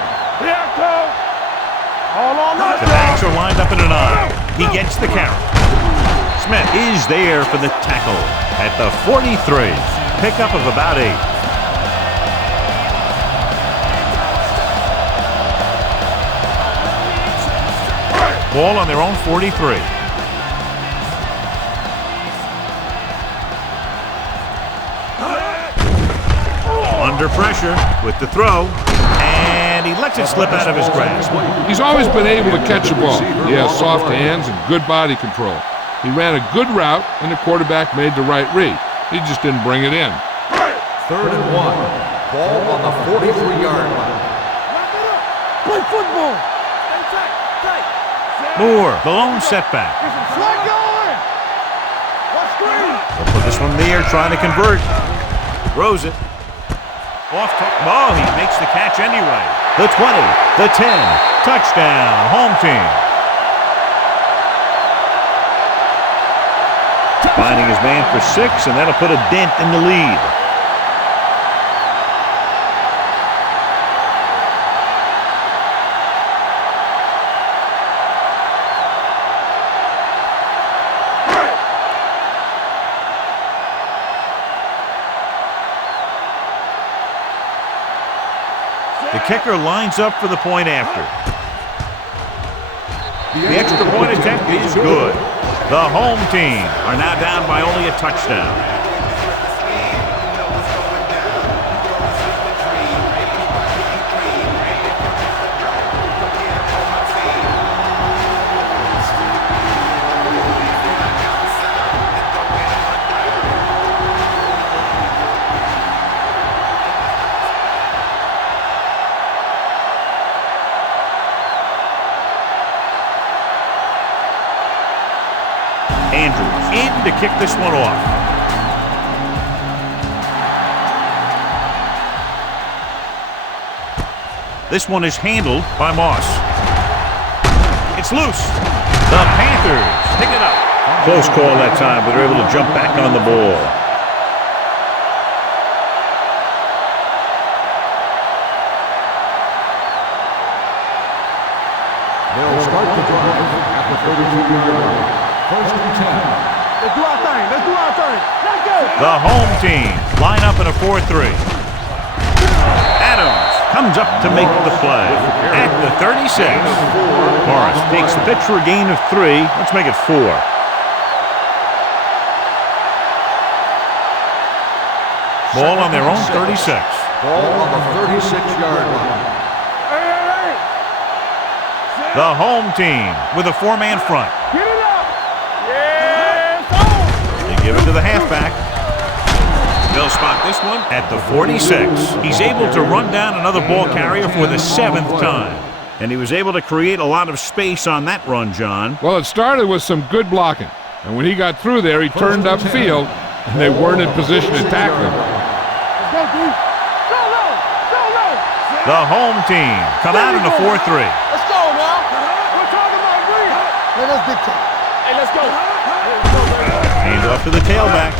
The backs are lined up in an I. He gets the carry. Smith is there for the tackle at the 43. Pickup of about 8. Ball on their own 43. Under pressure with the throw, and he lets it slip out of his grasp. He's always been able to catch a ball. He has soft hands and good body control. He ran a good route, and the quarterback made the right read. He just didn't bring it in. 3rd and 1. Ball on the 43-yard line. Play football. Moore, the lone setback. They'll put this one in the air, trying to convert. Throws it. Off to, oh, he makes the catch anyway. The 20, the 10, touchdown, home team. Finding his man for 6, and that'll put a dent in the lead. The kicker lines up for the point after. The extra point attempt is good. The home team are now down by only a touchdown. Andrews in to kick this one off. This one is handled by Moss. It's loose. The Panthers pick it up. Close call that time, but they're able to jump back on the ball. They'll start the drive at the 32-yard line. First and 10. Let's do our thing. Let's do our thing. Let's go. The home team line up in a 4-3. Adams comes up to make the play at the 36. Morris takes the pitch for a gain of 3. Let's make it 4. Ball on their own 36. Ball on the 36-yard line. The home team with a 4-man front. Get it up. Yes. They give it to the halfback. They'll spot this one at the 46. He's able to run down another ball carrier for the 7th time. And he was able to create a lot of space on that run, John. Well, it started with some good blocking. And when he got through there, he turned upfield, and they weren't in position to tackle him. Go, D. Go low. Go low. The home team come out in a 4-3. Let's go now. We're talking about green. Let us dictate. Hey, let's go. Hand off to the tailback.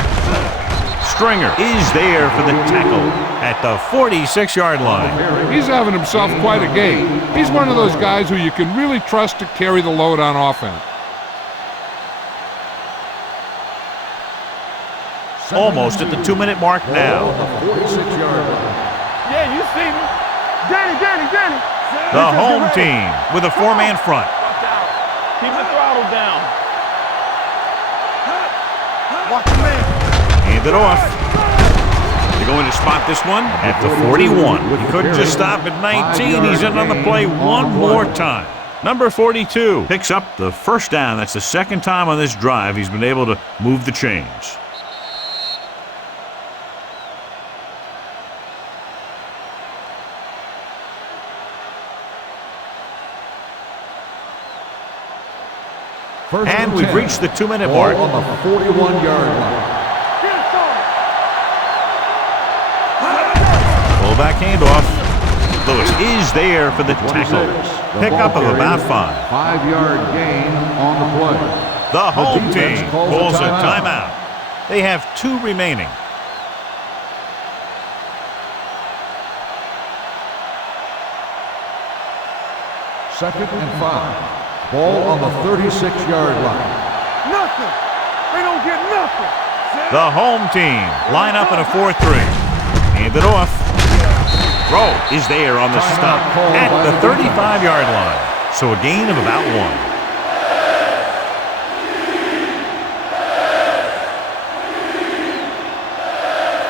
Stringer is there for the tackle at the 46-yard line. He's having himself quite a game. He's one of those guys who you can really trust to carry the load on offense. Almost at the 2-minute mark now. The 46-yard line. Yeah, you see me. Danny. The home team with a 4-man front. Watch out. Keep the throttle down. Watch the man. Hand it off. They're going to spot this one at the 41. He couldn't just stop at 19. He's in on the play one more time. Number 42 picks up the first down. That's the second time on this drive he's been able to move the chains. And we've reached the 2-minute mark. On the 41-yard line. Fullback handoff. Lewis is there for the tackle. Pickup of about 5. 5-yard gain on the play. The home team calls a timeout. They have 2 remaining. Second and 5. Ball on the 36-yard line. Nothing. They don't get nothing. The home team line up in a 4-3. Hand it off. Throw is there on the stop at the 35-yard line. So a gain of about 1.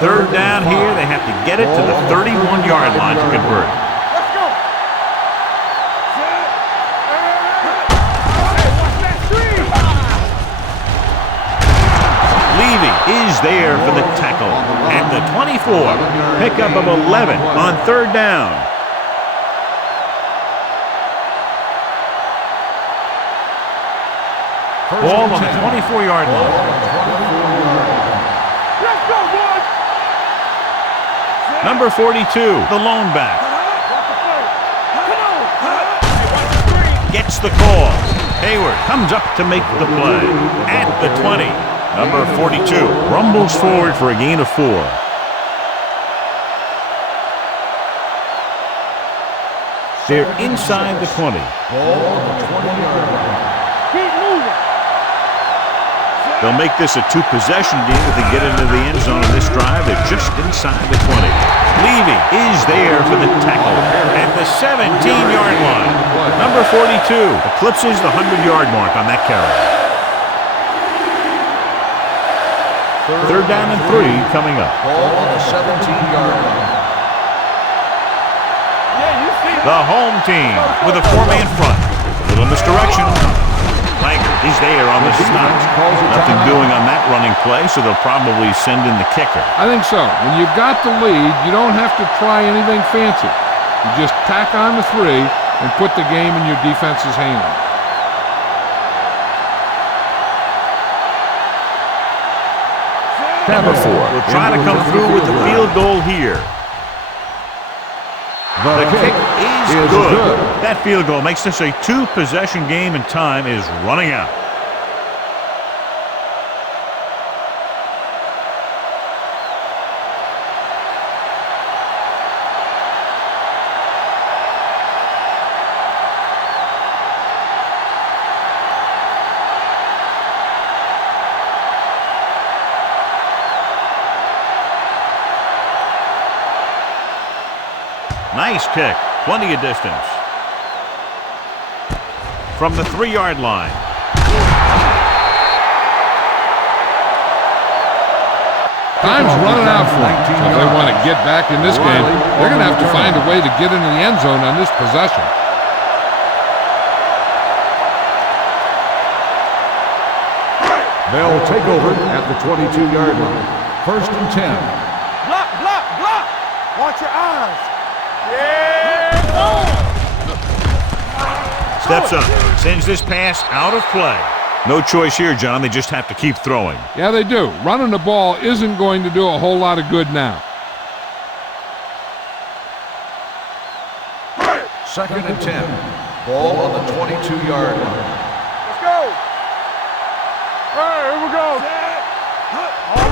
Third down here. They have to get it to the 31-yard line to convert. Let's go. Levy is there for the tackle at the 24. Pickup of 11 on third down. Ball on the 24-yard line. Let's go, boys. Number 42, the lone back. Gets the call. Hayward comes up to make the play at the 20. Number 42 rumbles forward for a gain of 4. They're inside the 20. Ball on the 20-yard line. Keep moving. They'll make this a 2-possession game if they get into the end zone of this drive. They're just inside the 20. Levy is there for the tackle at the 17-yard line. Number 42 eclipses the 100-yard mark on that carry. Third down and 3 coming up. Ball on the 17-yard line. The home team with a 4-man front. Little misdirection. Langer is there on the stop. Nothing doing on that running play, so they'll probably send in the kicker. I think so. When you've got the lead, you don't have to try anything fancy. You just tack on the 3 and put the game in your defense's hands. Number 4. Will try to come through with the field goal here. The kick is good. That field goal makes this a 2-possession game and time is running out. Nice kick. Plenty of distance. From the 3-yard line. Time's running out for them. So if they want to get back in this game, they're going to have to find a way to get into the end zone on this possession. They'll take over at the 22-yard line. 1st and 10. Block, block, block. Watch your eyes. Yeah! Steps up. Sends this pass out of play. No choice here, John. They just have to keep throwing. Yeah, they do. Running the ball isn't going to do a whole lot of good now. 2nd and 10. Ball on the 22-yard line. Let's go. All right, here we go.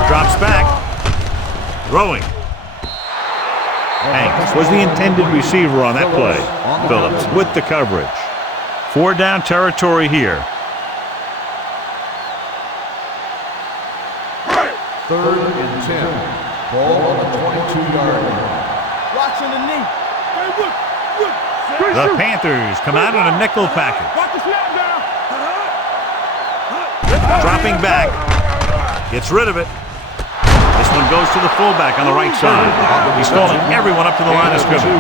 Drops back. Throwing. Hanks was the intended receiver on that play. Phillips with the coverage. 4 down territory here. 3rd and 10. Ball on the 22-yard line. Watching the knee. Hey, look. The Panthers come out in a nickel package. Watch the snap down. Dropping back. Gets rid of it. This one goes to the fullback on the right side. He's calling everyone up to the line of scrimmage. They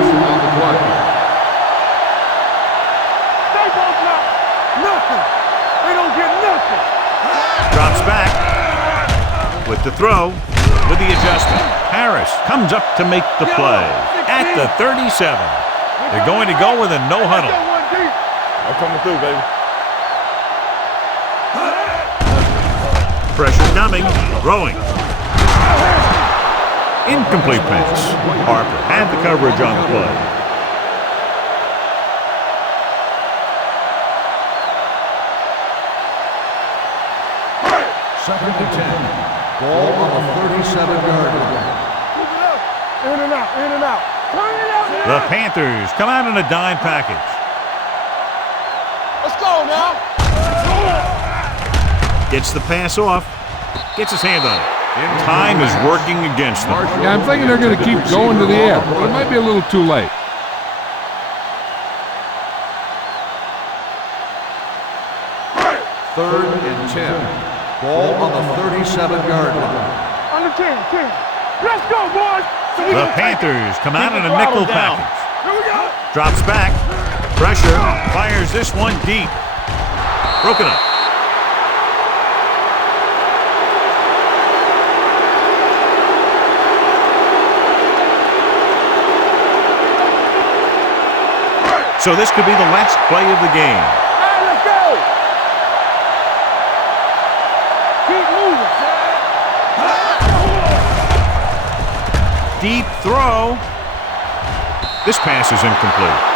both not. Nothing. They don't get nothing. Drops back. With the throw. With the adjustment. Harris comes up to make the play. At the 37. They're going to go with a no huddle. I'm coming through, baby. Pressure coming. Throwing. Incomplete pass. Harper had the coverage on the play. Second and 10. Ball on the 37-yard line. In and out, in and out. Turn it out. The Panthers come out in a dime package. Let's go now. Gets the pass off. Gets his hand on it. Time is working against them. Yeah, I'm thinking they're going to keep going to the air, but it might be a little too late. Third and 10. Ball on the 37-yard line. Under 10. Let's go, boys. The Panthers come out in a nickel package. Here we go. Drops back. Pressure. Fires this one deep. Broken up. So this could be the last play of the game. All right, let's go. Keep moving. Deep throw. This pass is incomplete.